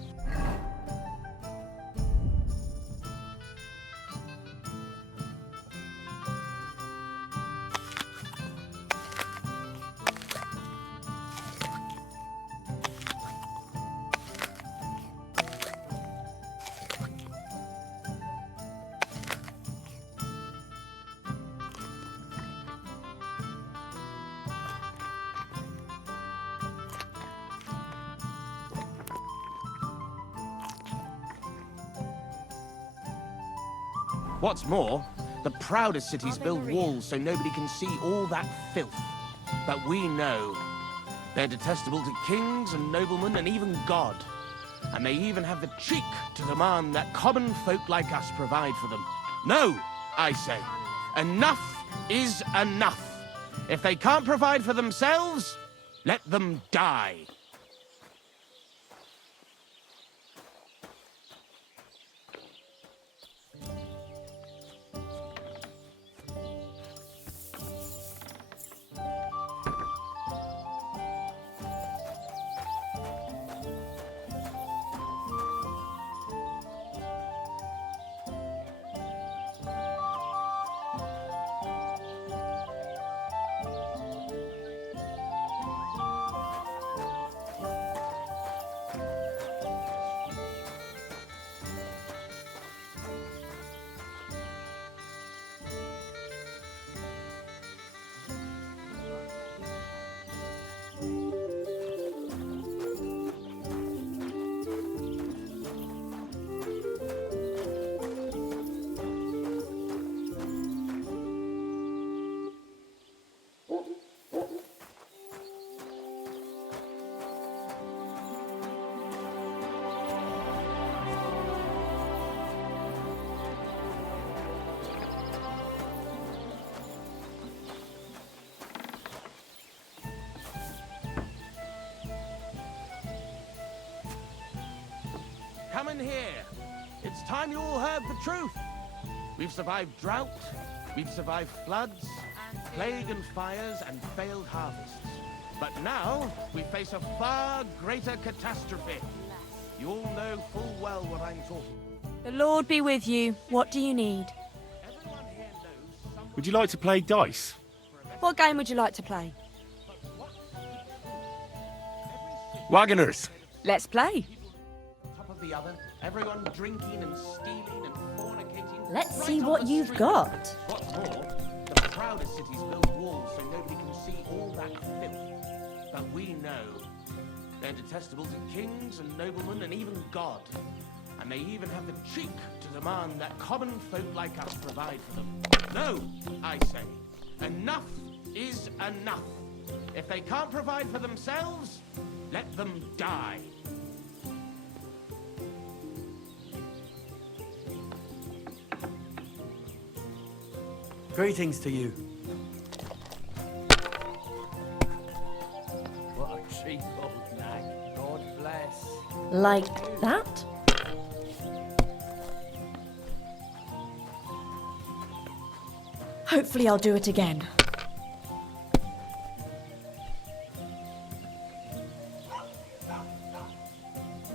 What's more, the proudest cities build walls so nobody can see all that filth. But we know they're detestable to kings and noblemen and even God. And they even have the cheek to demand that common folk like us provide for them. No, I say. Enough is enough. If they can't provide for themselves, let them die. Come in here. It's time you all heard the truth. We've survived drought, we've survived floods, plague and fires, and failed harvests. But now, we face a far greater catastrophe. You all know full well what I'm talking. The Lord be with you. What do you need? Would you like to play dice? What game would you like to play? Wagoners! Let's play. Top of the other, everyone drinking and stealing and fornicating. Let's see what you've got. What's more, the proudest cities build walls so nobody can see all that filth. But we know they're detestable to kings and noblemen and even God. And they even have the cheek to demand that common folk like us provide for them. No, I say, enough is enough. If they can't provide for themselves, let them die. Greetings to you. What a cheap old nag. God bless. Like that? Hopefully I'll do it again.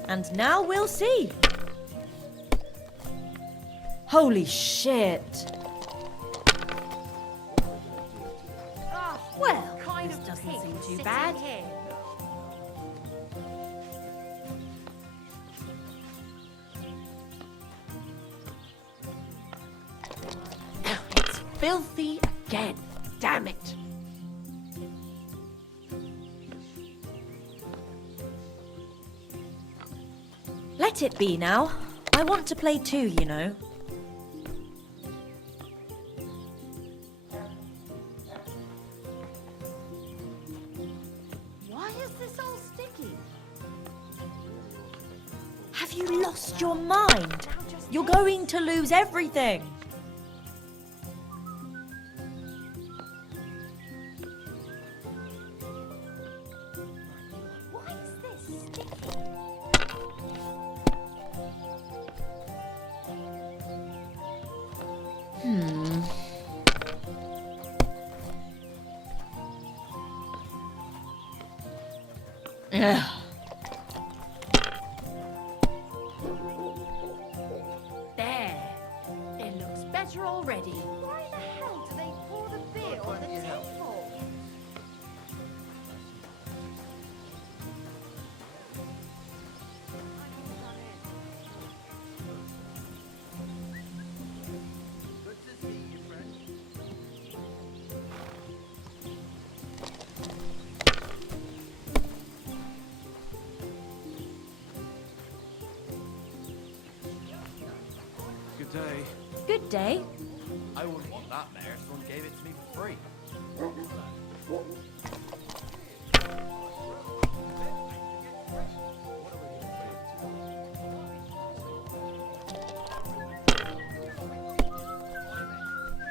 And now we'll see. Holy shit. Well, this doesn't seem too bad. It's filthy again. Damn it. Let it be now. I want to play too, you know. Why is this all sticky? Have you lost your mind? You're going to lose everything. Why is this sticky? Ugh. There. It looks better already. Why the hell do they pour the beer on the table? Good day. Good day. I wouldn't want that there. Someone gave it to me for free.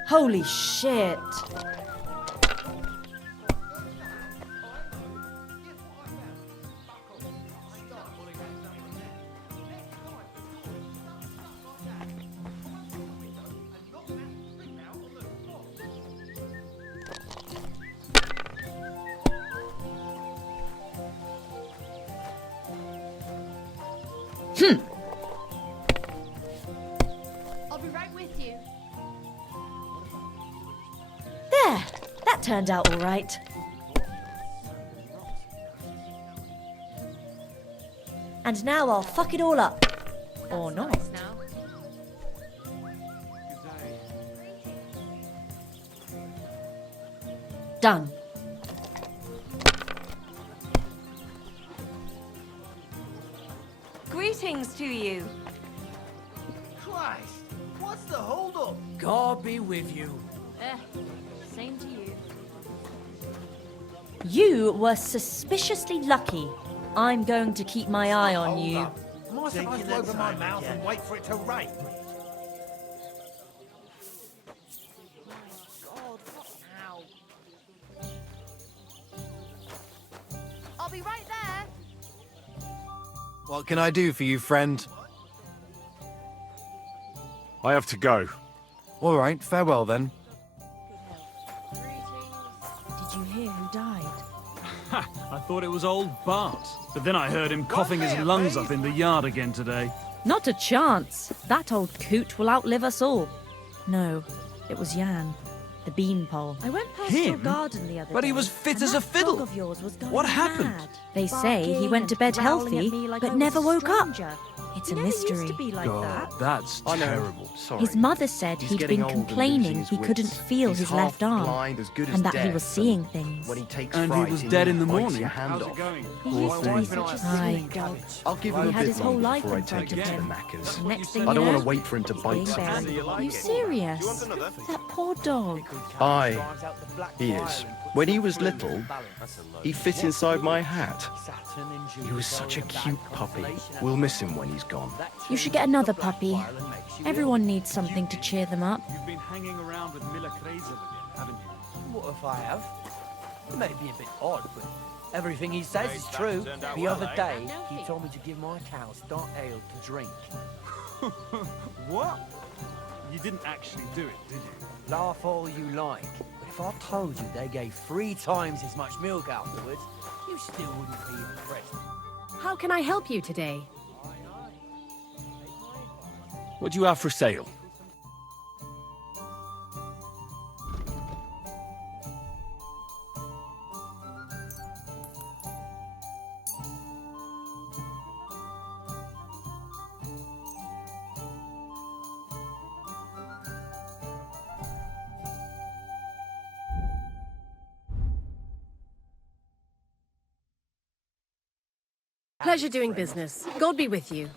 Holy shit. I'll be right with you. There. That turned out all right. And now I'll fuck it all up. Or not. Done. Greetings to you. Christ, what's the hold-up? God be with you. Same to you. You were suspiciously lucky. I'm going to keep my eye on you. Am I supposed to open my mouth and wait for it to rain? God, what now? I'll be right there. What can I do for you, friend? I have to go. All right, farewell then. Did you hear who died? I thought it was old Bart, but then I heard him coughing his lungs up in the yard again today. Not a chance. That old coot will outlive us all. No, it was Jan, the beanpole. I went past your Him? garden the other day. But he was fit and as a that fiddle. dog of yours was going What happened? mad. They say he went to bed healthy, but never woke up. It's a mystery. God, that's terrible. His mother said he'd been complaining he couldn't feel his left arm, and that he was seeing things. And he was dead in the morning. How's it going? He used to be such a sweet dog. I'll give He him a had bit his wole longer life before I in front take of him to the him. Macca's. Next thing I you don't know, want to wait for him to he's bite being something. buried. You serious? That poor dog. Aye, he is. When he was little, he fit inside my hat. He was such a cute puppy. We'll miss him when he's gone. You should get another puppy. Everyone needs something to cheer them up. You've been hanging around with Miller Kraser again, haven't you? What if I have? It may be a bit odd, but everything he says is true. The other day, he told me to give my cows dark ale to drink. What? You didn't actually do it, did you? Laugh all you like, but if I told you they gave 3 times as much milk afterwards, you still wouldn't be impressed. How can I help you today? What do you have for sale? Pleasure doing business. God be with you.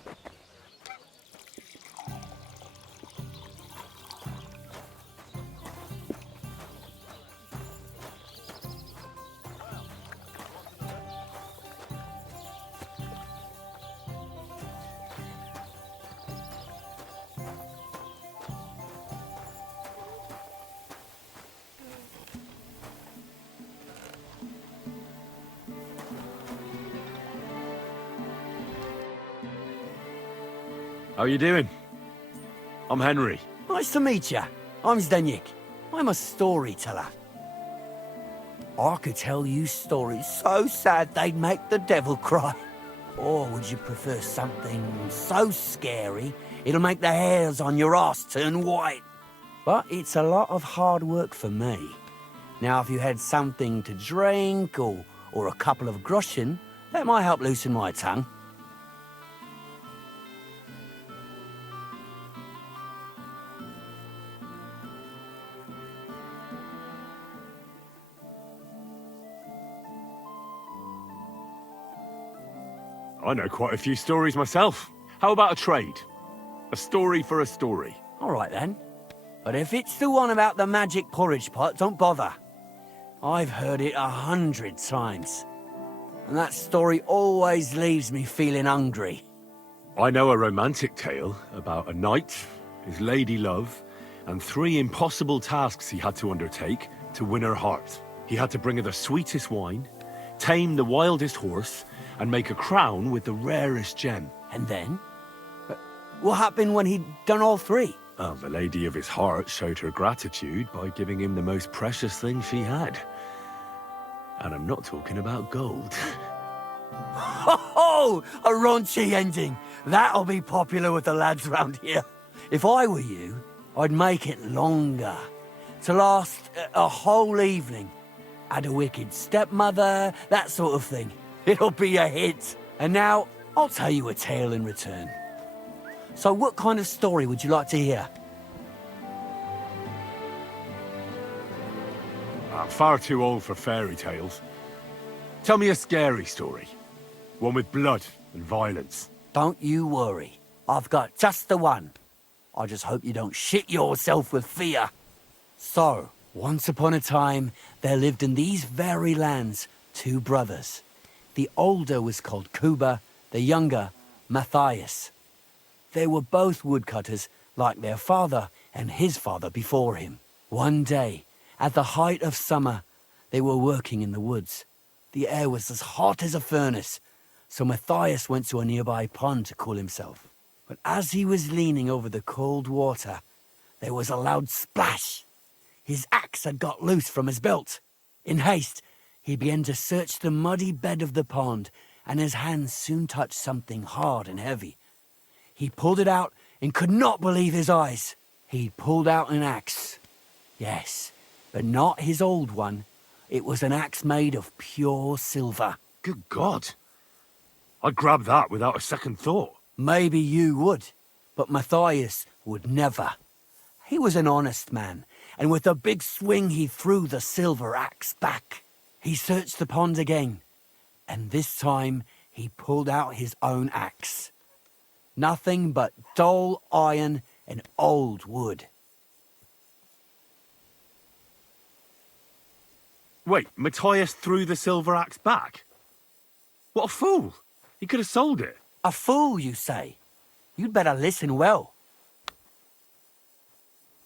How are you doing? I'm Henry. Nice to meet you. I'm Zdeněk. I'm a storyteller. I could tell you stories so sad they'd make the devil cry. Or would you prefer something so scary it'll make the hairs on your ass turn white? But it's a lot of hard work for me. Now, if you had something to drink or a couple of groschen, that might help loosen my tongue. I know quite a few stories myself. How about a trade? A story for a story. All right, then. But if it's the one about the magic porridge pot, don't bother. I've heard it 100 times. And that story always leaves me feeling hungry. I know a romantic tale about a knight, his lady love, and 3 impossible tasks he had to undertake to win her heart. He had to bring her the sweetest wine, tame the wildest horse, and make a crown with the rarest gem. And then? What happened when he'd done all 3? Well, the lady of his heart showed her gratitude by giving him the most precious thing she had. And I'm not talking about gold. Ho! A raunchy ending. That'll be popular with the lads round here. If I were you, I'd make it longer. To last a whole evening. Add a wicked stepmother, that sort of thing. It'll be a hit. And now, I'll tell you a tale in return. So what kind of story would you like to hear? I'm far too old for fairy tales. Tell me a scary story. One with blood and violence. Don't you worry. I've got just the one. I just hope you don't shit yourself with fear. So, once upon a time, there lived in these very lands 2 brothers. The older was called Kuba, the younger, Matthias. They were both woodcutters, like their father and his father before him. One day, at the height of summer, they were working in the woods. The air was as hot as a furnace, so Matthias went to a nearby pond to cool himself. But as he was leaning over the cold water, there was a loud splash. His axe had got loose from his belt. In haste, he began to search the muddy bed of the pond, and his hands soon touched something hard and heavy. He pulled it out and could not believe his eyes. He'd pulled out an axe. Yes, but not his old one. It was an axe made of pure silver. Good God. I'd grab that without a second thought. Maybe you would, but Matthias would never. He was an honest man, and with a big swing he threw the silver axe back. He searched the pond again, and this time he pulled out his own axe. Nothing but dull iron and old wood. Wait, Matthias threw the silver axe back? What a fool! He could have sold it. A fool, you say? You'd better listen well.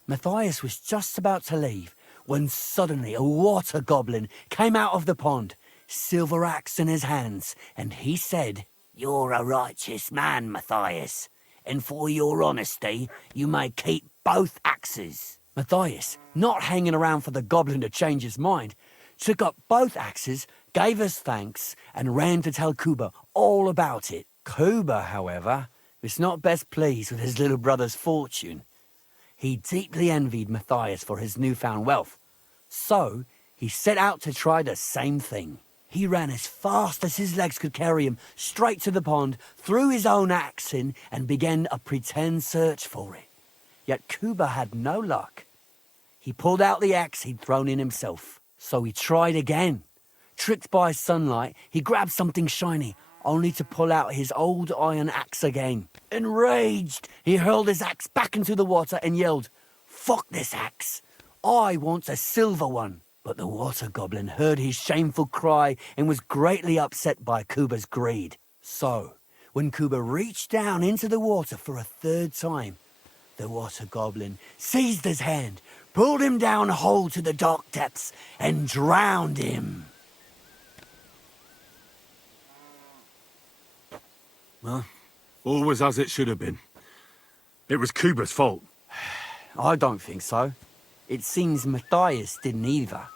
Matthias was just about to leave when suddenly a water goblin came out of the pond, silver axe in his hands, and he said, "You're a righteous man, Matthias, and for your honesty, you may keep both axes." Matthias, not hanging around for the goblin to change his mind, took up both axes, gave us thanks, and ran to tell Kuba all about it. Kuba, however, was not best pleased with his little brother's fortune. He deeply envied Matthias for his newfound wealth, so he set out to try the same thing. He ran as fast as his legs could carry him straight to the pond, threw his own axe in, and began a pretend search for it. Yet Kuba had no luck. He pulled out the axe he'd thrown in himself, so he tried again. Tricked by sunlight, he grabbed something shiny, only to pull out his old iron axe again. Enraged, he hurled his axe back into the water and yelled, "Fuck this axe! I want a silver one!" But the water goblin heard his shameful cry and was greatly upset by Kuba's greed. So, when Kuba reached down into the water for a third time, the water goblin seized his hand, pulled him down whole to the dark depths, and drowned him. Well, all was as it should have been. It was Kuba's fault. I don't think so. It seems Matthias didn't either.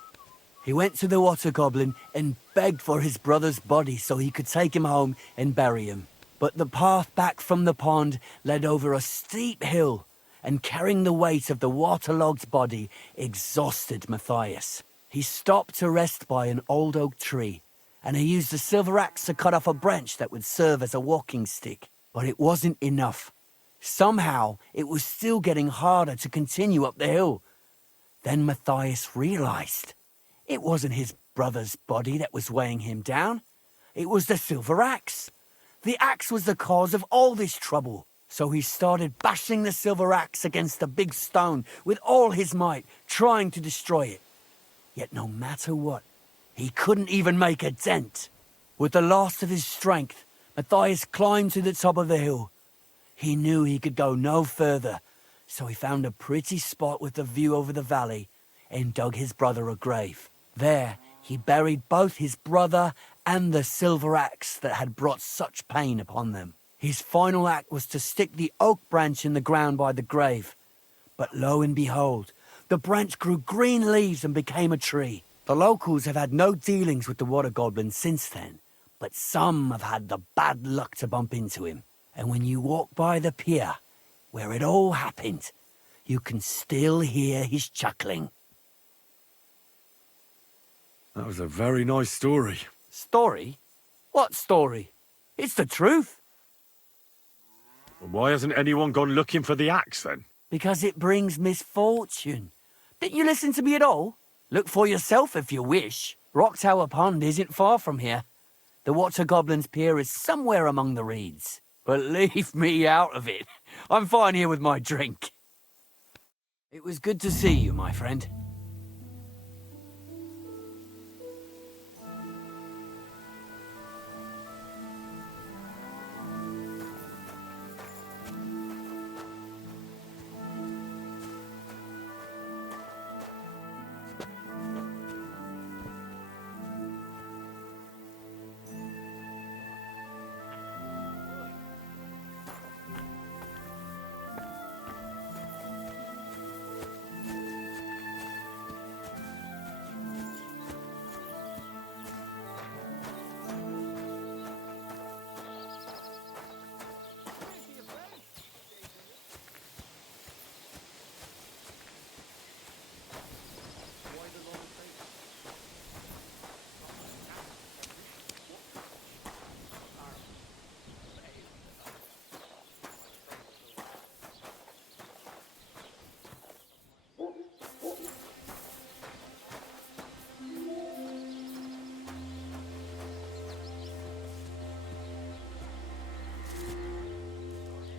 He went to the water goblin and begged for his brother's body so he could take him home and bury him. But the path back from the pond led over a steep hill, and carrying the weight of the waterlogged body exhausted Matthias. He stopped to rest by an old oak tree, and he used a silver axe to cut off a branch that would serve as a walking stick. But it wasn't enough. Somehow, it was still getting harder to continue up the hill. Then Matthias realized it wasn't his brother's body that was weighing him down. It was the silver axe. The axe was the cause of all this trouble. So he started bashing the silver axe against the big stone with all his might, trying to destroy it. Yet no matter what, he couldn't even make a dent. With the last of his strength, Matthias climbed to the top of the hill. He knew he could go no further, so he found a pretty spot with a view over the valley and dug his brother a grave. There, he buried both his brother and the silver axe that had brought such pain upon them. His final act was to stick the oak branch in the ground by the grave. But lo and behold, the branch grew green leaves and became a tree. The locals have had no dealings with the water goblin since then, but some have had the bad luck to bump into him. And when you walk by the pier, where it all happened, you can still hear his chuckling. That was a very nice story. Story? What story? It's the truth. Well, why hasn't anyone gone looking for the axe then? Because it brings misfortune. Didn't you listen to me at all? Look for yourself if you wish. Rock Tower Pond isn't far from here. The Water Goblin's pier is somewhere among the reeds. But leave me out of it. I'm fine here with my drink. It was good to see you, my friend.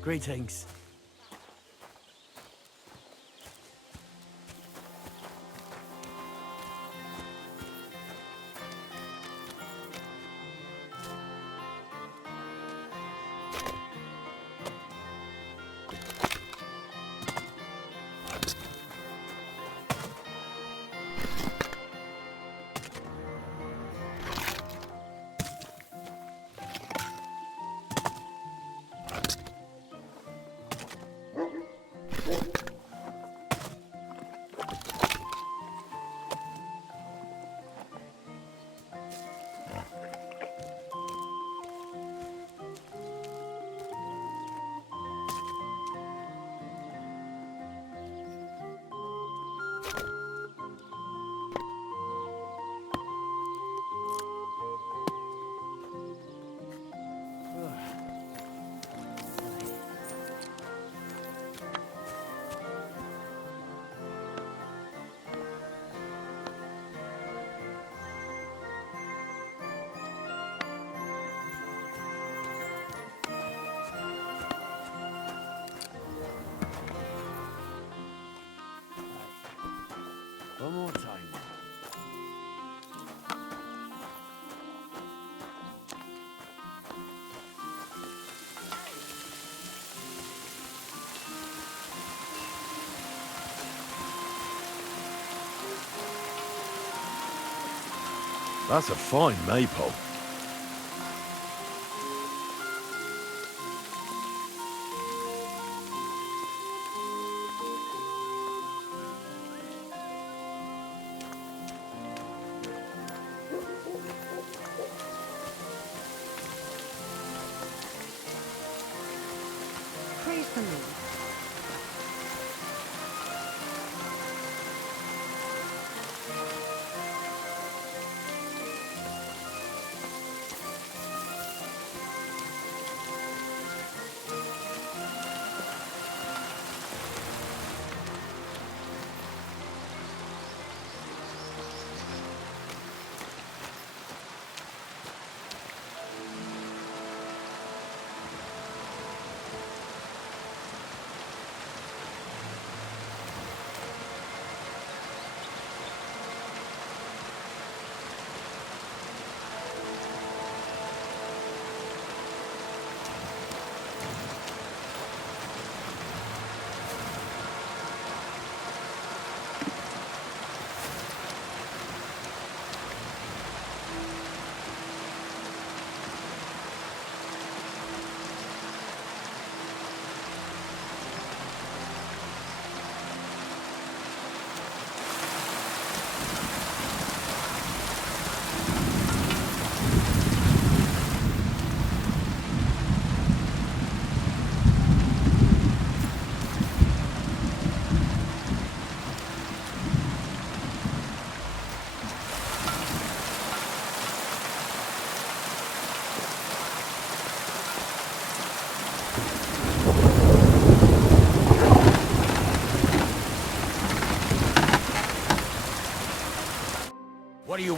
Greetings. One more time. That's a fine maypole.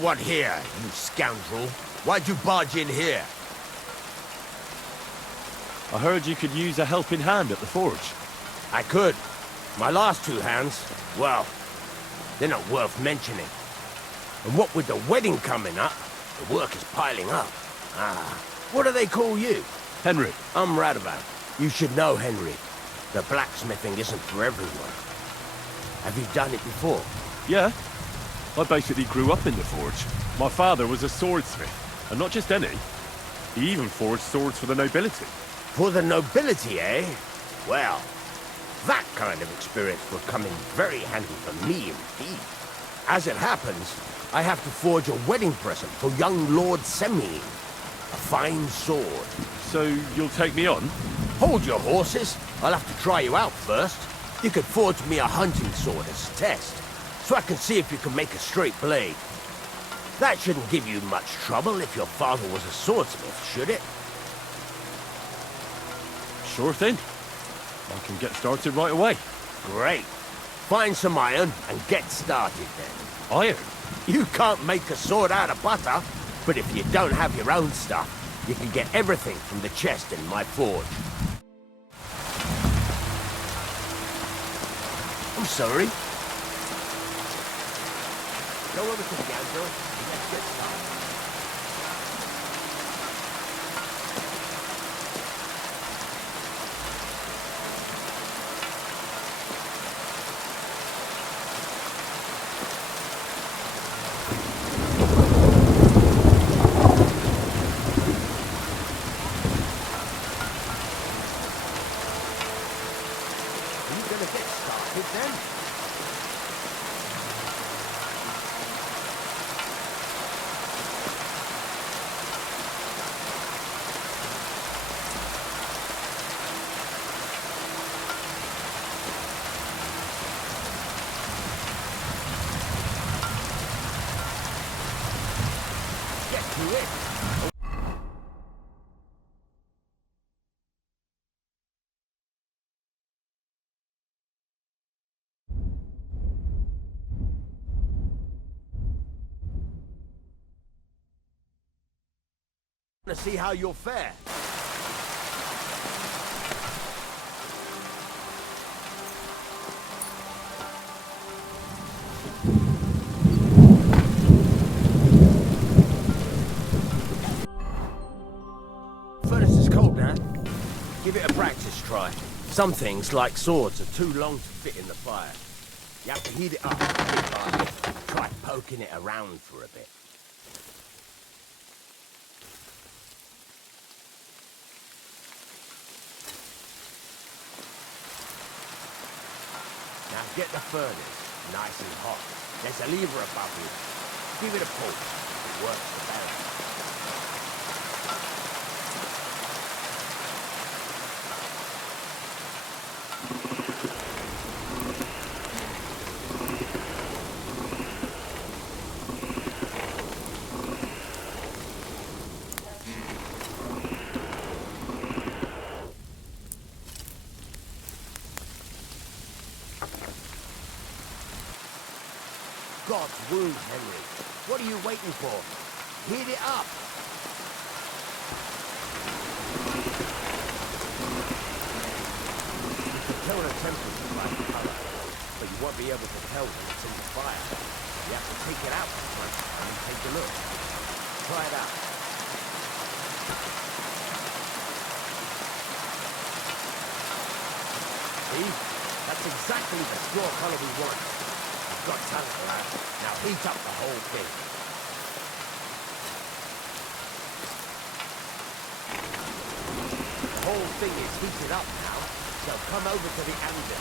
What here, you scoundrel? Why'd you barge in here? I heard you could use a helping hand at the forge. I could. My last two hands, well, they're not worth mentioning. And what with the wedding coming up, the work is piling up. What do they call you? Henry. I'm Radovan. You should know, Henry. The blacksmithing isn't for everyone. Have you done it before? Yeah. I basically grew up in the forge. My father was a swordsmith, and not just any. He even forged swords for the nobility. For the nobility, eh? Well, that kind of experience will come in very handy for me indeed. As it happens, I have to forge a wedding present for young Lord Semine. A fine sword. So you'll take me on? Hold your horses. I'll have to try you out first. You could forge me a hunting sword as a test, so I can see if you can make a straight blade. That shouldn't give you much trouble if your father was a swordsmith, should it? Sure thing. I can get started right away. Great. Find some iron and get started then. Iron? You can't make a sword out of butter, but if you don't have your own stuff, you can get everything from the chest in my forge. I'm sorry. Go over to the anvil and let's get started. To see how you'll fare. Furnace is cold now. Give it a practice try. Some things, like swords, are too long to fit in the fire. You have to heat it up. Try poking it around for a bit. Now get the furnace nice and hot. There's a lever above you. Give it a pull. It works the better. God's wounds, Henry. What are you waiting for? Heat it up! You can tell the temperature by the color, but you won't be able to tell when it's in the fire. You have to take it out first and then take a look. Try it out. See? That's exactly the straw color we want. Got something left. Now heat up the whole thing. The whole thing is heated up now, so come over to the anvil.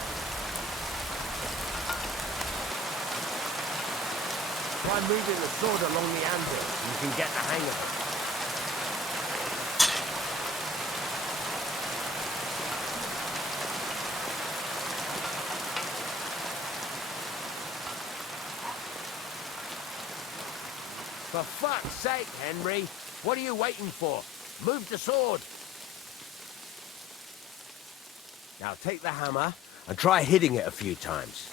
Try moving the sword along the anvil, and you can get the hang of it. For fuck's sake, Henry! What are you waiting for? Move the sword! Now take the hammer and try hitting it a few times.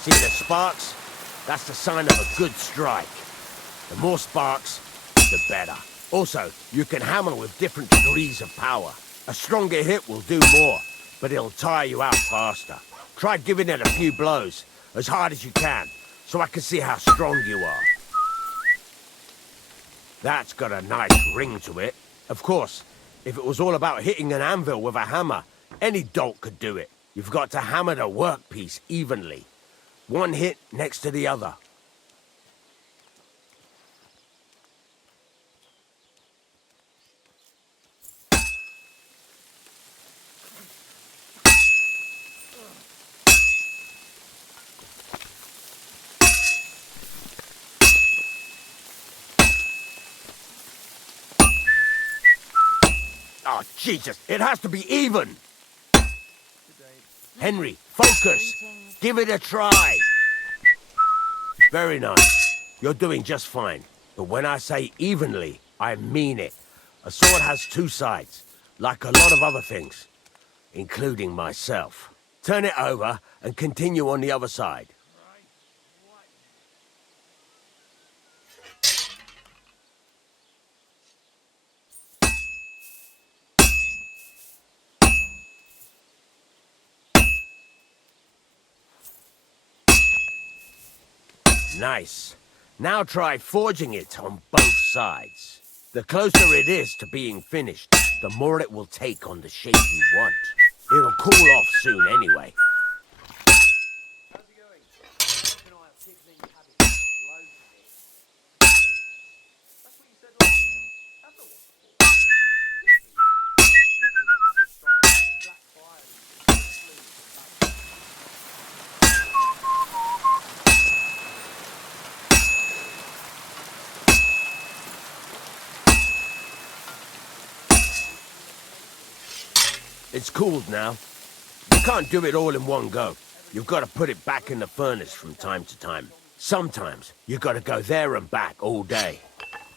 See the sparks? That's the sign of a good strike. The more sparks, the better. Also, you can hammer with different degrees of power. A stronger hit will do more, but it'll tire you out faster. Try giving it a few blows, as hard as you can, so I can see how strong you are. That's got a nice ring to it. Of course, if it was all about hitting an anvil with a hammer, any dolt could do it. You've got to hammer the workpiece evenly. One hit next to the other. Oh, Jesus, it has to be even! Henry, focus! Give it a try! Very nice. You're doing just fine. But when I say evenly, I mean it. A sword has two sides, like a lot of other things, including myself. Turn it over and continue on the other side. Nice. Now try forging it on both sides. The closer it is to being finished, the more it will take on the shape you want. It'll cool off soon anyway. It's cooled now. You can't do it all in one go. You've got to put it back in the furnace from time to time. Sometimes you've got to go there and back all day.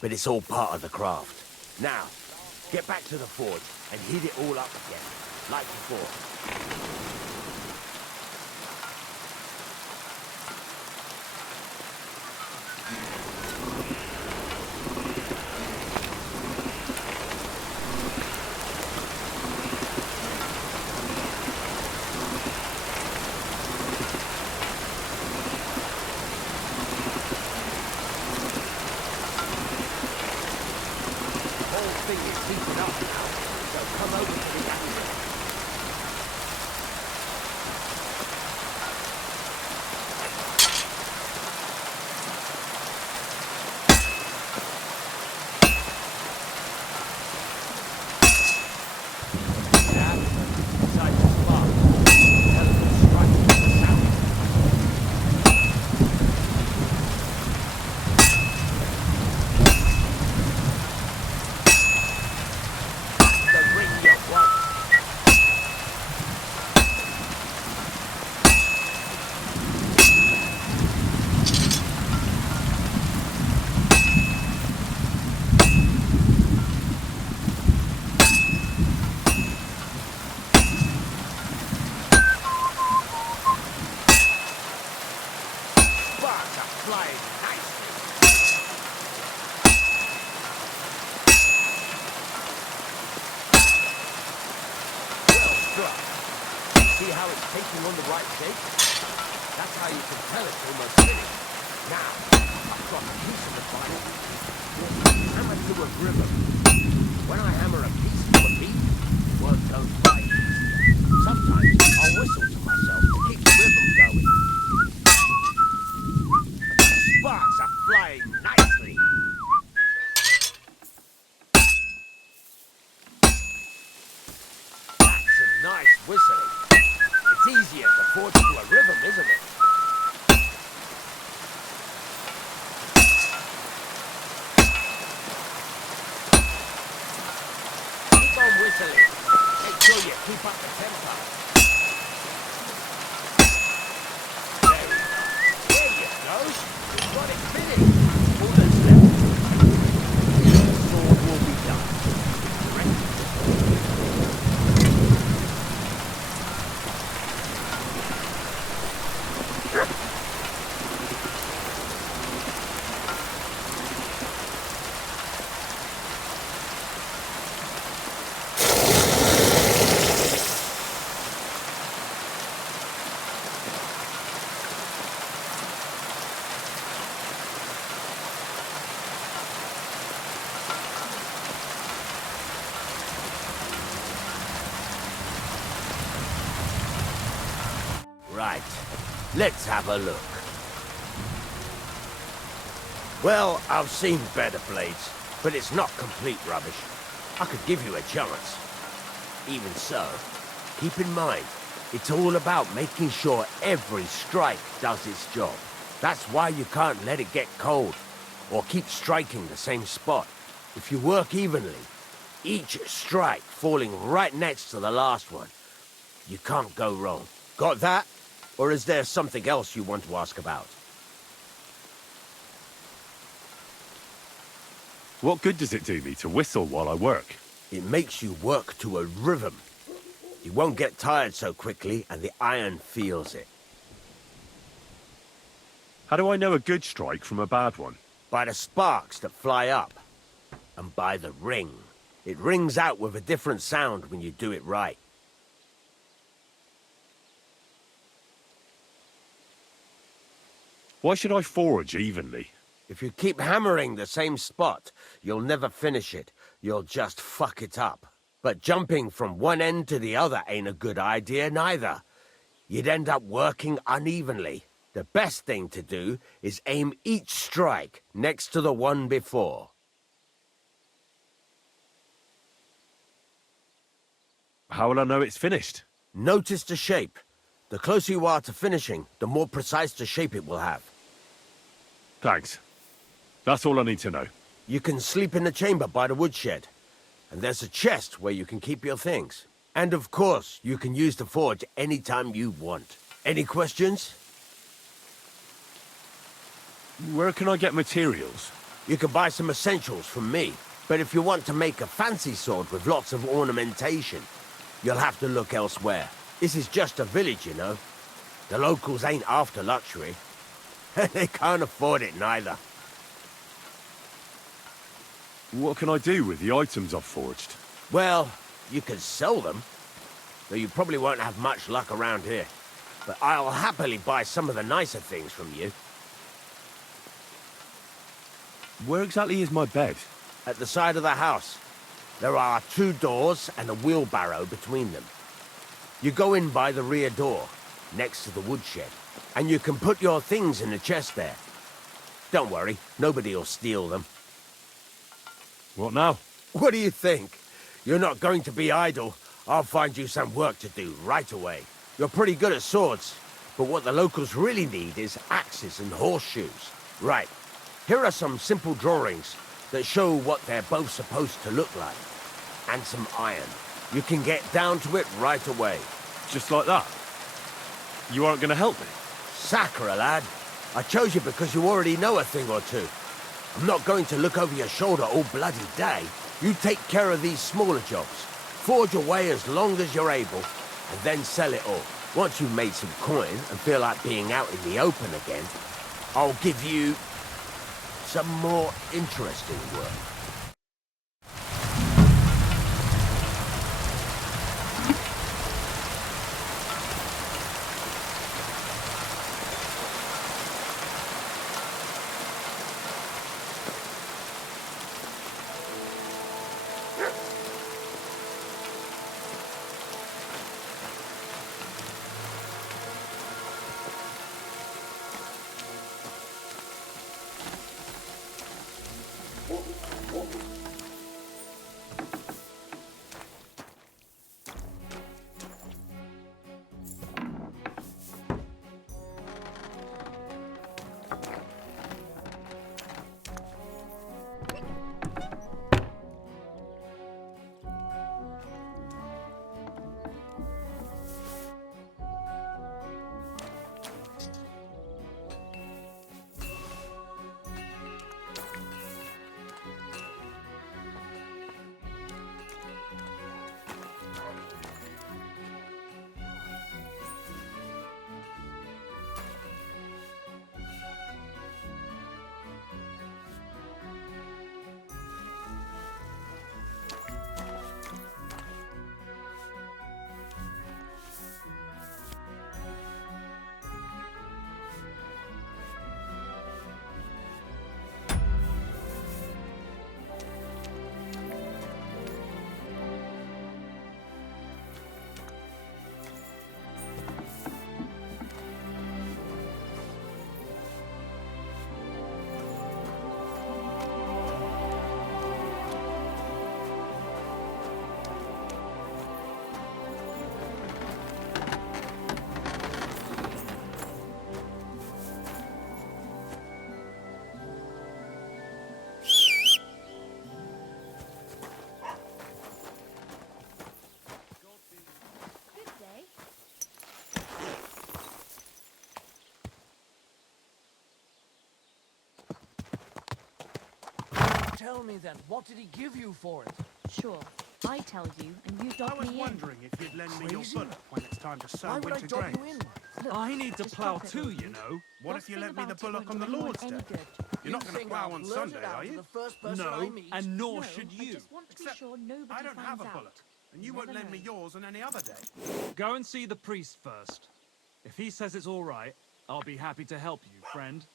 But it's all part of the craft. Now, get back to the forge and heat it all up again, like before. See how it's taking on the right shape? That's how you can tell it's almost finished. Now, I've got a piece of the fire. Hammer to a rhythm. When I hammer a piece to a beat, work goes right easier. Sometimes I'll whistle to myself to keep the rhythm going. Sparks are flying nicely. That's some nice whistling. It's easier to forge to a rhythm, isn't it? Keep on whistling. Make sure you keep up the tempo. There you go. You've got it finished. All that's left. The sword will be done. Correct? Let's have a look. Well, I've seen better blades, but it's not complete rubbish. I could give you a chance. Even so, keep in mind, it's all about making sure every strike does its job. That's why you can't let it get cold, or keep striking the same spot. If you work evenly, each strike falling right next to the last one, you can't go wrong. Got that? Or is there something else you want to ask about? What good does it do me to whistle while I work? It makes you work to a rhythm. You won't get tired so quickly, and the iron feels it. How do I know a good strike from a bad one? By the sparks that fly up. And by the ring. It rings out with a different sound when you do it right. Why should I forge evenly? If you keep hammering the same spot, you'll never finish it. You'll just fuck it up. But jumping from one end to the other ain't a good idea neither. You'd end up working unevenly. The best thing to do is aim each strike next to the one before. How will I know it's finished? Notice the shape. The closer you are to finishing, the more precise the shape it will have. Thanks. That's all I need to know. You can sleep in the chamber by the woodshed. And there's a chest where you can keep your things. And of course, you can use the forge anytime you want. Any questions? Where can I get materials? You can buy some essentials from me. But if you want to make a fancy sword with lots of ornamentation, you'll have to look elsewhere. This is just a village, you know. The locals ain't after luxury. They can't afford it neither. What can I do with the items I've forged? Well, you can sell them, though you probably won't have much luck around here. But I'll happily buy some of the nicer things from you. Where exactly is my bed? At the side of the house. There are 2 doors and a wheelbarrow between them. You go in by the rear door, next to the woodshed, and you can put your things in the chest there. Don't worry, nobody'll steal them. What now? What do you think? You're not going to be idle. I'll find you some work to do right away. You're pretty good at swords, but what the locals really need is axes and horseshoes. Right, here are some simple drawings that show what they're both supposed to look like. And some iron. You can get down to it right away. Just like that? You aren't going to help me? Sacre, lad. I chose you because you already know a thing or two. I'm not going to look over your shoulder all bloody day. You take care of these smaller jobs. Forge away as long as you're able, and then sell it all. Once you've made some coin and feel like being out in the open again, I'll give you some more interesting work. Tell me then, what did he give you for it? Sure, I tell you, and you dob me in. if you'd lend me your Crazy? bullock when it's time to sow Why would I winter dob grains. you in? Look, I need to just plough drop it, too, will you know. What Your if you thing lent me the about it bullock won't on the do anyone Lord's any Day? good. You're not going to think plough I'll on blurt Sunday, it out are to you? the first person No, I meet? and nor No, should I you. just want to be Except sure nobody I don't have finds a out. bullock, and you You won't never lend me know. yours on any other day. Go and see the priest first. If he says it's all right, I'll be happy to help you, friend.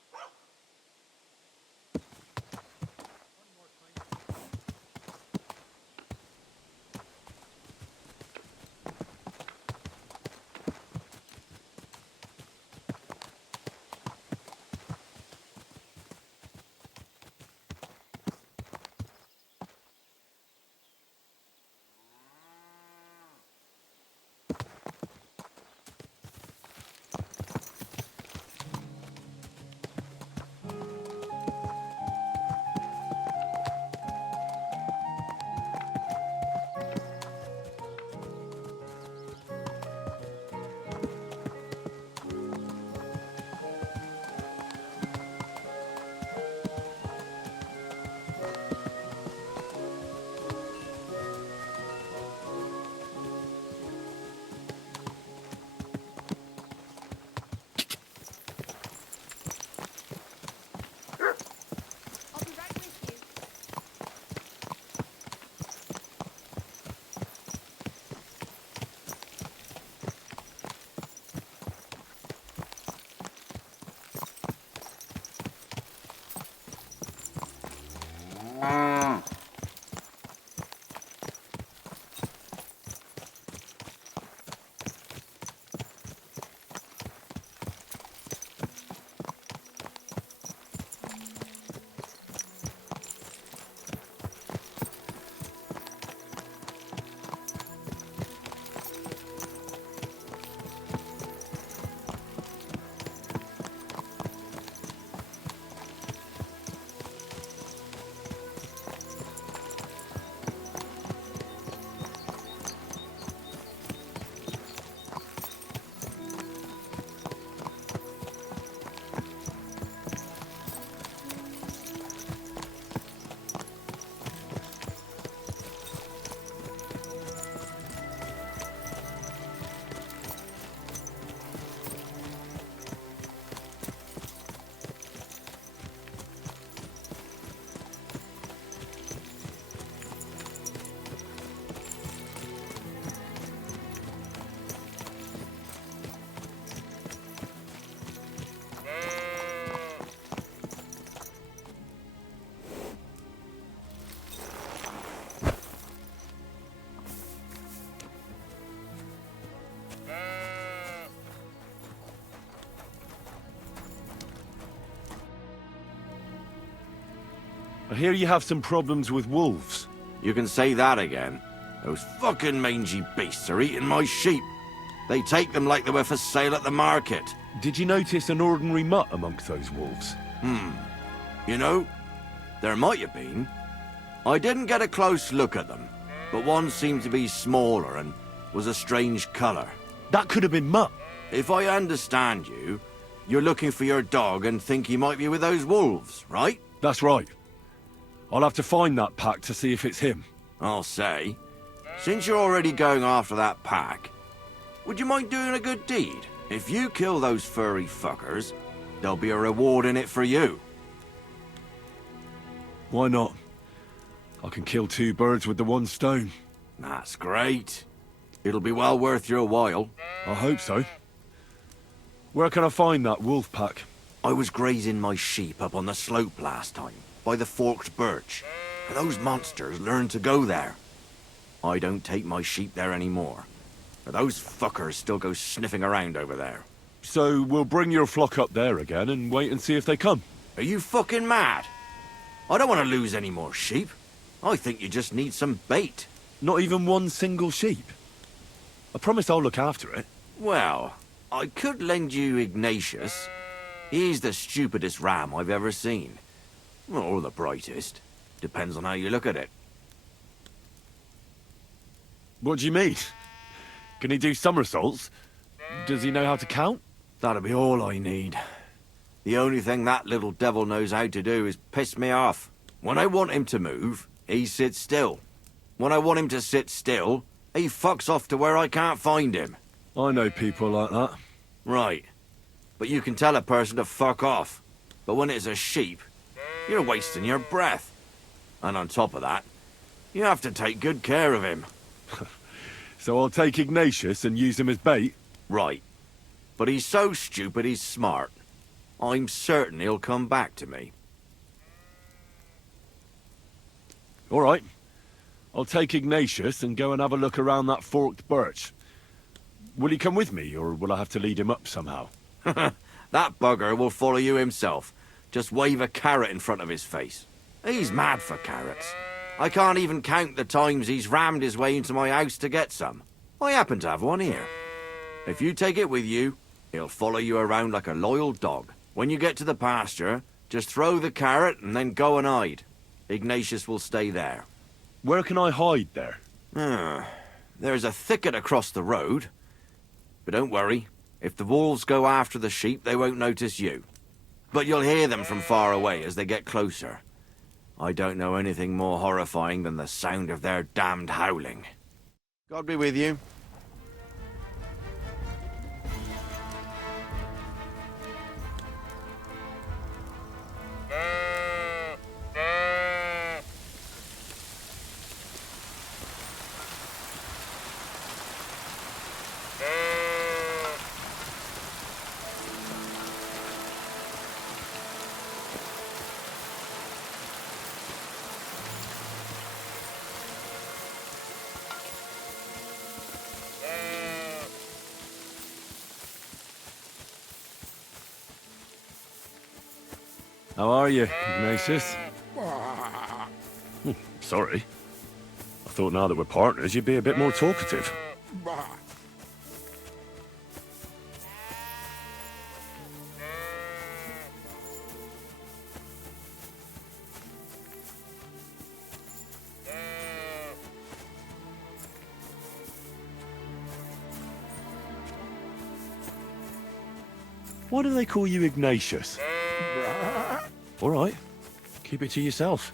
I'll be right with you. I hear you have some problems with wolves. You can say that again. Those fucking mangy beasts are eating my sheep. They take them like they were for sale at the market. Did you notice an ordinary mutt amongst those wolves? You know, there might have been. I didn't get a close look at them, but one seemed to be smaller and was a strange colour. That could have been Mutt. If I understand you, you're looking for your dog and think he might be with those wolves, right? That's right. I'll have to find that pack to see if it's him. I'll say, since you're already going after that pack, would you mind doing a good deed? If you kill those furry fuckers, there'll be a reward in it for you. Why not? I can kill two birds with the one stone. That's great. It'll be well worth your while. I hope so. Where can I find that wolf pack? I was grazing my sheep up on the slope last time, by the forked birch, and those monsters learned to go there. I don't take my sheep there anymore, but those fuckers still go sniffing around over there. So we'll bring your flock up there again and wait and see if they come. Are you fucking mad? I don't want to lose any more sheep. I think you just need some bait. Not even one single sheep? I promise I'll look after it. Well, I could lend you Ignatius. He's the stupidest ram I've ever seen. Or the brightest. Depends on how you look at it. What do you mean? Can he do somersaults? Does he know how to count? That'll be all I need. The only thing that little devil knows how to do is piss me off. When I want him to move, he sits still. When I want him to sit still, he fucks off to where I can't find him. I know people like that. Right. But you can tell a person to fuck off. But when it's a sheep, you're wasting your breath. And on top of that, you have to take good care of him. So I'll take Ignatius and use him as bait? Right. But he's so stupid he's smart. I'm certain he'll come back to me. All right. I'll take Ignatius and go and have a look around that forked birch. Will he come with me, or will I have to lead him up somehow? That bugger will follow you himself. Just wave a carrot in front of his face. He's mad for carrots. I can't even count the times he's rammed his way into my house to get some. I happen to have one here. If you take it with you, he'll follow you around like a loyal dog. When you get to the pasture, just throw the carrot and then go and hide. Ignatius will stay there. Where can I hide there? There's a thicket across the road. But don't worry. If the wolves go after the sheep, they won't notice you. But you'll hear them from far away as they get closer. I don't know anything more horrifying than the sound of their damned howling. God be with you. How are you, Ignatius? Sorry. I thought now that we're partners, you'd be a bit more talkative. Why do they call you Ignatius? All right. Keep it to yourself.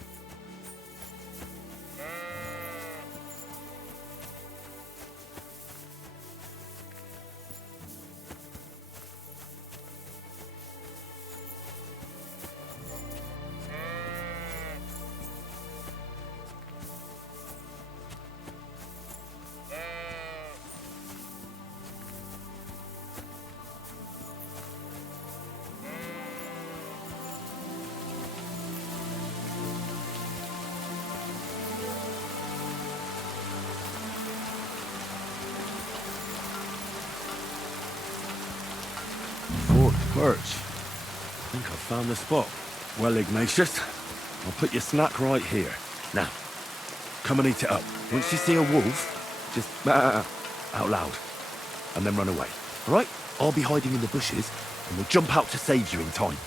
Birch. I think I've found the spot. Well, Ignatius, I'll put your snack right here. Now, come and eat it up. Once you see a wolf, just out loud, and then run away. All right? I'll be hiding in the bushes, and we'll jump out to save you in time.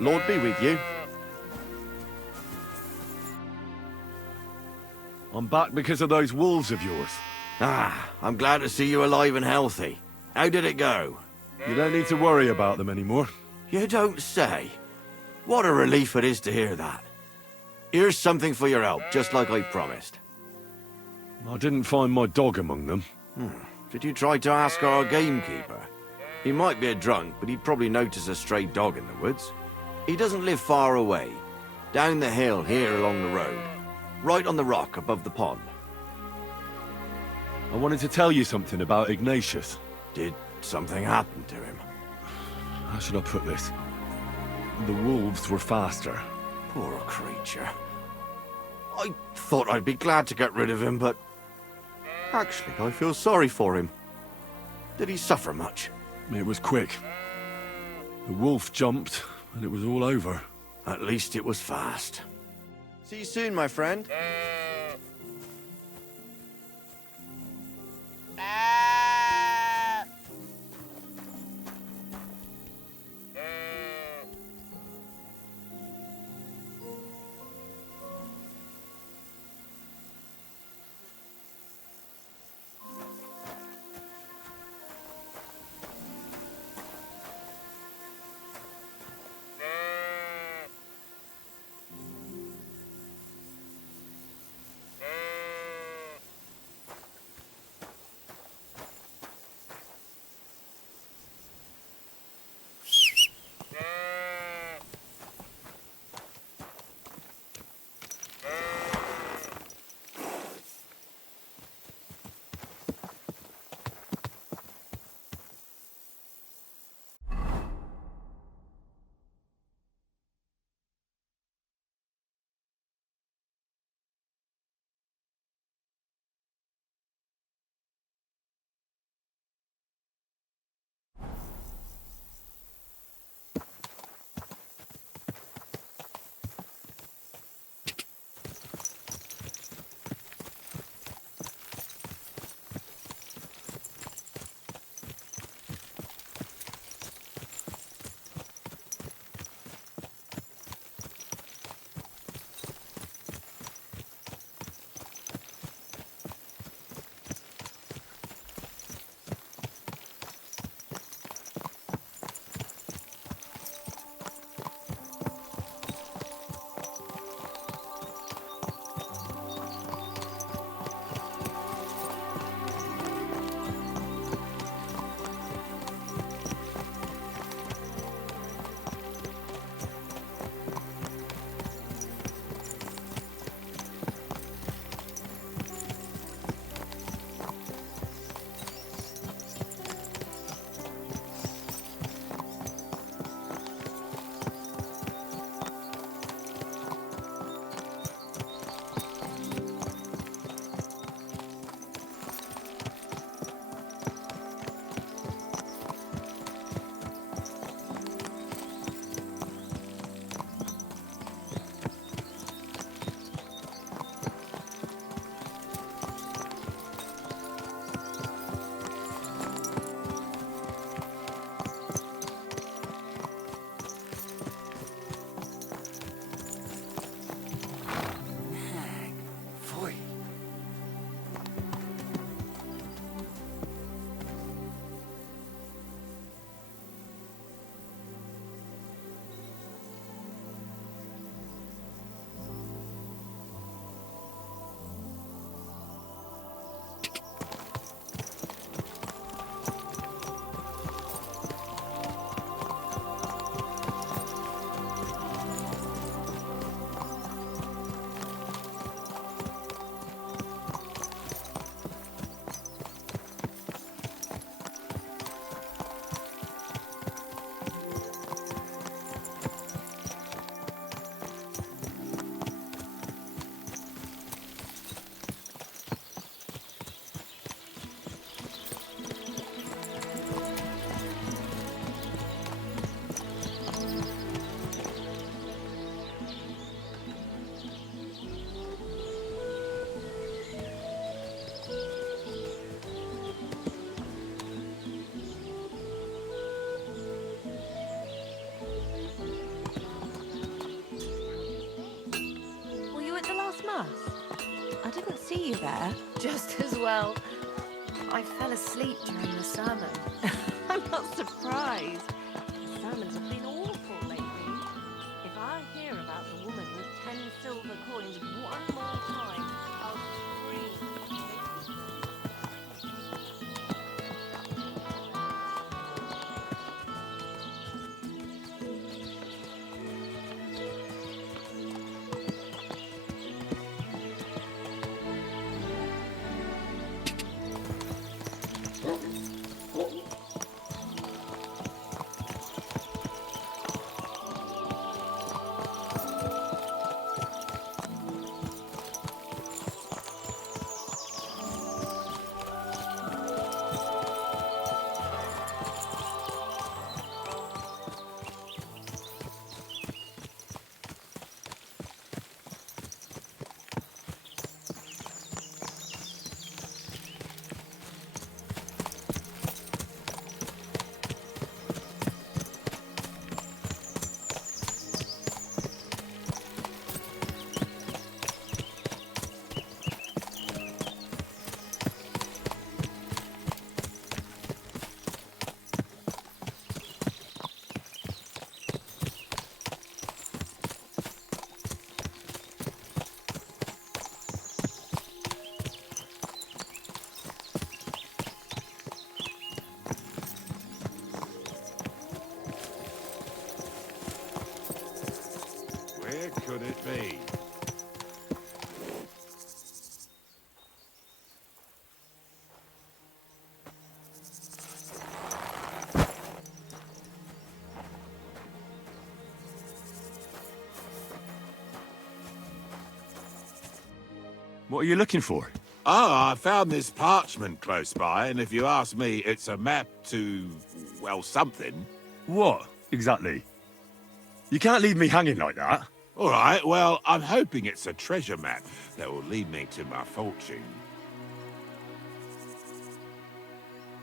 Lord be with you. I'm back because of those wolves of yours. Ah, I'm glad to see you alive and healthy. How did it go? You don't need to worry about them anymore. You don't say. What a relief it is to hear that. Here's something for your help, just like I promised. I didn't find my dog among them. Did you try to ask our gamekeeper? He might be a drunk, but he'd probably notice a stray dog in the woods. He doesn't live far away. Down the hill here along the road. Right on the rock above the pond. I wanted to tell you something about Ignatius. Did something happen to him? How should I put this? The wolves were faster. Poor creature. I thought I'd be glad to get rid of him, but... Actually, I feel sorry for him. Did he suffer much? It was quick. The wolf jumped, and it was all over. At least it was fast. See you soon, my friend. Christmas? I didn't see you there. Just as well. I fell asleep during the sermon. I'm not surprised. The sermons have been awful lately. If I hear about the woman with 10 silver coins one more time, I'll scream. Where could it be? What are you looking for? Oh, I found this parchment close by, and if you ask me, it's a map to, well, something. What, exactly? You can't leave me hanging like that. All right, well, I'm hoping it's a treasure map that will lead me to my fortune.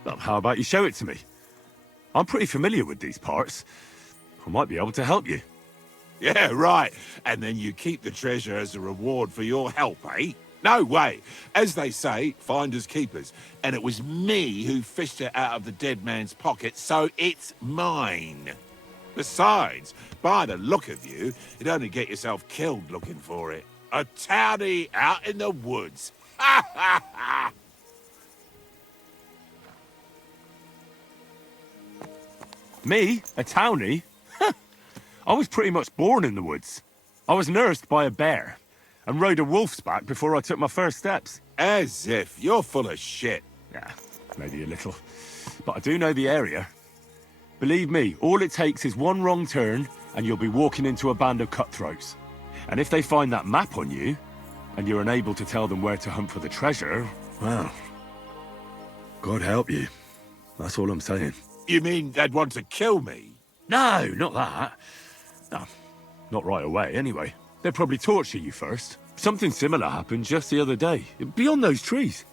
Well, how about you show it to me? I'm pretty familiar with these parts. I might be able to help you. Yeah, right. And then you keep the treasure as a reward for your help, eh? No way. As they say, finders keepers. And it was me who fished it out of the dead man's pocket, so it's mine. Besides, by the look of you, you'd only get yourself killed looking for it. A townie out in the woods. Ha ha ha! Me? A townie? I was pretty much born in the woods. I was nursed by a bear and rode a wolf's back before I took my first steps. As if. You're full of shit. Yeah, maybe a little. But I do know the area. Believe me, all it takes is one wrong turn and you'll be walking into a band of cutthroats. And if they find that map on you, and you're unable to tell them where to hunt for the treasure, well, God help you. That's all I'm saying. You mean they'd want to kill me? No, not that. No, not right away, anyway. They'd probably torture you first. Something similar happened just the other day, beyond those trees.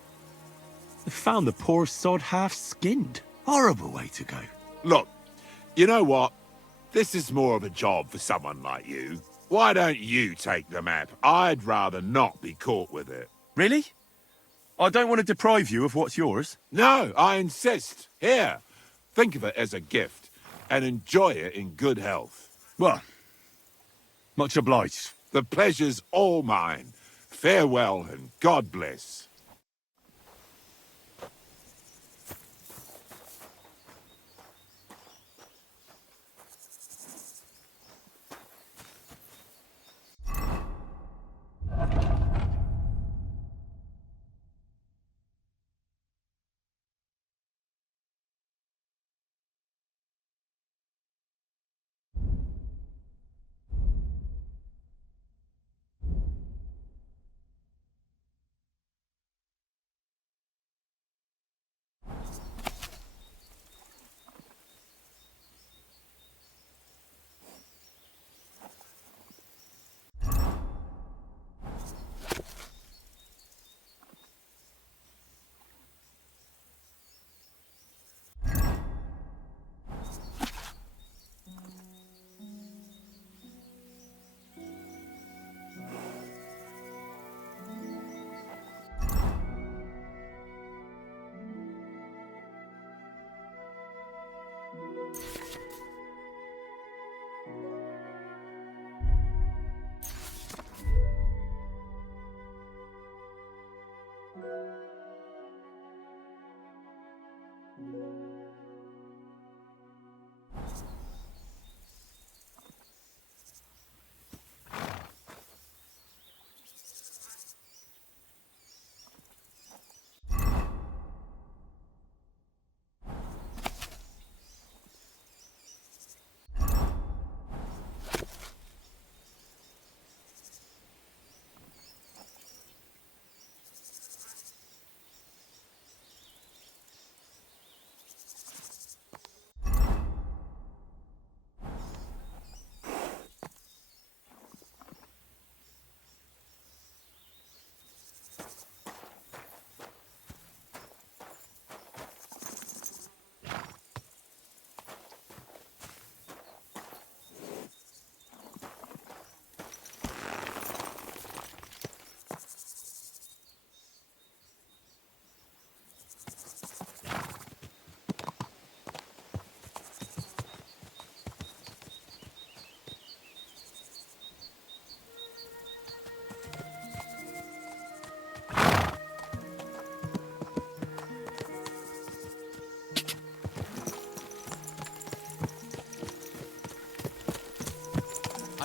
They found the poor sod half-skinned. Horrible way to go. Look, you know what? This is more of a job for someone like you. Why don't you take the map? I'd rather not be caught with it. Really? I don't want to deprive you of what's yours. No, I insist. Here, think of it as a gift, and enjoy it in good health. Well, much obliged. The pleasure's all mine. Farewell, and God bless.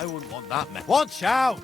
wouldn't want that man. Watch out!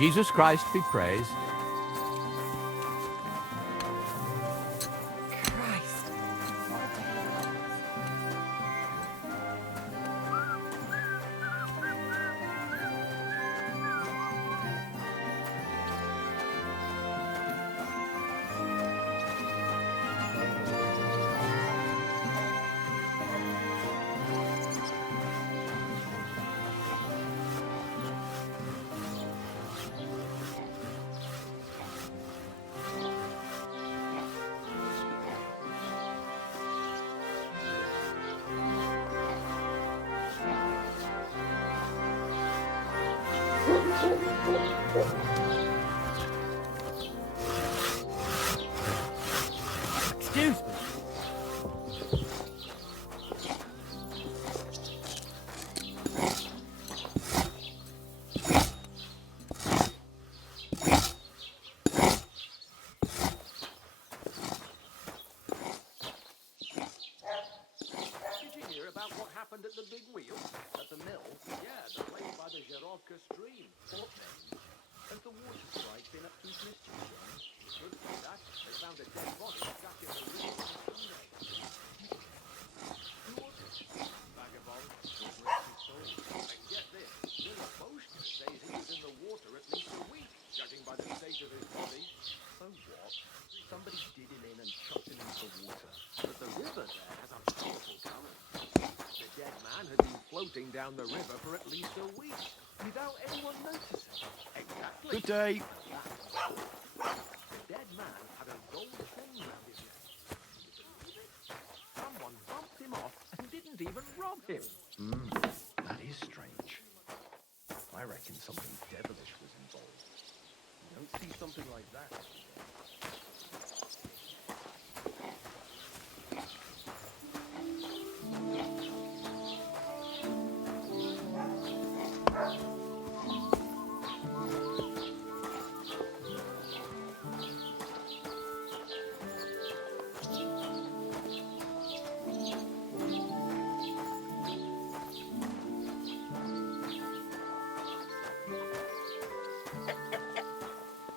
Jesus Christ be praised. Excuse me. Did you hear about what happened at the big wheel? At the mill? Yeah, the place by the Zherovka stream. Fort there. Has the water sprite been up to his mischief, John? Could be that. They found a dead body stuck in the river on Sunday. Who was it? Vagabond. God rest his soul. And get this, Miller Boschke says he was in the water at least a week, judging by the state of his body. So what? Somebody did him in and chucked him into the water. But the river there has a powerful current. The dead man had been floating down the river for at least a week, without anyone noticing. Exactly. Good day. The dead man had a gold chain round his neck. Can you believe it? Someone bumped him off and didn't even rob him. That is strange. I reckon something devilish was involved. You don't see something like that every day.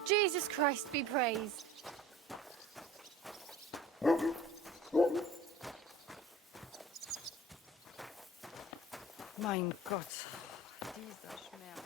Jesus Christ be praised. Mein Gott, dieser Schmerz.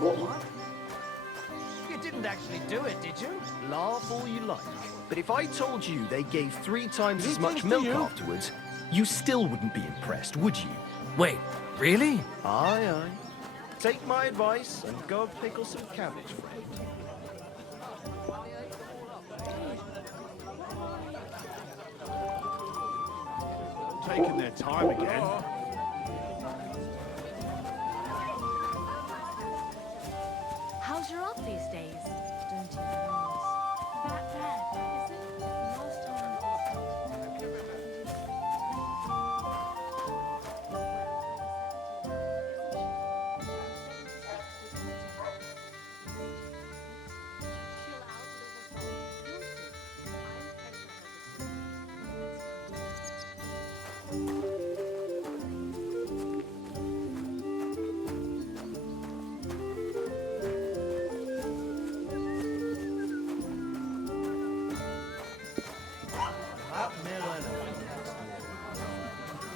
What? You didn't actually do it, did you? Laugh all you like. But if I told you they gave 3 times as much milk afterwards, you still wouldn't be impressed, would you? Wait, really? Aye, aye. Take my advice and go pickle some cabbage, friend. Taking their time again.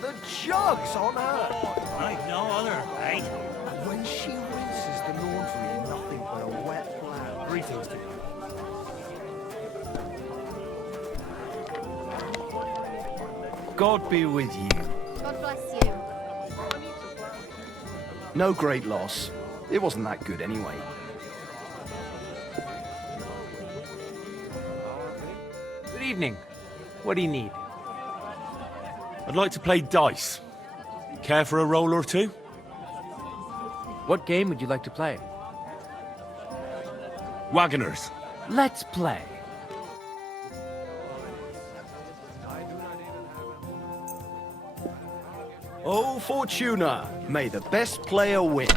The jug's on her! Like no other, eh? When she rinses the laundry in nothing but a wet blouse. Greetings to you. God be with you. God bless you. No great loss. It wasn't that good anyway. Good evening. What do you need? I'd like to play dice. Care for a roll or two? What game would you like to play? Wagoners. Let's play. Oh, Fortuna, may the best player win.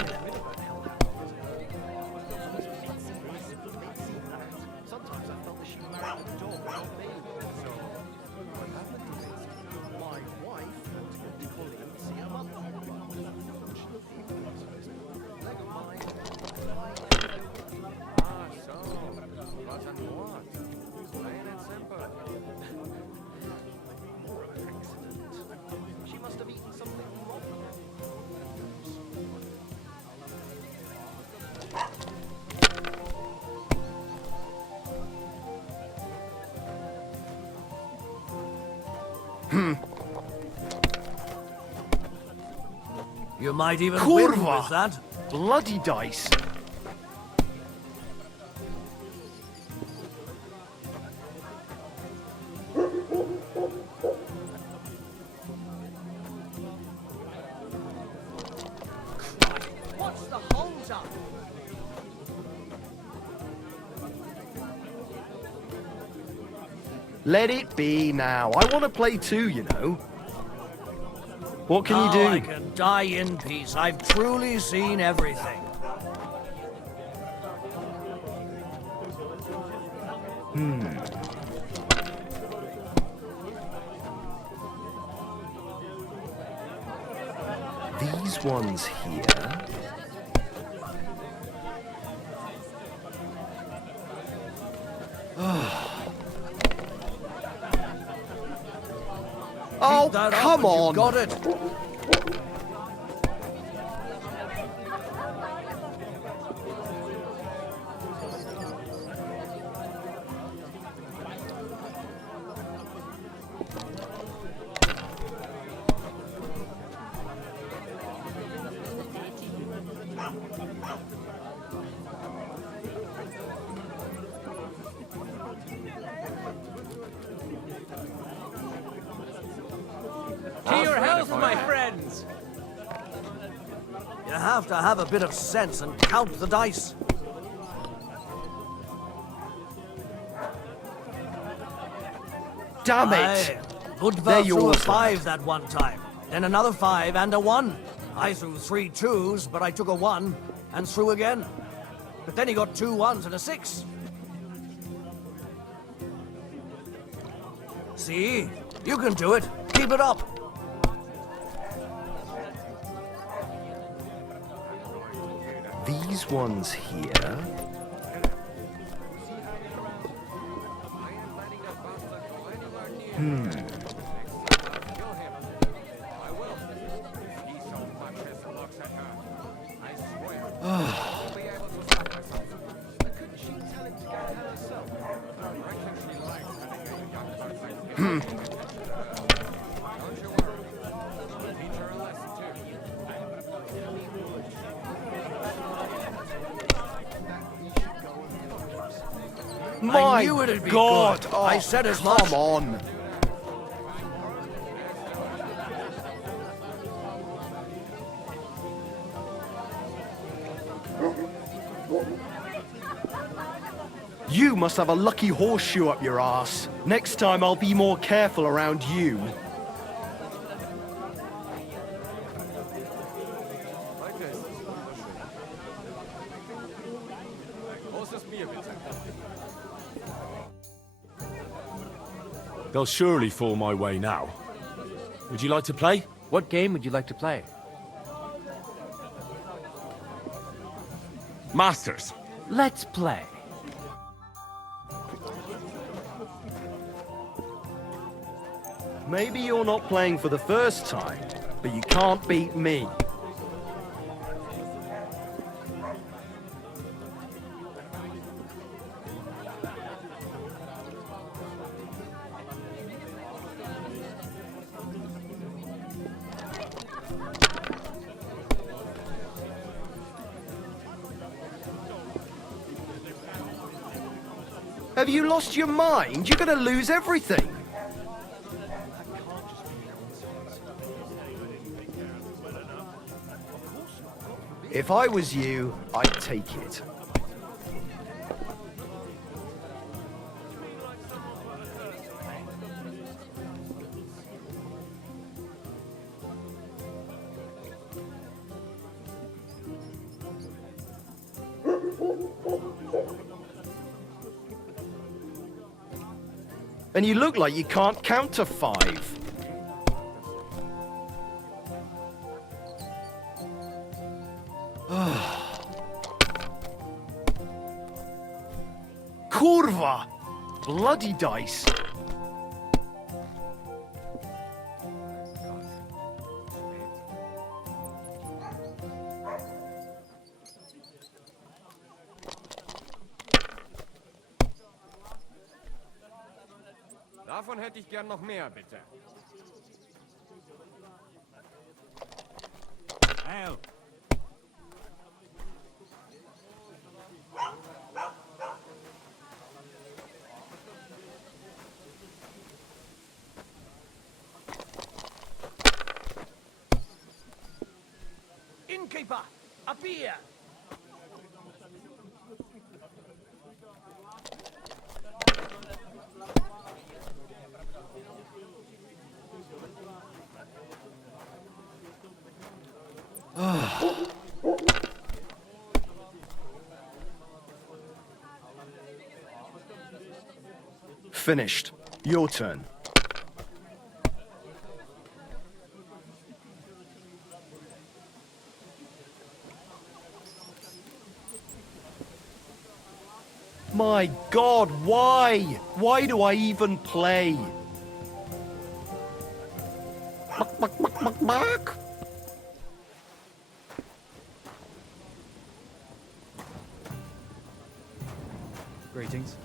You might even win with Kurva! that. Bloody dice. What's the hold up? Let it be now. I want to play too, you know. What can you do? I can die in peace. I've truly seen everything. These ones here. Oh, Keep that up come and on! You got it. To your health, my friends! You have to have a bit of sense and count the dice. Damn it! Aye. They're Budva threw a yours, 5 that one time, then another 5 and a 1. I threw 3 2s, but I took a 1 and threw again. But then he got 2 1s and a 6. See? You can do it. Keep it up. These ones here. I knew it'd be God! good. Oh, I said as much. Come on! You must have a lucky horseshoe up your ass. Next time I'll be more careful around you. They'll surely fall my way now. Would you like to play? What game would you like to play? Masters. Let's play. Maybe you're not playing for the first time, but you can't beat me. Have you lost your mind? You're gonna lose everything. If I was you, I'd take it. And you look like you can't count to 5. Kurva! Bloody dice. Davon hätte ich gern noch mehr, bitte. Hell. Innkeeper, a beer! Finished. Your turn. My God, why? Why do I even play? Greetings.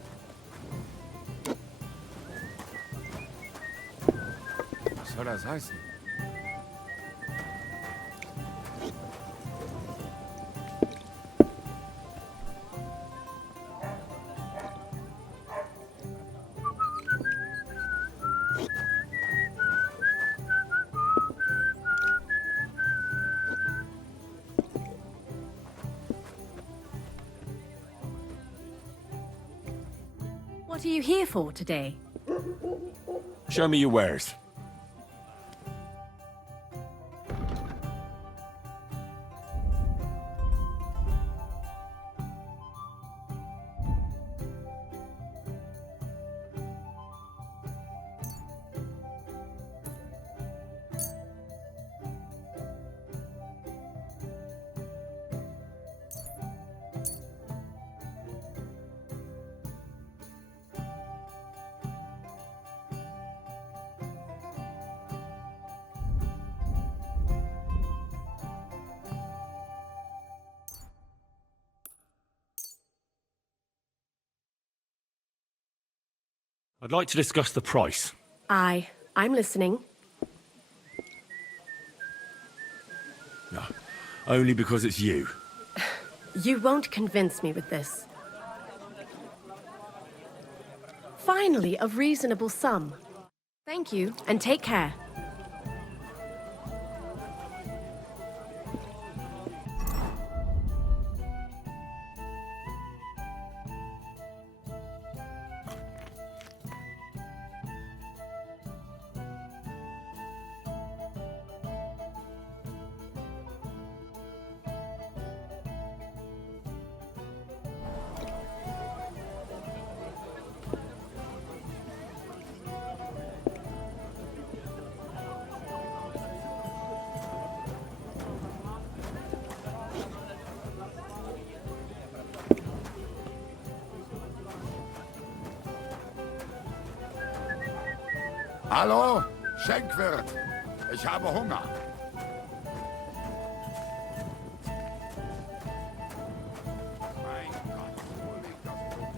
Was soll das heißen? What are you here for today? Show me your wares. I'd like to discuss the price. I'm listening. No, only because it's you. You won't convince me with this. Finally, a reasonable sum. Thank you, and take care. Hallo? Schenkwirt, ich habe Hunger. Mein Gott, wo liegt das Blut?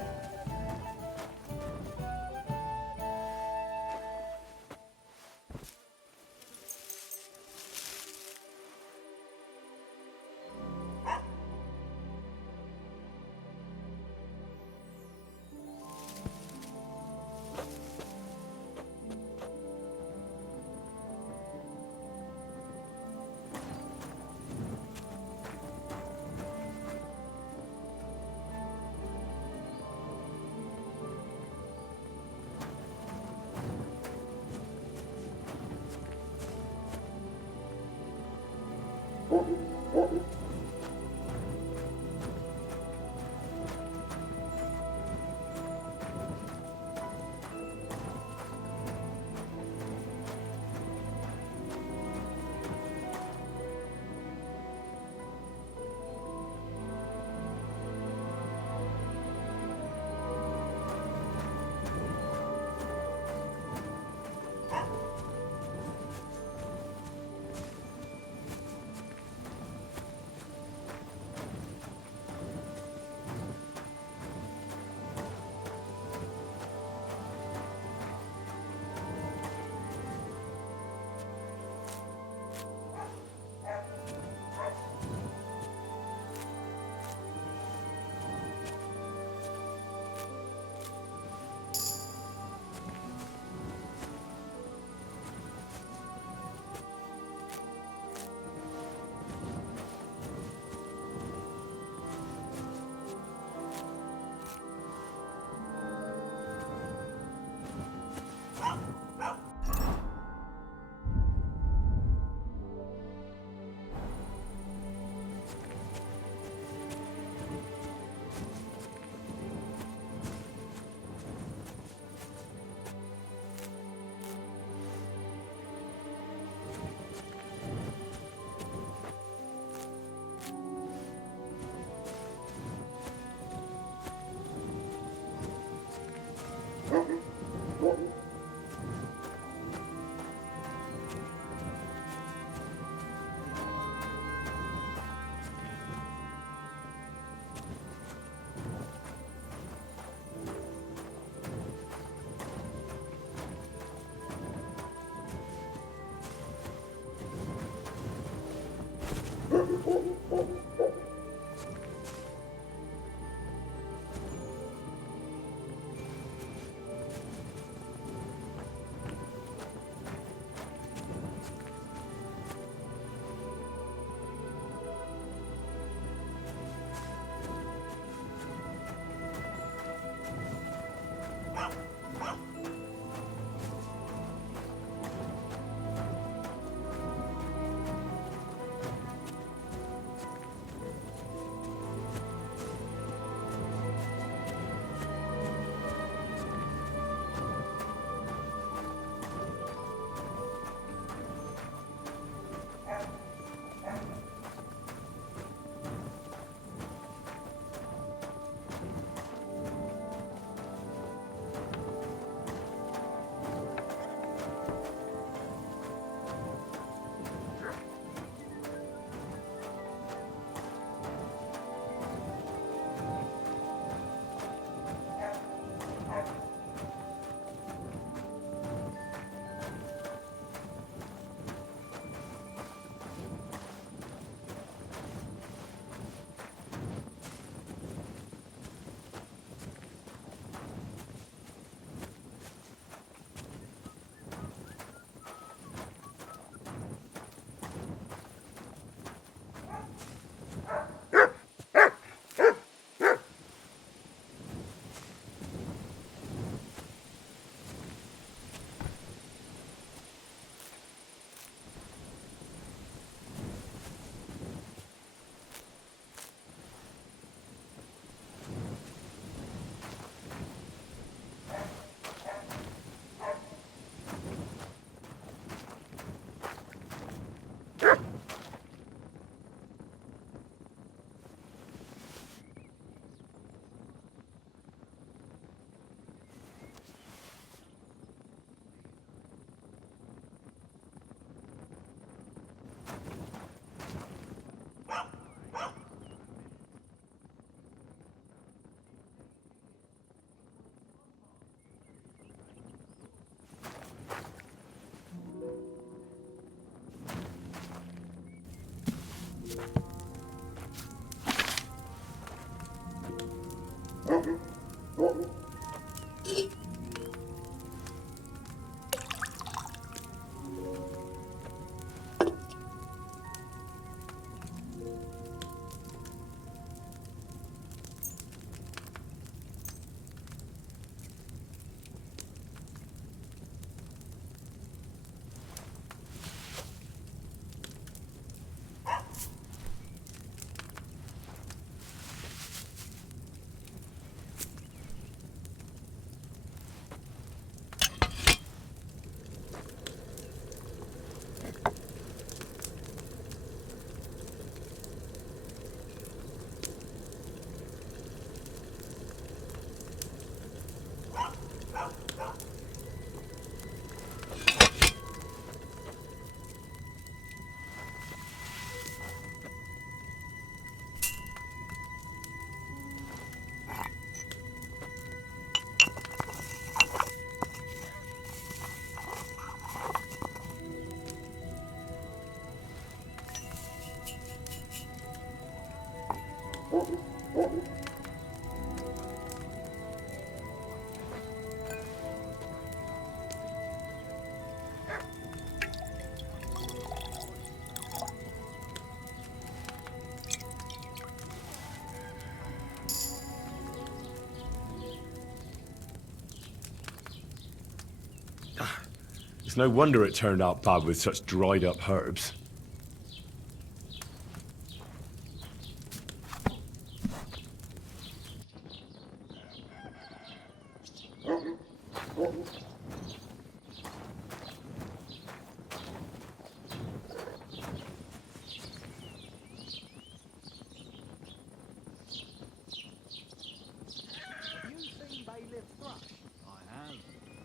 It's no wonder it turned out bad with such dried up herbs.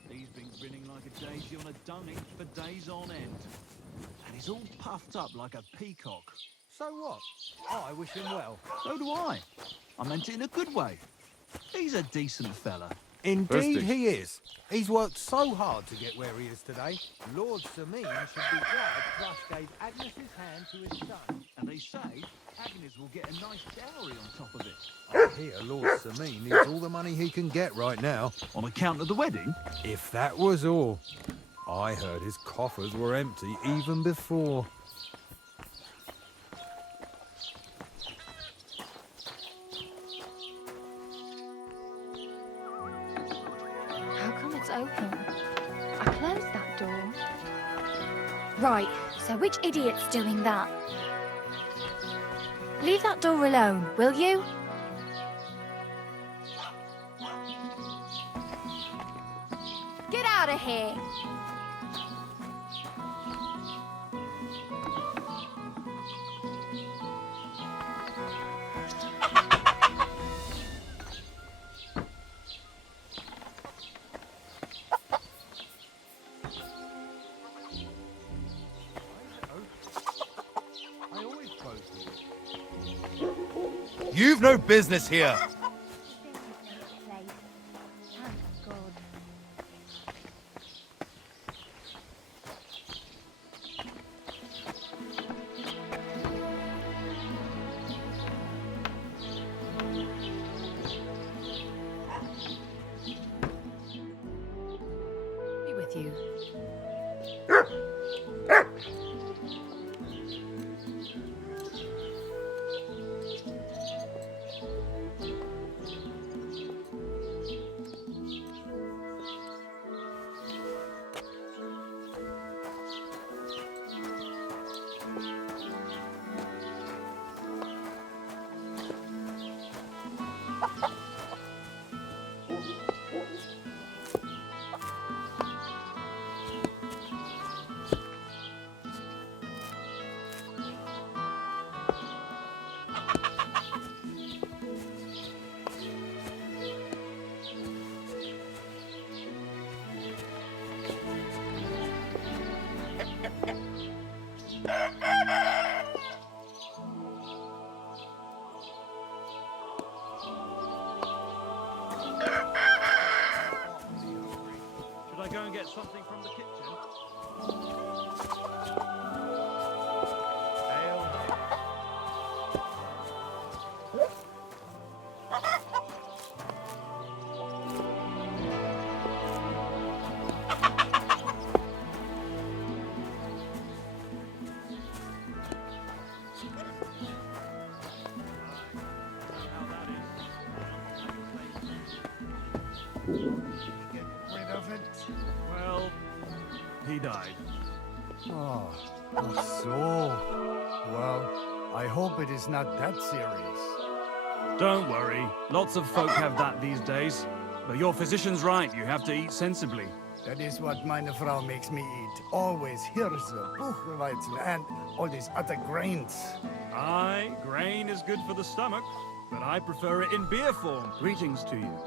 He's been grinning like a daisy on a dunny for days on end. And he's all puffed up like a peacock. So what? Oh, I wish him well. So do I. I meant it in a good way. He's a decent fella. Indeed he is. He's worked so hard to get where he is today. Lord Sermine should be glad Thrush gave Agnes's hand to his son. And they say Agnes will get a nice dowry on top of it. I hear Lord Sermine needs all the money he can get right now. On account of the wedding? If that was all. I heard his coffers were empty even before. How come it's open? I closed that door. Right, so which idiot's doing that? Leave that door alone, will you? Get out of here! You've no business here. Be with you. Should I go and get something from the kitchen? Rid of it? Well, he died. Oh, so. Well, I hope it is not that serious. Don't worry. Lots of folk have that these days. But your physician's right. You have to eat sensibly. That is what meine Frau makes me eat. Always Hirse, Buchweizen, and all these other grains. Aye, grain is good for the stomach, but I prefer it in beer form. Greetings to you.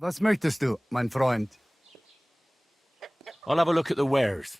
Was möchtest du, mein Freund? I'll have a look at the wares.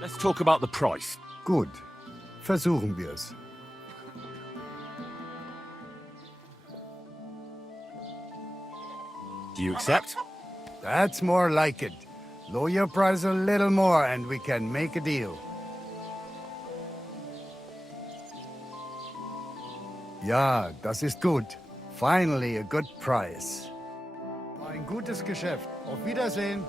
Let's talk about the price. Gut. Versuchen wir's. Do you accept? That's more like it. Lower your price a little more and we can make a deal. Ja, das ist gut. Finally a good price. Ein gutes Geschäft. Auf Wiedersehen.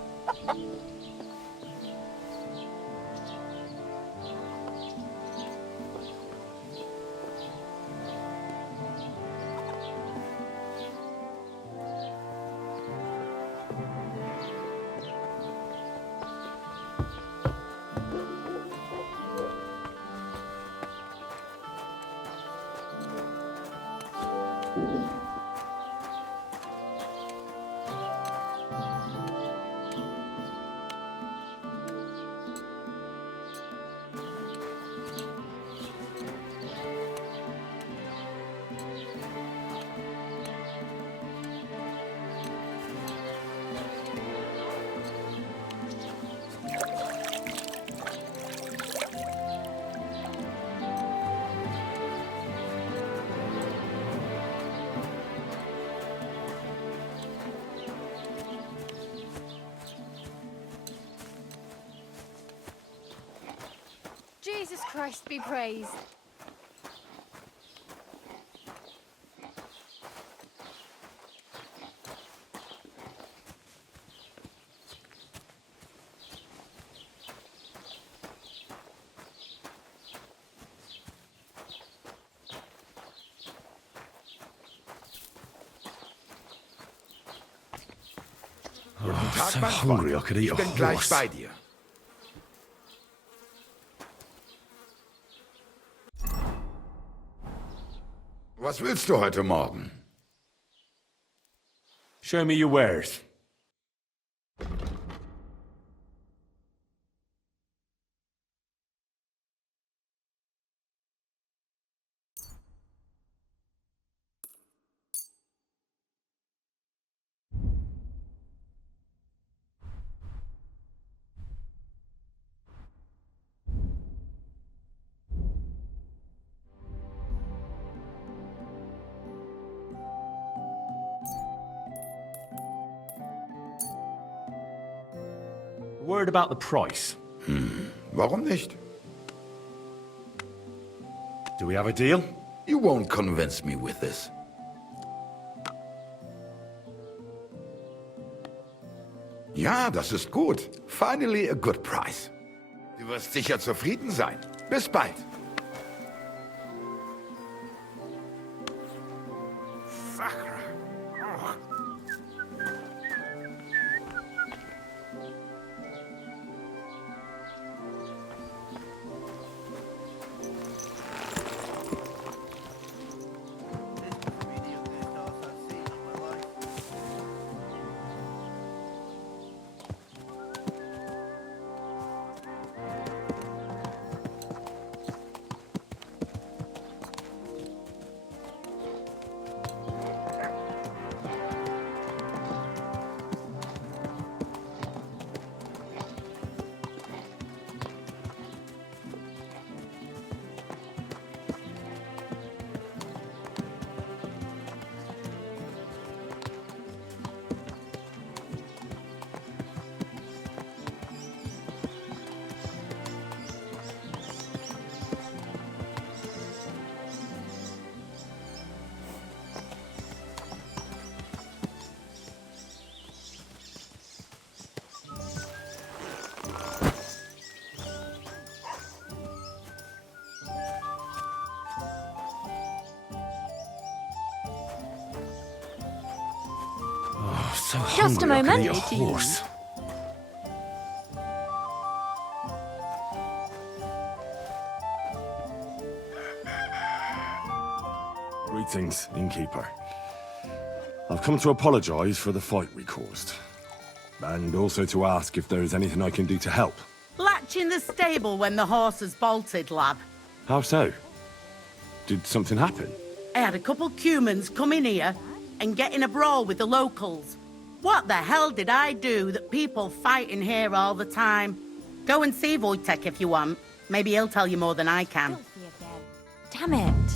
Jesus Christ be praised. Oh, so hungry I could eat a Ich bin gleich horse. bei dir. Was willst du heute Morgen? Show me your wares. Word about the price. Warum nicht? Do we have a deal? You won't convince me with this. Ja, das ist gut. Finally a good price. Du wirst sicher zufrieden sein. Bis bald. So Just a hungry I moment. could eat a horse. Greetings, Innkeeper. I've come to apologize for the fight we caused. And also to ask if there is anything I can do to help. Latch in the stable when the horses bolted, lad. How so? Did something happen? I had a couple cumans come in here and get in a brawl with the locals. What the hell did I do that people fight in here all the time? Go and see Wojtek if you want. Maybe he'll tell you more than I can. Damn it.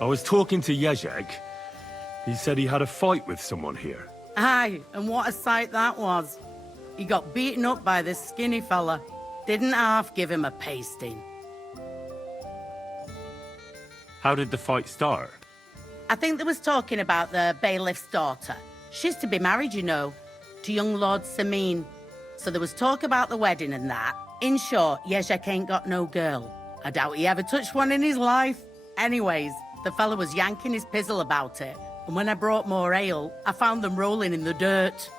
I was talking to Jezek. He said he had a fight with someone here. Aye, and what a sight that was. He got beaten up by this skinny fella. Didn't half give him a pasting. How did the fight start? I think they was talking about the bailiff's daughter. She's to be married, you know, to young Lord Samin. So there was talk about the wedding and that. In short, Jezek ain't got no girl. I doubt he ever touched one in his life. Anyways, the fella was yanking his pizzle about it. And when I brought more ale, I found them rolling in the dirt.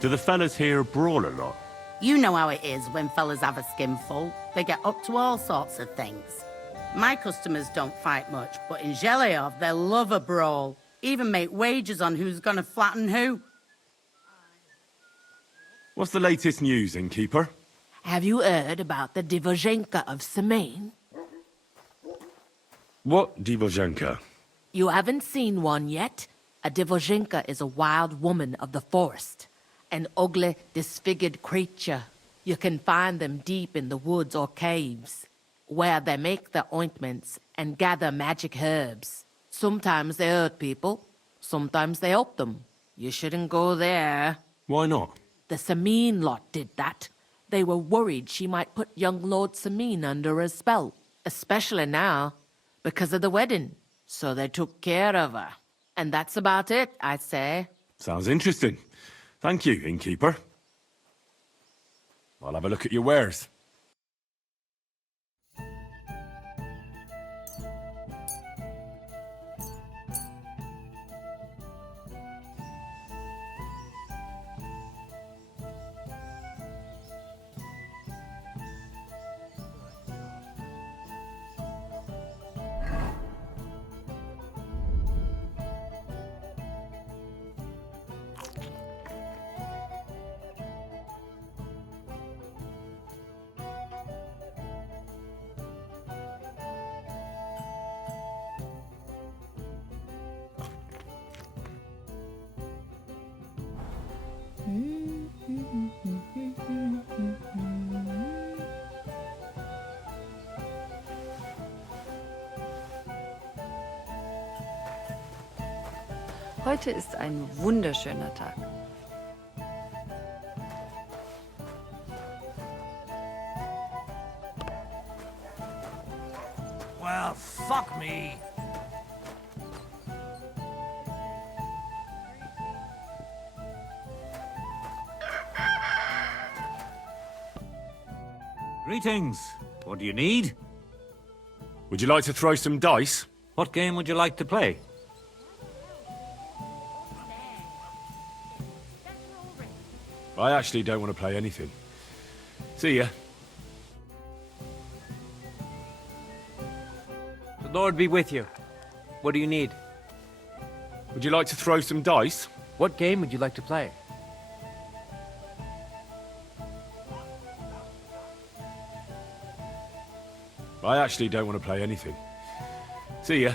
Do the fellas here brawl a lot? You know how it is when fellas have a skinful. They get up to all sorts of things. My customers don't fight much, but in Zheleov, they love a brawl. Even make wagers on who's gonna flatten who. What's the latest news, Innkeeper? Have you heard about the Divozhenka of Semain? What Divozhenka? You haven't seen one yet? A Divozhenka is a wild woman of the forest. An ugly, disfigured creature. You can find them deep in the woods or caves, where they make their ointments and gather magic herbs. Sometimes they hurt people, sometimes they help them. You shouldn't go there. Why not? The Samin lot did that. They were worried she might put young Lord Samin under a spell, especially now, because of the wedding. So they took care of her. And that's about it, I'd say. Sounds interesting. Thank you, Innkeeper. I'll have a look at your wares. Heute ist ein wunderschöner Tag. Well, fuck me. Greetings. What do you need? Would you like to throw some dice? What game would you like to play? I actually don't want to play anything. See ya. The Lord be with you. What do you need? Would you like to throw some dice? What game would you like to play? I actually don't want to play anything. See ya.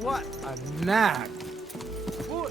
What a knack. Boy.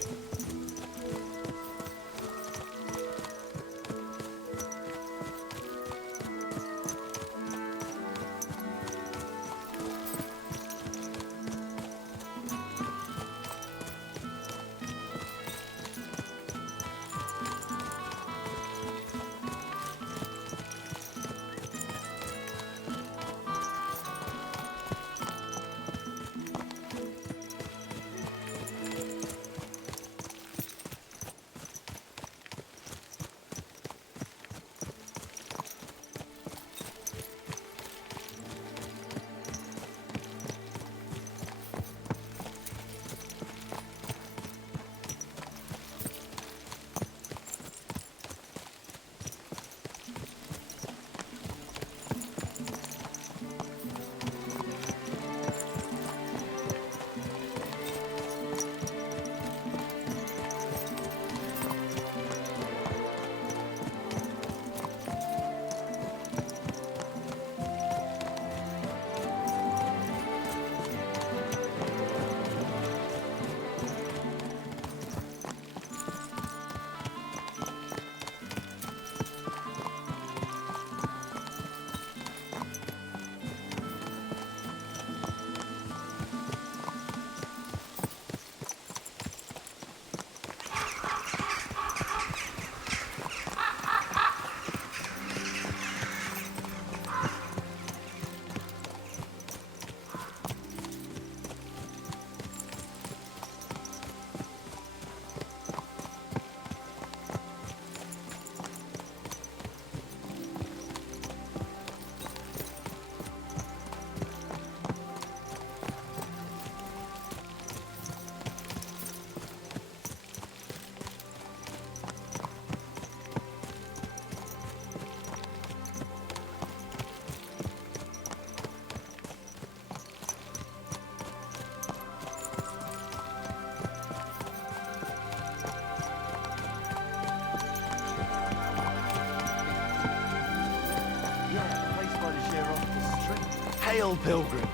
day, old pilgrim.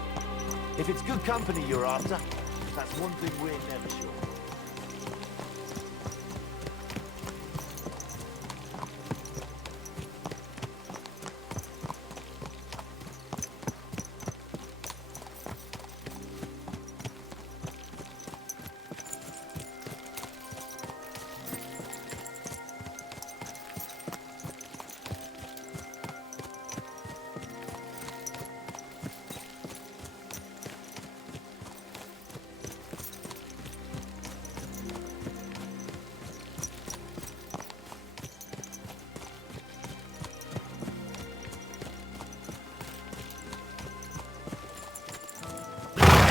If it's good company you're after, that's one thing we're never sure.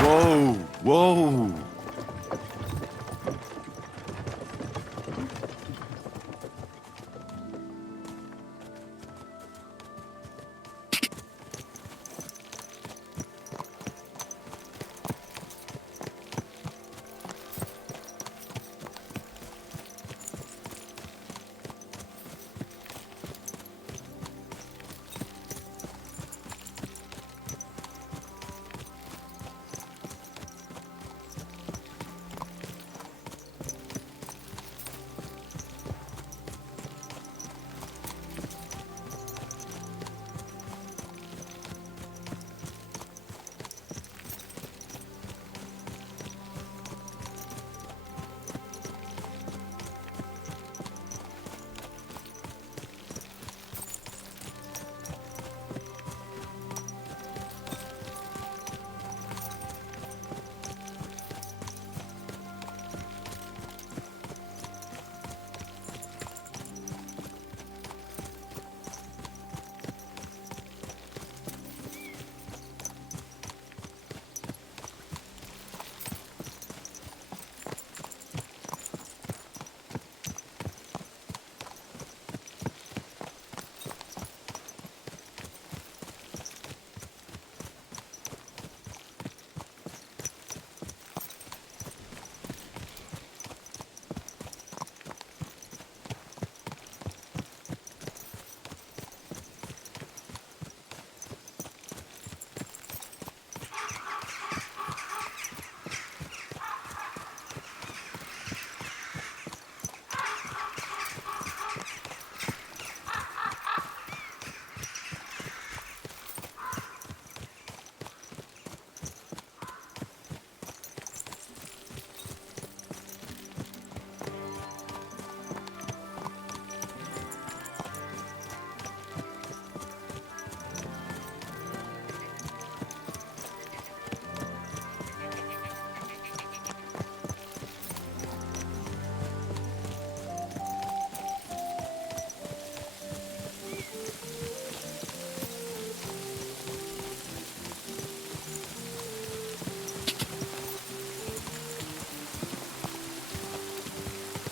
Whoa, whoa.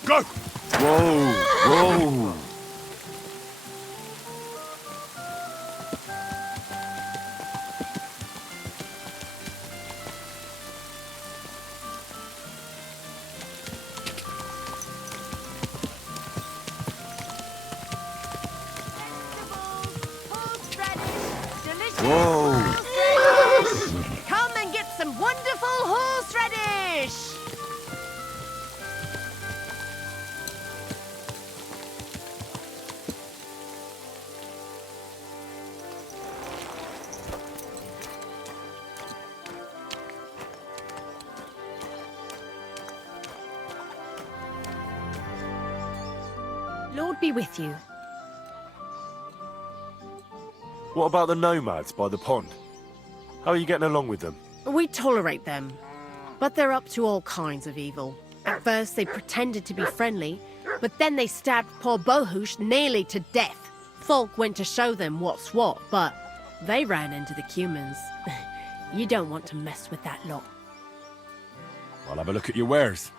Go! Whoa, whoa. Whoa! Come and get some wonderful horseradish! Lord be with you. What about the nomads by the pond? How are you getting along with them? We tolerate them, but they're up to all kinds of evil. At first, they pretended to be friendly, but then they stabbed poor Bohush nearly to death. Folk went to show them what's what, but they ran into the Cumans. You don't want to mess with that lot. I'll have a look at your wares.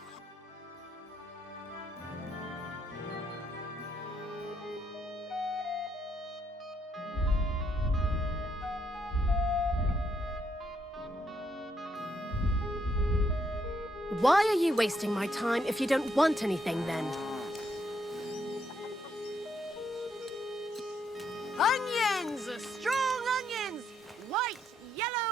Why are you wasting my time if you don't want anything, then? Onions! Strong onions! White, yellow,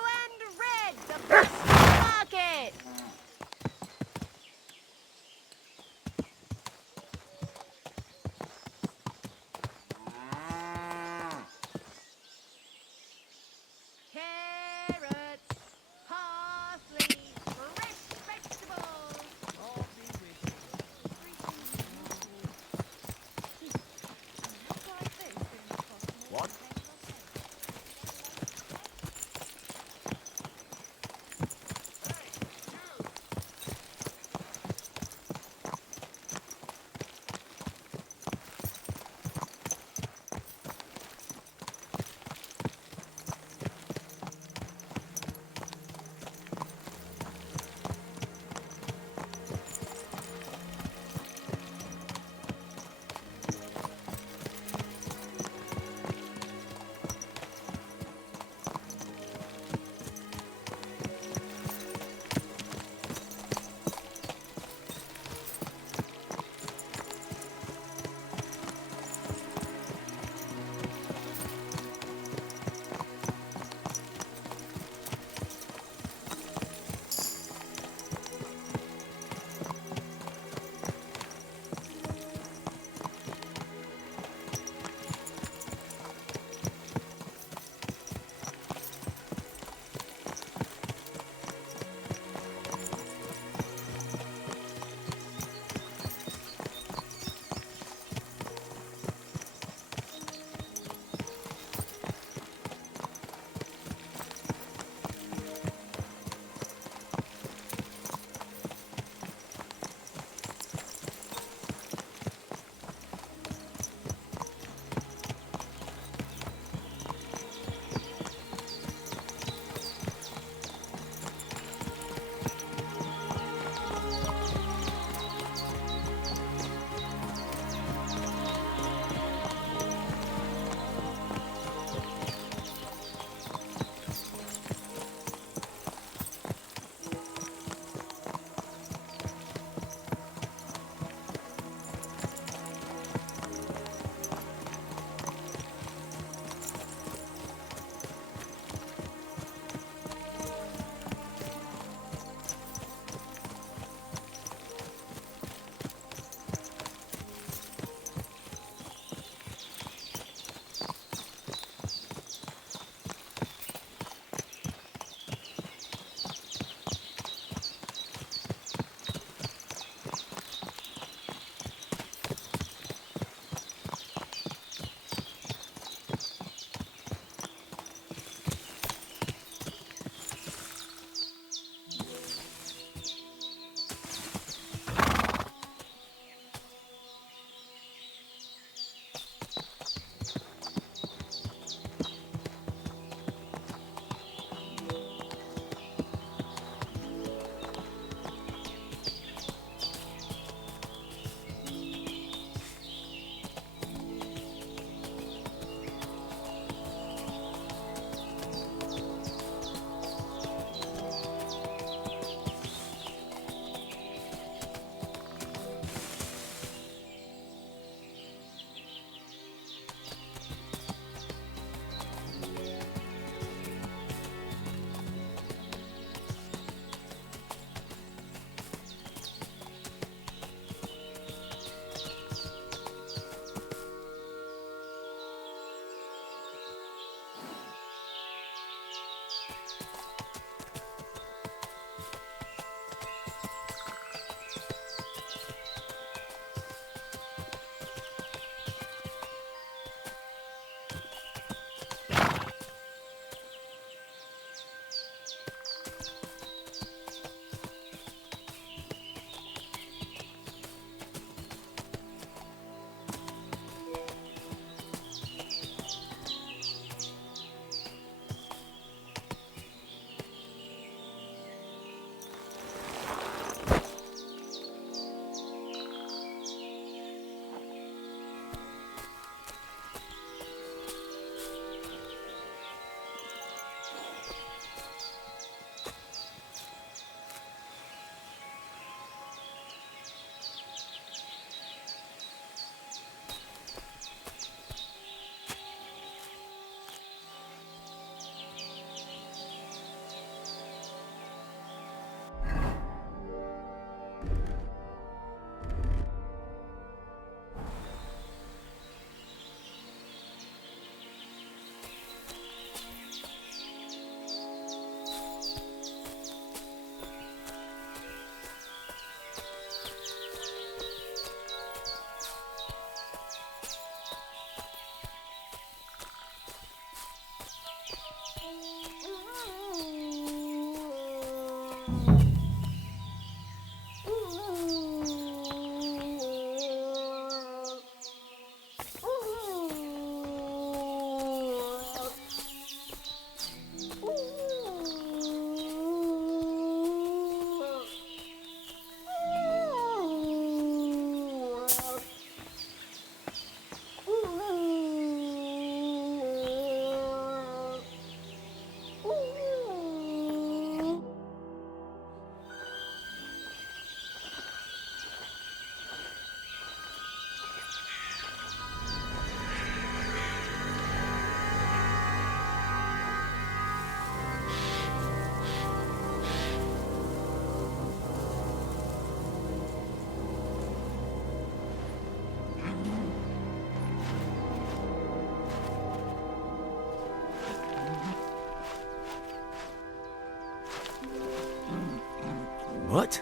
What?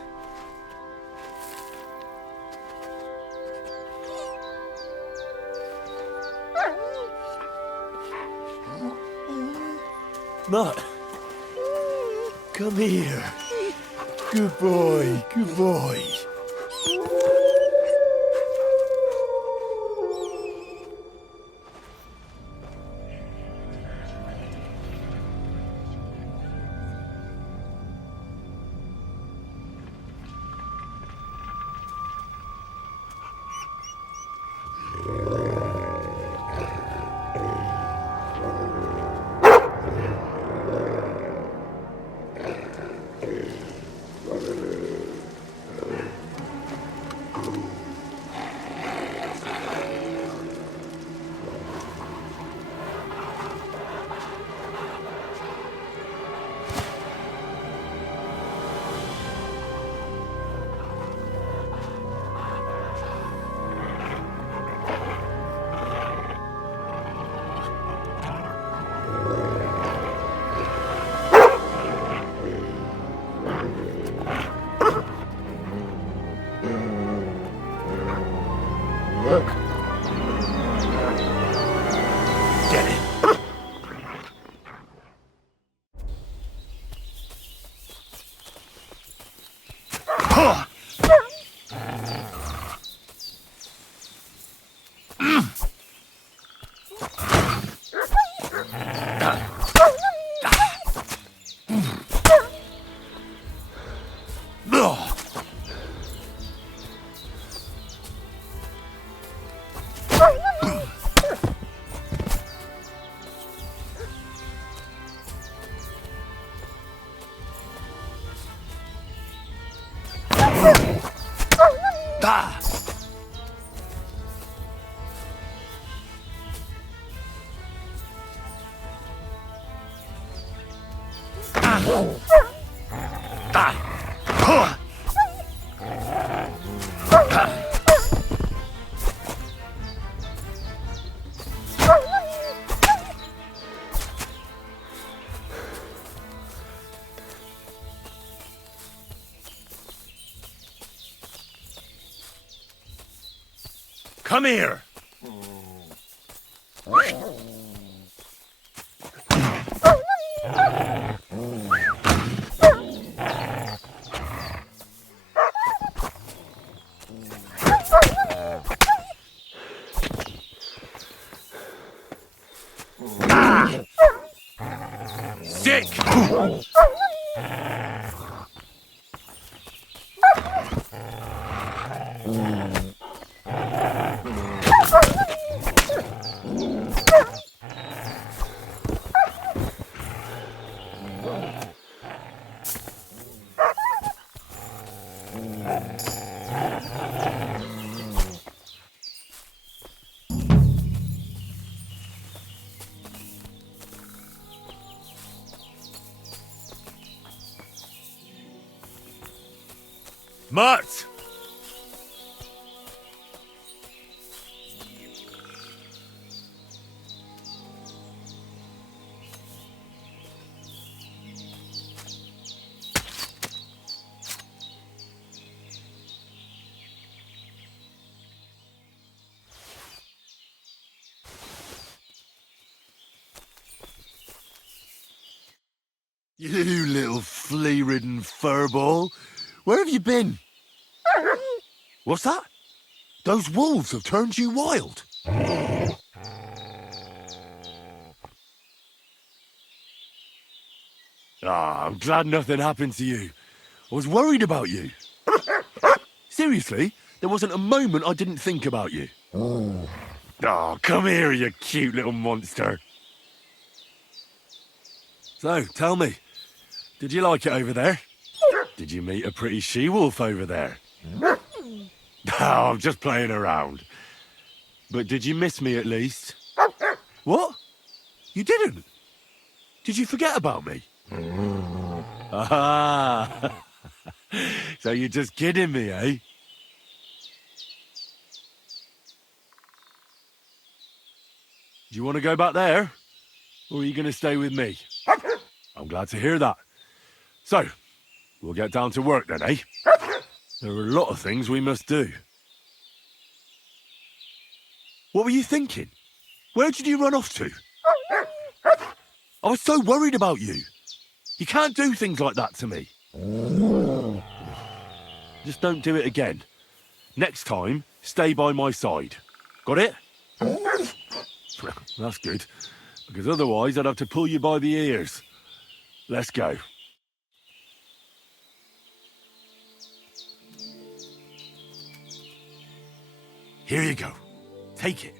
Mutt, come here. Good boy, good boy. Come here! Sick! Mutt! You little flea-ridden furball. Where have you been? What's that? Those wolves have turned you wild. Ah, I'm glad nothing happened to you. I was worried about you. Seriously, there wasn't a moment I didn't think about you. Oh, come here, you cute little monster. So, tell me, did you like it over there? Did you meet a pretty she-wolf over there? Oh, I'm just playing around. But did you miss me at least? What? You didn't? Did you forget about me? Ah, so you're just kidding me, eh? Do you want to go back there? Or are you going to stay with me? I'm glad to hear that. So, We'll get down to work then, eh? There are a lot of things we must do. What were you thinking? Where did you run off to? I was so worried about you. You can't do things like that to me. Just don't do it again. Next time, stay by my side. Got it? That's good, because otherwise I'd have to pull you by the ears. Let's go. Here you go. Take it.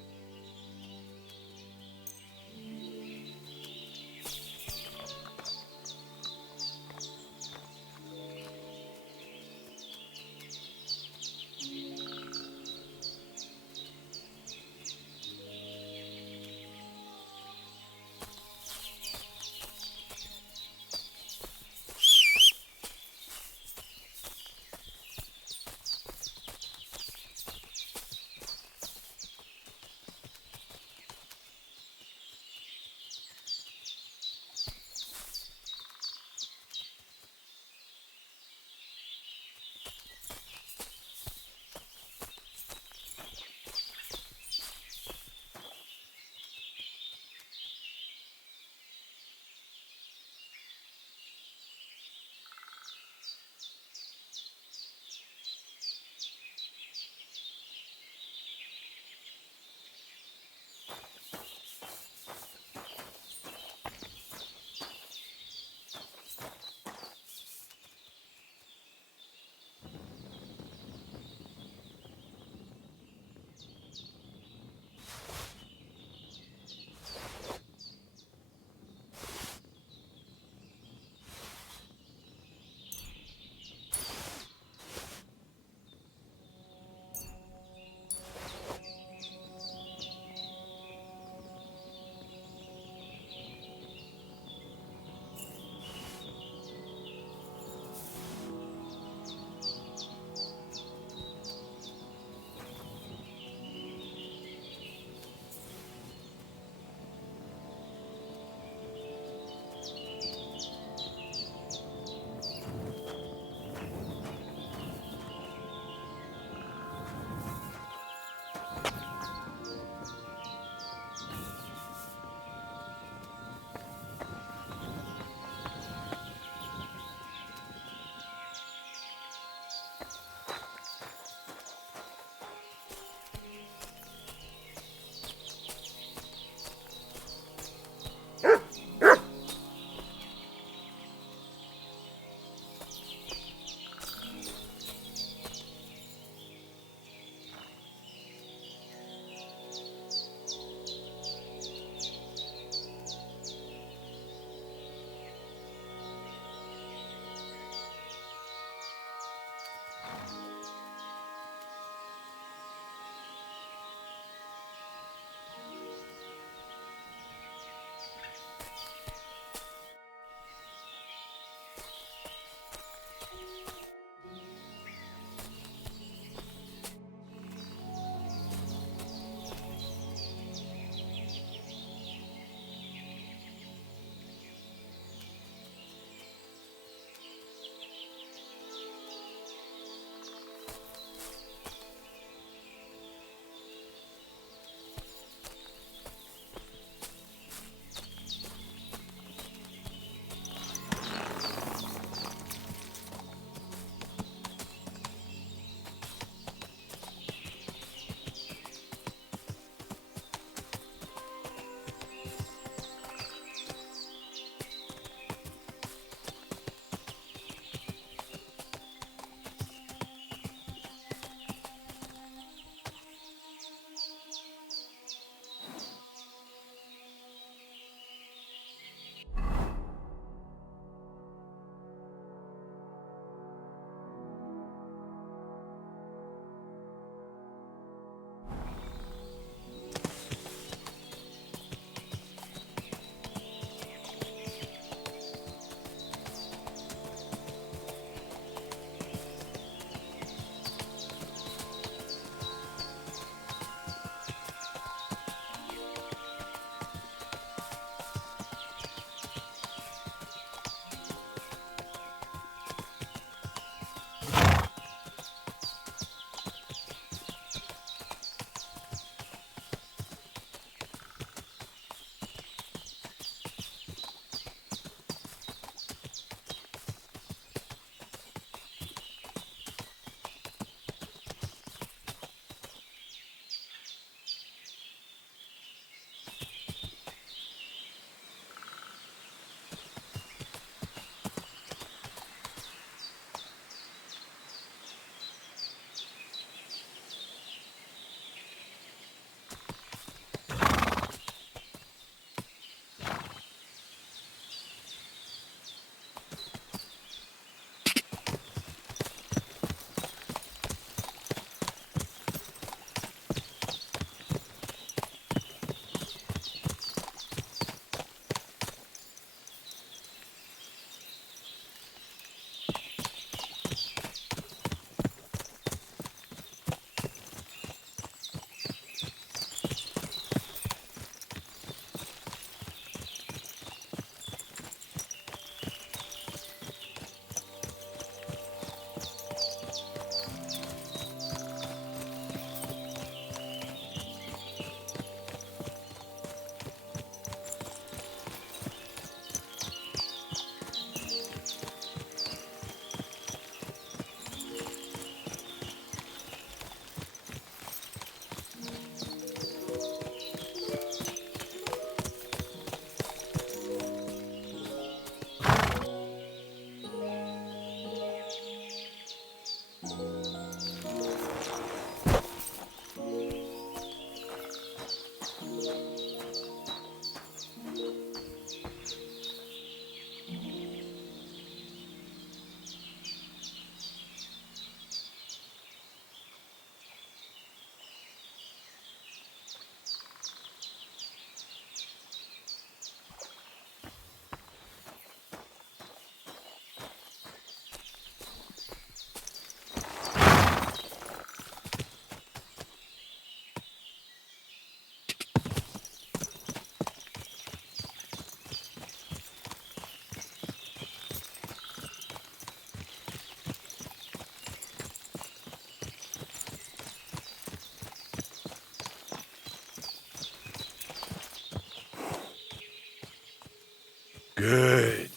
Good.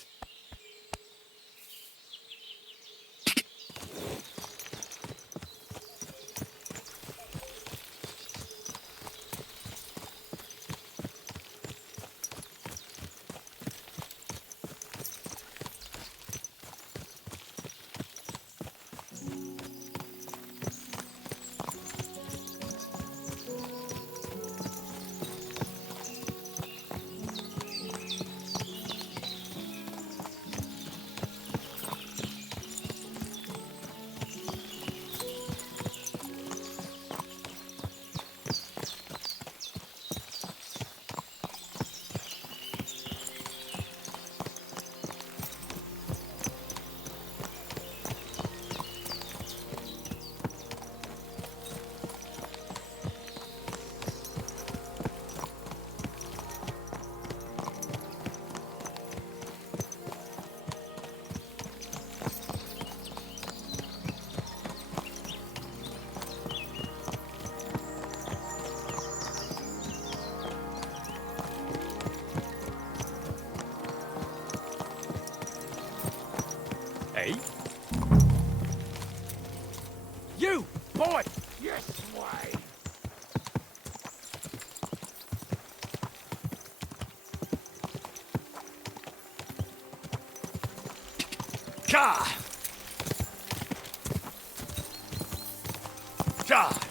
Hey? You, boy! Yes, way. Ka! Ja!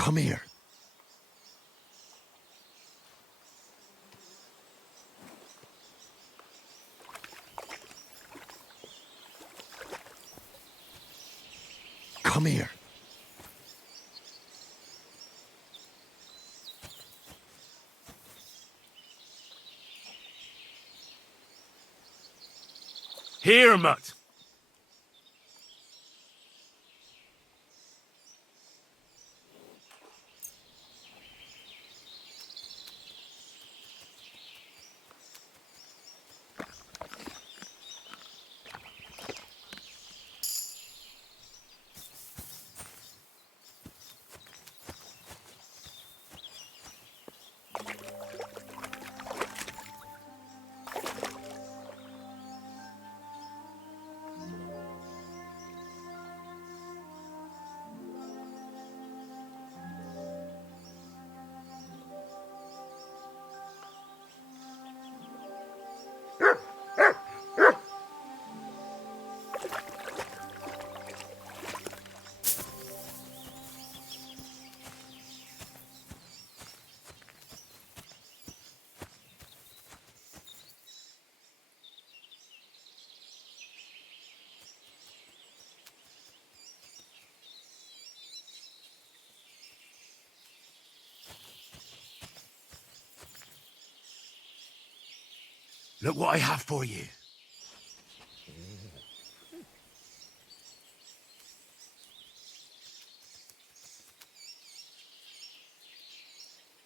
Come here. Come here. Here, Mutt. Look what I have for you.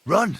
Run!